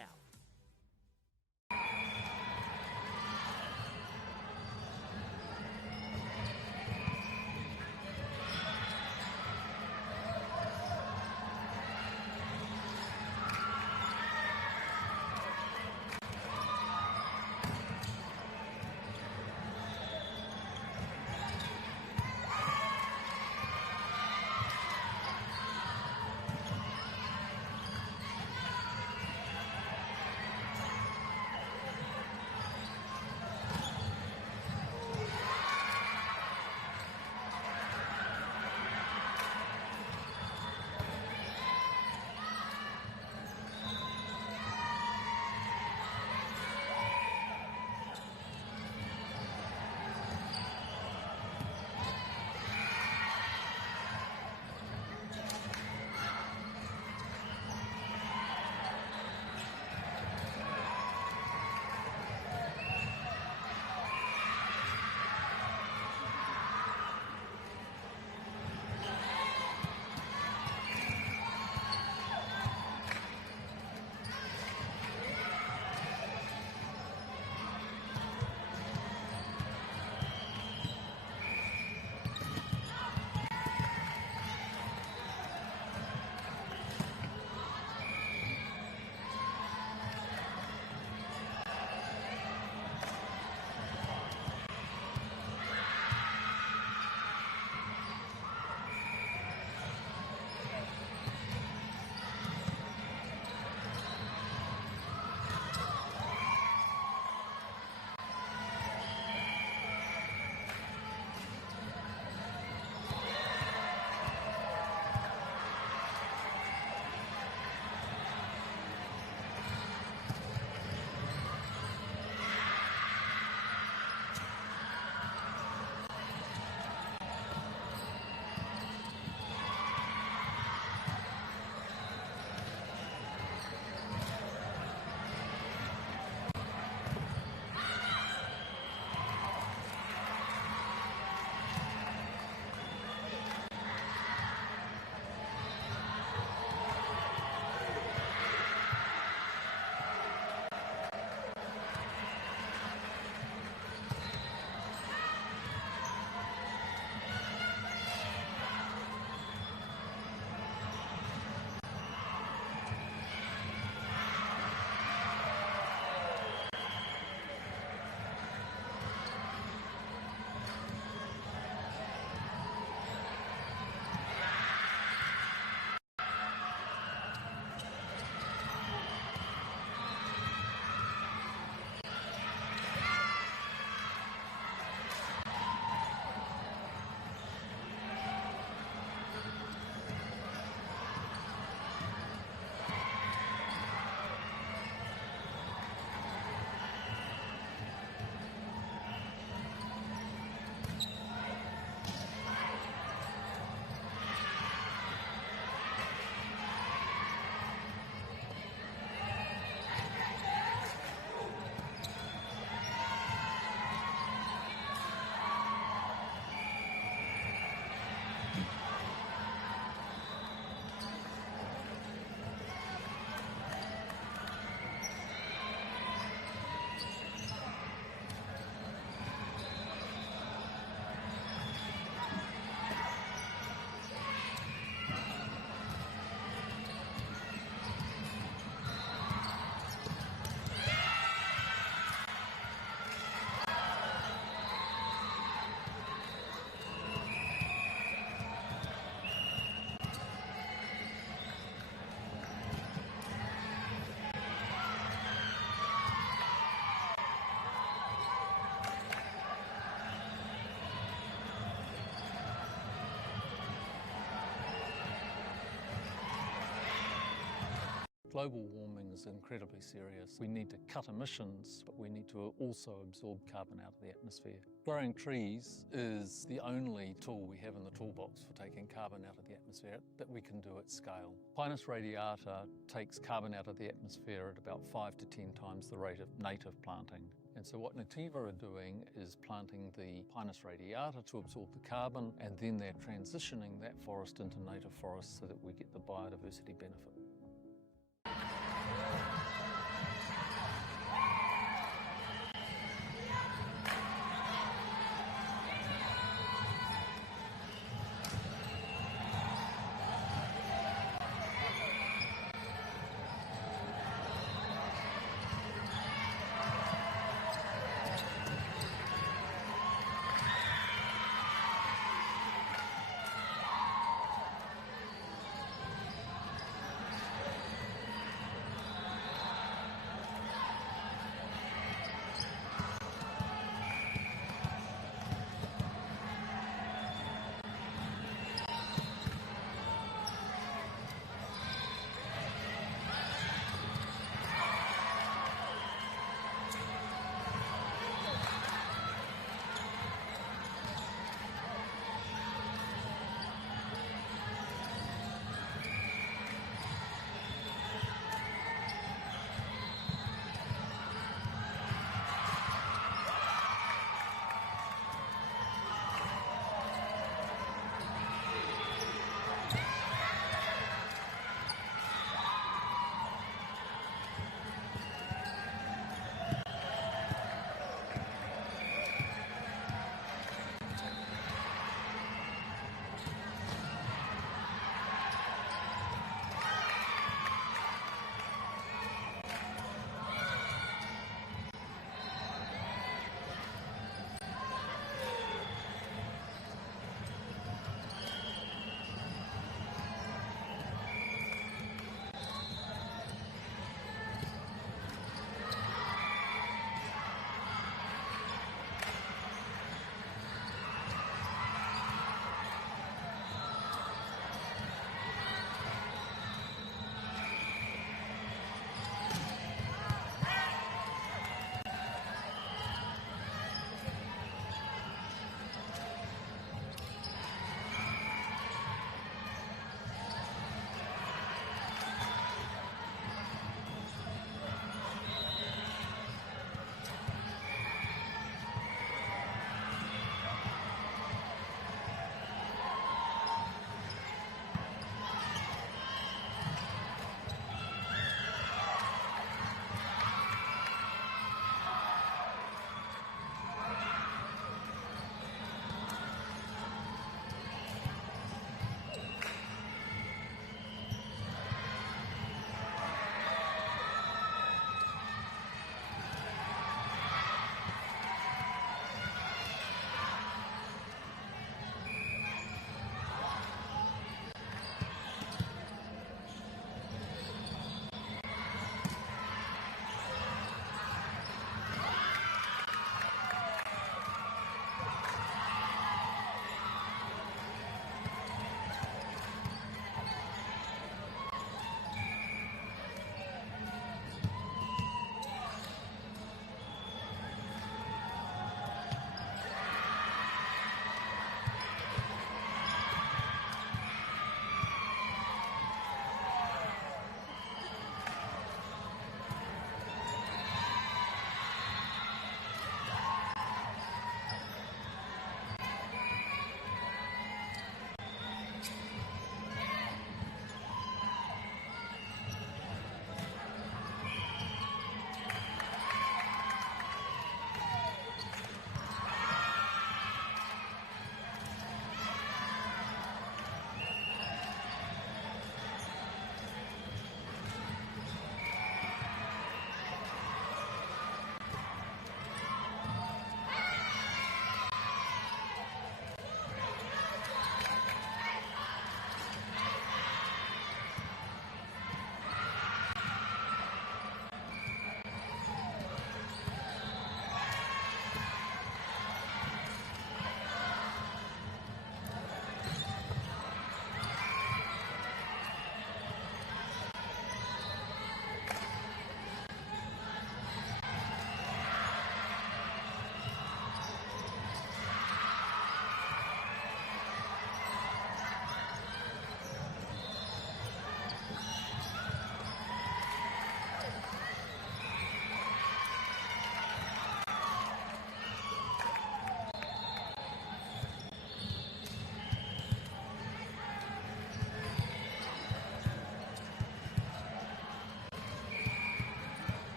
Global warming is incredibly serious. We need to cut emissions, but we need to also absorb carbon out of the atmosphere. Growing trees is the only tool we have in the toolbox for taking carbon out of the atmosphere that we can do at scale. Pinus radiata takes carbon out of the atmosphere at about 5 to 10 times the rate of native planting. And so what Nativa are doing is planting the Pinus radiata to absorb the carbon, and then they're transitioning that forest into native forest so that we get the biodiversity benefit.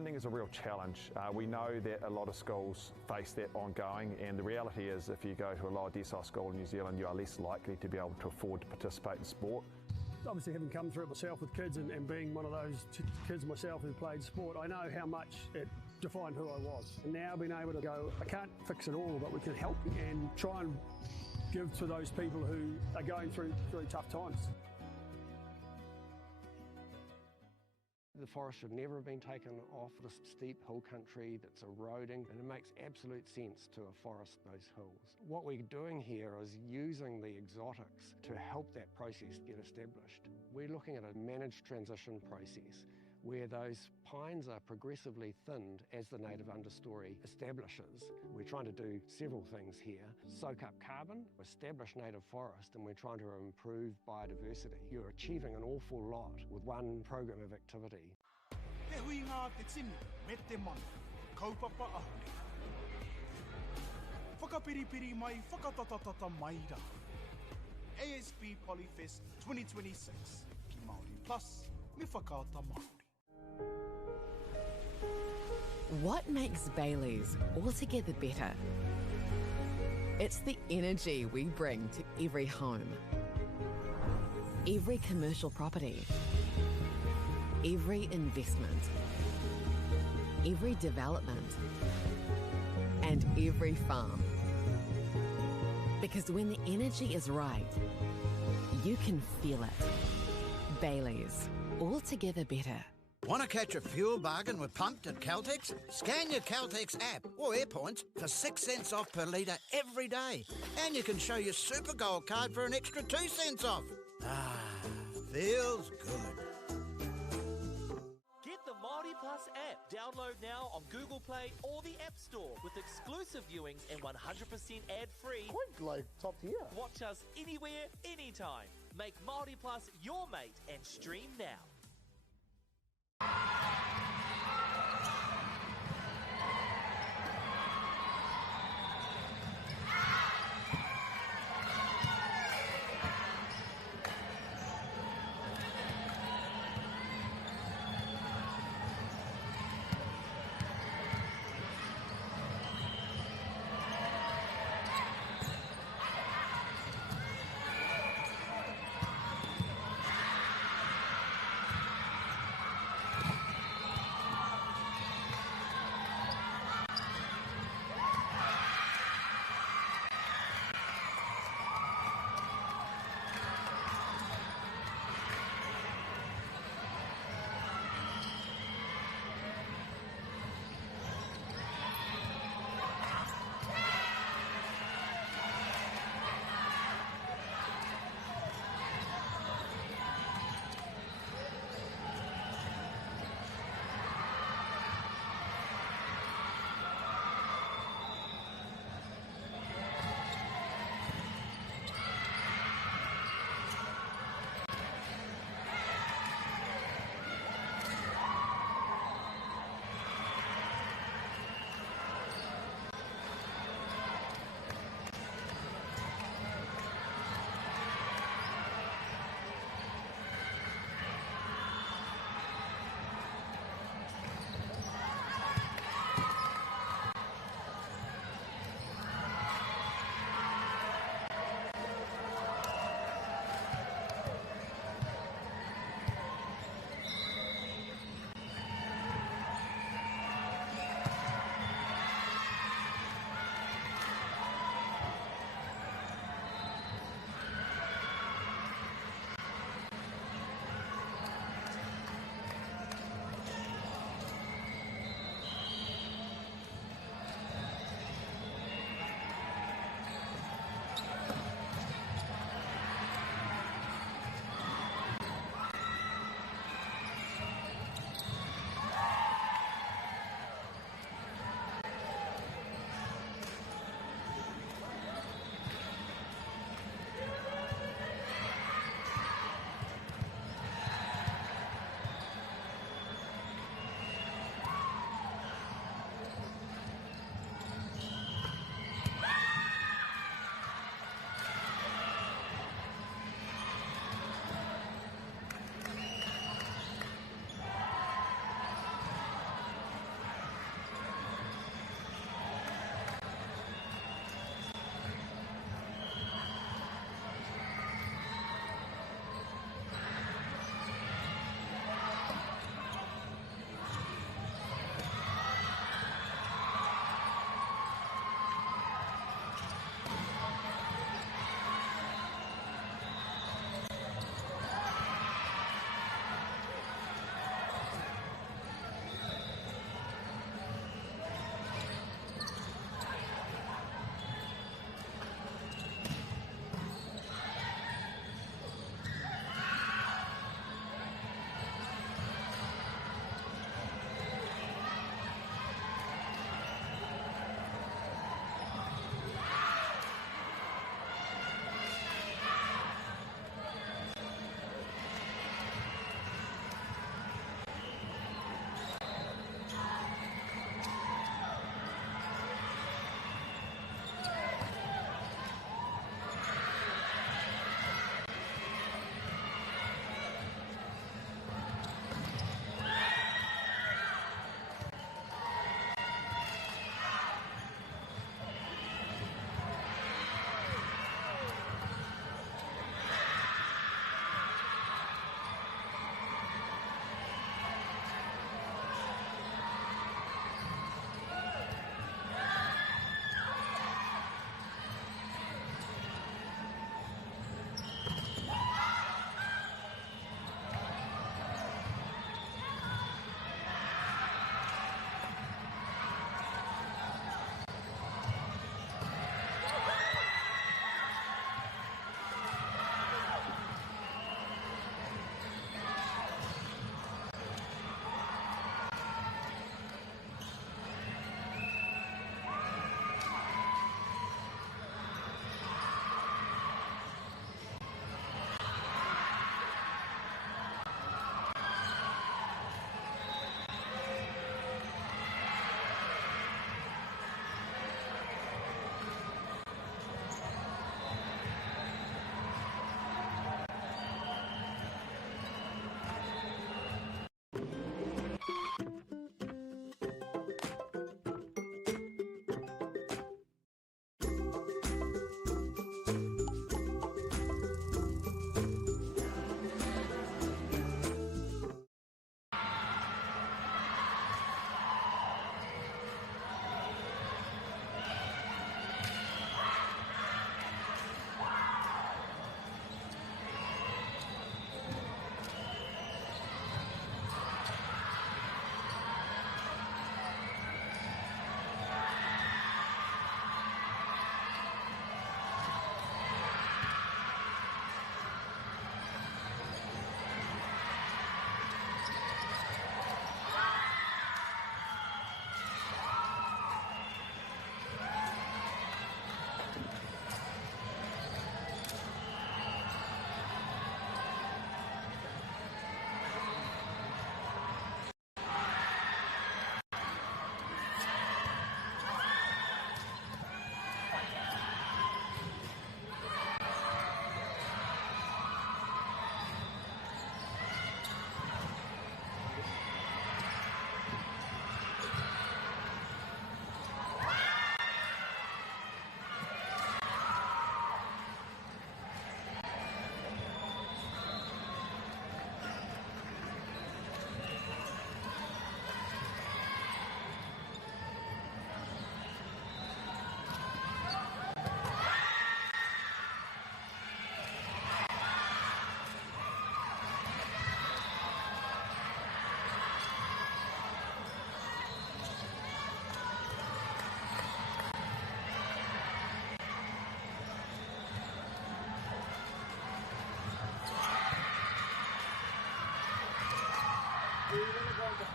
Funding is a real challenge. We know that a lot of schools face that ongoing, and the reality is if you go to a lower decile school in New Zealand, you are less likely to be able to afford to participate in sport. Obviously, having come through it myself with kids and being one of those kids myself who played sport, I know how much it defined who I was. And now being able to go, I can't fix it all, but we can help and try and give to those people who are going through really tough times. The forest should never have been taken off this steep hill country that's eroding, and it makes absolute sense to afforest those hills. What we're doing here is using the exotics to help that process get established. We're looking at a managed transition process where those pines are progressively thinned as the native understory establishes. We're trying to do several things here. Soak up carbon, establish native forest, and we're trying to improve biodiversity. You're achieving an awful lot with one program of activity. Te hui ngā te tini, me te mana, kaupapa ahuri. Whakapiripiri mai, whakatatatata mai rā. ASB Polyfest 2026, ki Māori Plus, me whakaata Māori. What makes Bailey's altogether better? It's the energy we bring to every home, every commercial property, every investment, every development, and every farm. Because when the energy is right, you can feel it. Bailey's, altogether better. Want to catch a fuel bargain with Pumped at Caltex? Scan your Caltex app or AirPoints for 6 cents off per litre every day. And you can show your Super Gold card for an extra 2 cents off. Ah, feels good. Get the Māori Plus app. Download now on Google Play or the App Store with exclusive viewings and 100% ad-free. Quite like top tier. Watch us anywhere, anytime. Make Māori Plus your mate and stream now.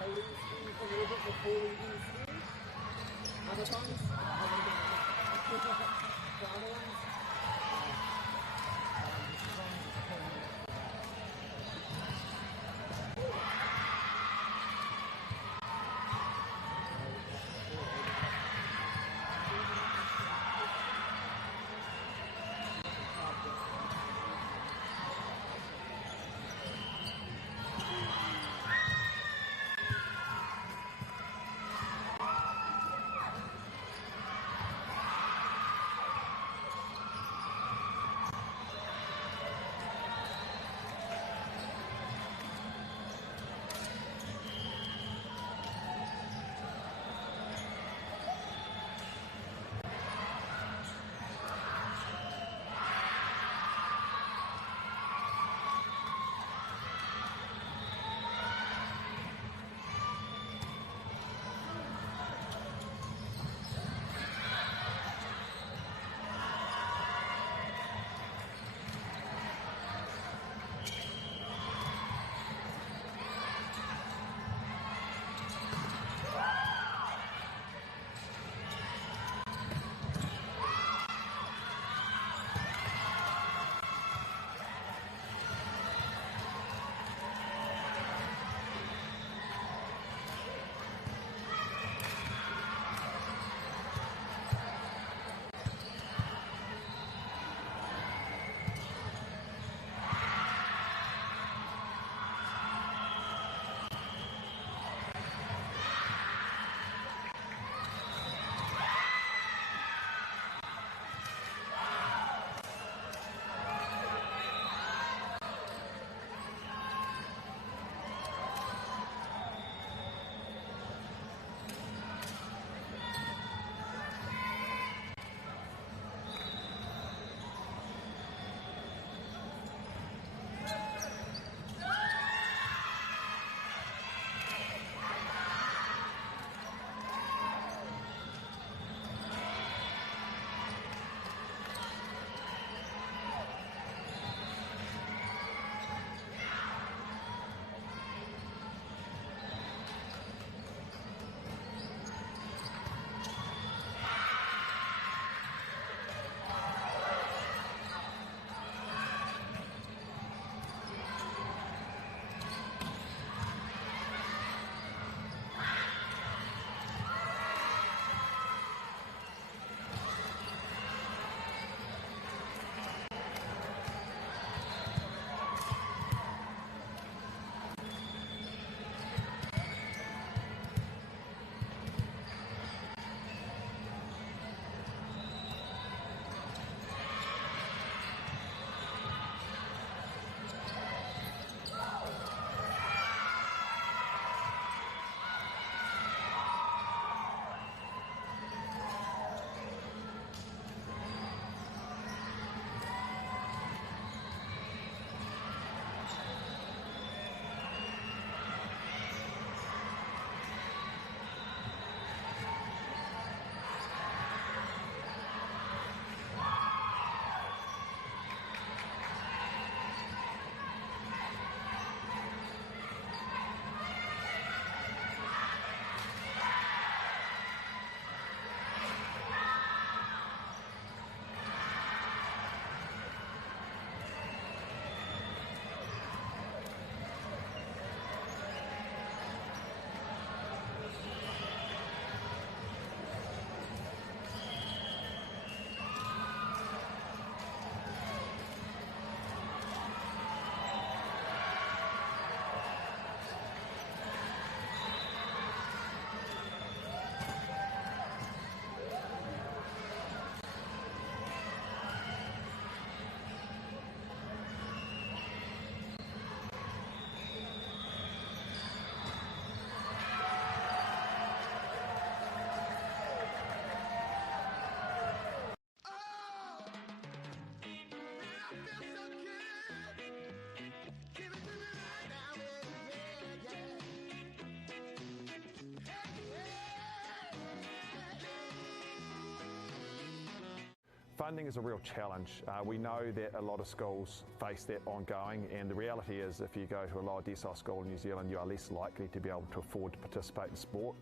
AD schemes a little bit before we do school. Other times, for other ones, Funding is a real challenge. We know that a lot of schools face that ongoing, and the reality is if you go to a lower decile school in New Zealand, you are less likely to be able to afford to participate in sport.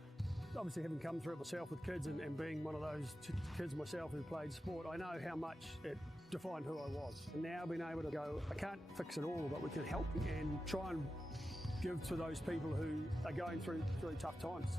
Obviously, having come through it myself with kids and being one of those kids myself who played sport, I know how much it defined who I was. And now being able to go, I can't fix it all, but we can help and try and give to those people who are going through really tough times.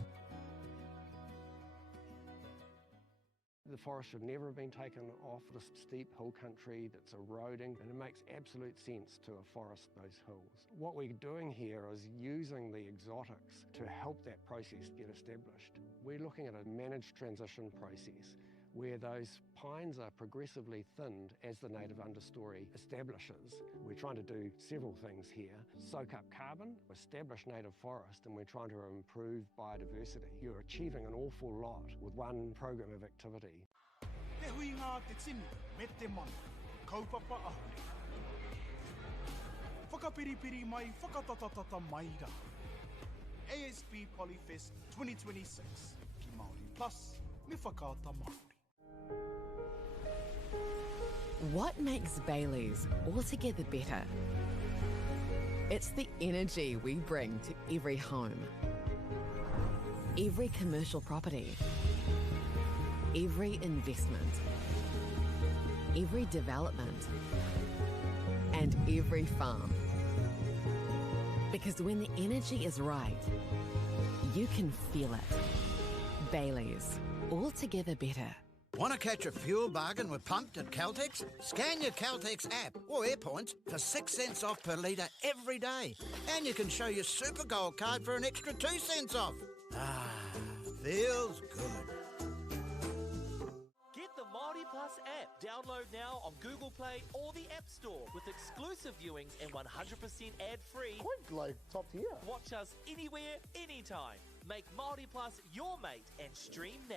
The forest should never have been taken off this steep hill country that's eroding, and it makes absolute sense to afforest those hills. What we're doing here is using the exotics to help that process get established. We're looking at a managed transition process where those pines are progressively thinned as the native understory establishes. We're trying to do several things here. Soak up carbon, establish native forest, and we're trying to improve biodiversity. You're achieving an awful lot with one program of activity. Te hui ngā te tini, me te mana, kaupapa ahuri. Whakapiripiri mai, whakatatatata mai rā. ASP Polyfest 2026, ki Māori Plus, me whakaata Māori. What makes Bailey's altogether better? It's the energy we bring to every home, every commercial property, every investment, every development, and every farm. Because when the energy is right, you can feel it. Bailey's, altogether better. Want to catch a fuel bargain with Pumped at Caltex? Scan your Caltex app or AirPoints for 6 cents off per litre every day. And you can show your Super Gold card for an extra 2 cents off. Ah, feels good. Get the Māori Plus app. Download now on Google Play or the App Store with exclusive viewings and 100% ad-free. Quite like top tier. Watch us anywhere, anytime. Make Māori Plus your mate and stream now.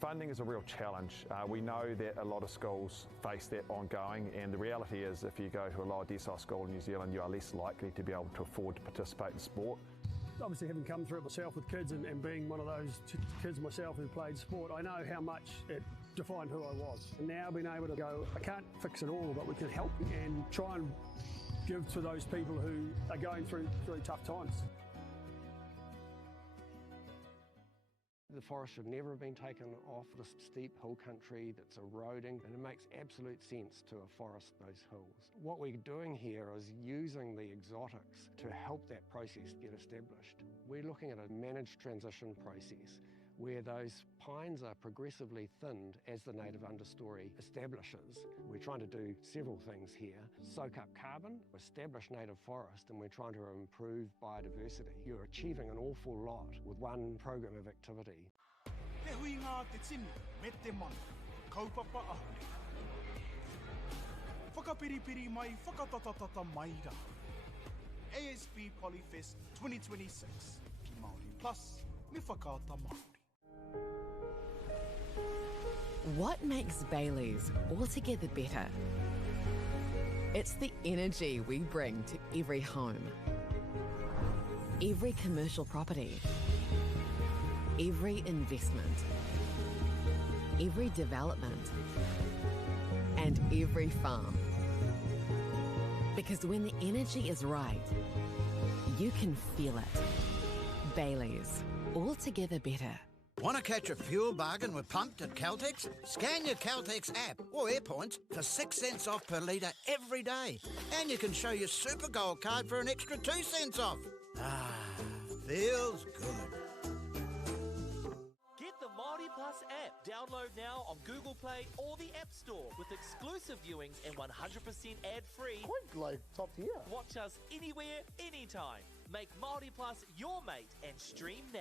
Funding is a real challenge. We know that a lot of schools face that ongoing, and the reality is if you go to a lower decile school in New Zealand, you are less likely to be able to afford to participate in sport. Obviously, having come through it myself with kids and being one of those kids myself who played sport, I know how much it defined who I was. And now being able to go, I can't fix it all, but we can help and try and give to those people who are going through really tough times. The forest should never have been taken off the steep hill country that's eroding, and it makes absolute sense to afforest those hills. What we're doing here is using the exotics to help that process get established. We're looking at a managed transition process where those pines are progressively thinned as the native understory establishes. We're trying to do several things here. Soak up carbon, establish native forest, and we're trying to improve biodiversity. You're achieving an awful lot with one program of activity. Te hui ngā te tini, me te mana, kaupapa ahuri. Whakapiripiri mai, whakatatatata mai rā. ASB Polyfest 2026, ki Māori Plus, me whakaata Māori. What makes Bailey's altogether better? It's the energy we bring to every home, every commercial property, every investment, every development, and every farm. Because when the energy is right, you can feel it. Bailey's, altogether better. Want to catch a fuel bargain with Pumped at Caltex? Scan your Caltex app or AirPoints for 6 cents off per litre every day. And you can show your Super Gold card for an extra 2 cents off. Ah, feels good. Get the Māori Plus app. Download now on Google Play or the App Store with exclusive viewings and 100% ad-free. Quite like top tier. Watch us anywhere, anytime. Make Māori Plus your mate and stream now.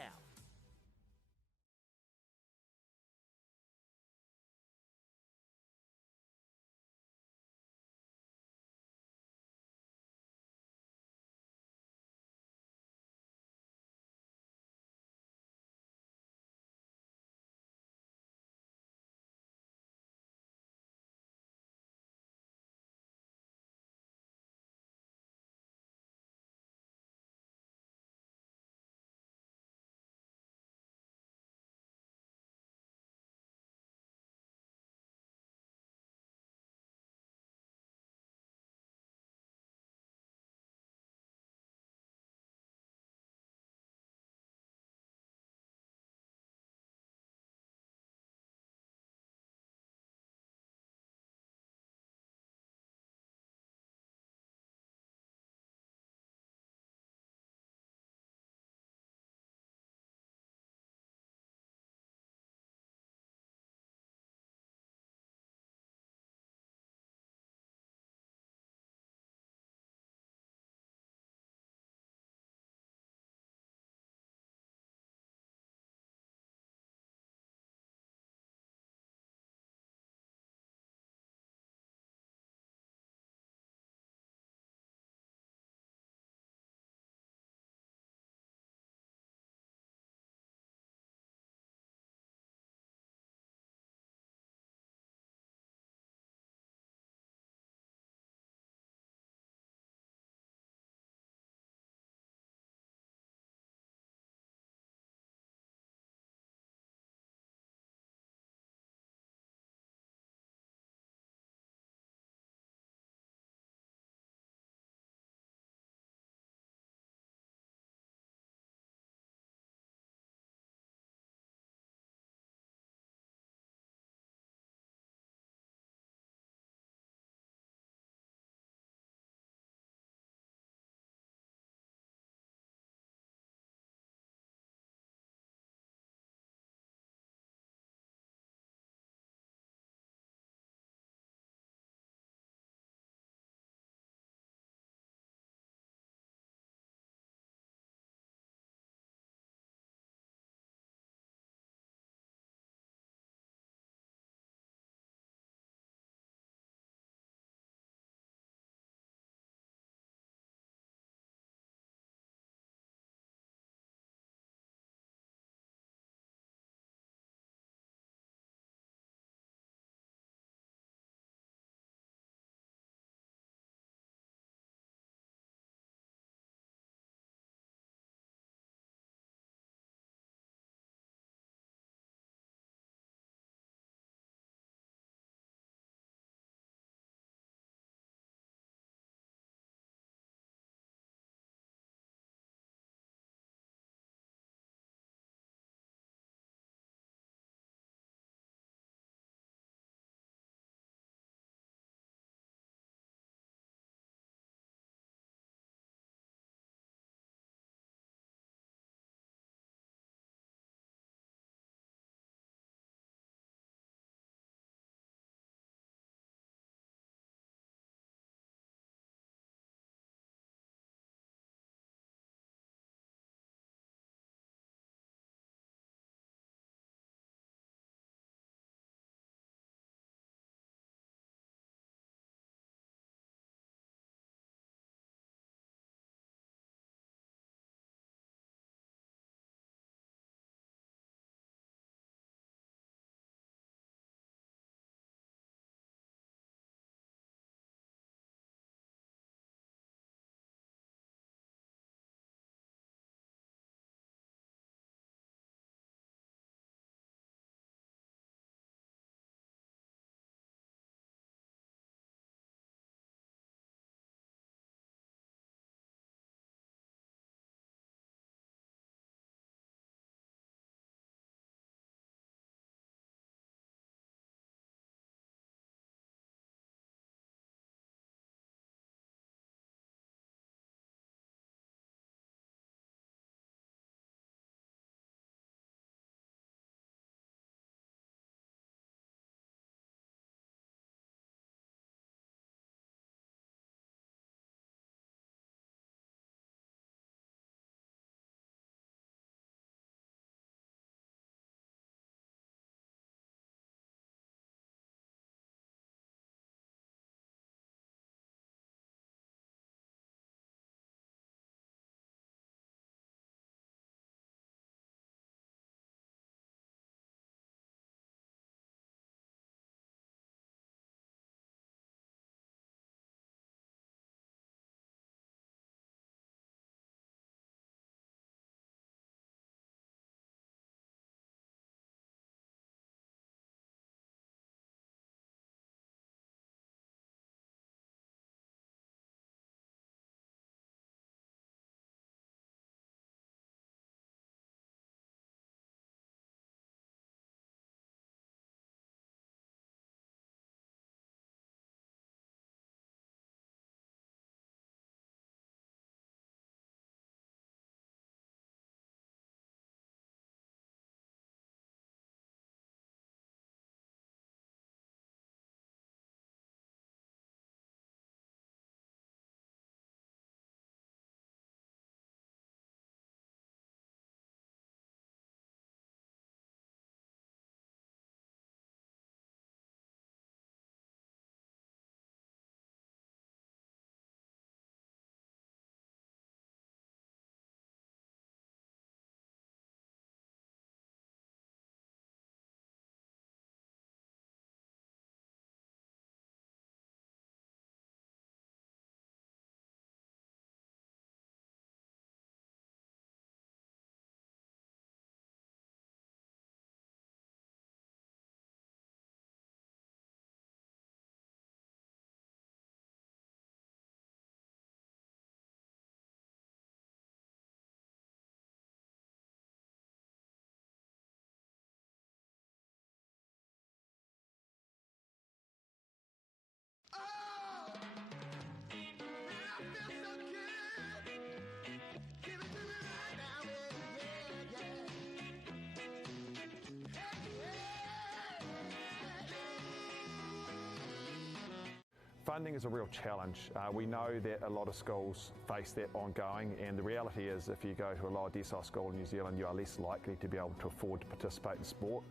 Funding is a real challenge. We know that a lot of schools face that ongoing, and the reality is if you go to a lower decile school in New Zealand, you are less likely to be able to afford to participate in sport.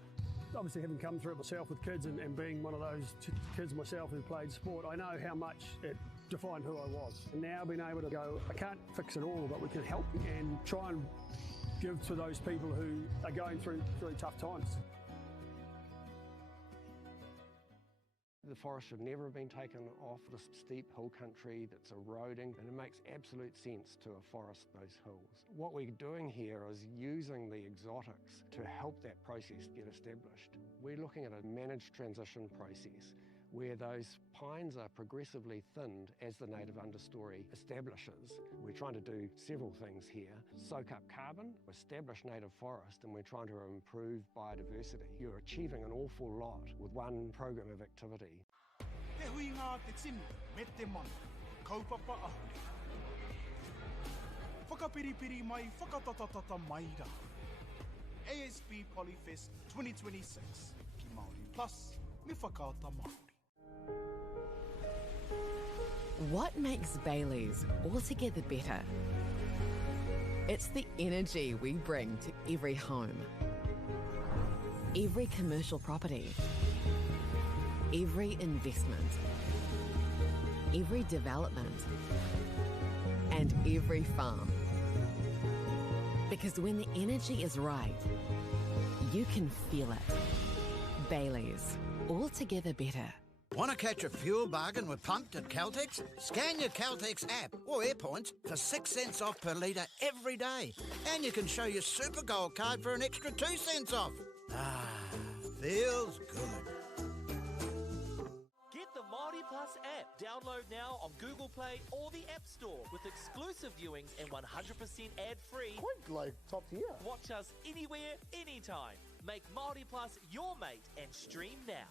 Obviously, having come through it myself with kids and being one of those kids myself who played sport, I know how much it defined who I was. And now being able to go, I can't fix it all, but we can help and try and give to those people who are going through really tough times. The forest should never have been taken off this steep hill country that's eroding, and it makes absolute sense to afforest those hills. What we're doing here is using the exotics to help that process get established. We're looking at a managed transition process where those pines are progressively thinned as the native understory establishes. We're trying to do several things here. Soak up carbon, establish native forest, and we're trying to improve biodiversity. You're achieving an awful lot with one program of activity. Te hui ngā te tini, me te mana, kaupapa ahuri. Whakapiripiri mai, whakatatatata mai rā. ASB Polyfest 2026, ki Māori Plus, me whakaata Māori. What makes Bailey's altogether better? It's the energy we bring to every home, every commercial property, every investment, every development, and every farm. Because when the energy is right, you can feel it. Bailey's, altogether better. Want to catch a fuel bargain with Pumped at Caltex? Scan your Caltex app or AirPoints for 6 cents off per litre every day. And you can show your Super Gold card for an extra 2 cents off. Ah, feels good. Get the Māori Plus app. Download now on Google Play or the App Store with exclusive viewings and 100% ad-free. Quite like top tier. Watch us anywhere, anytime. Make Māori Plus your mate and stream now.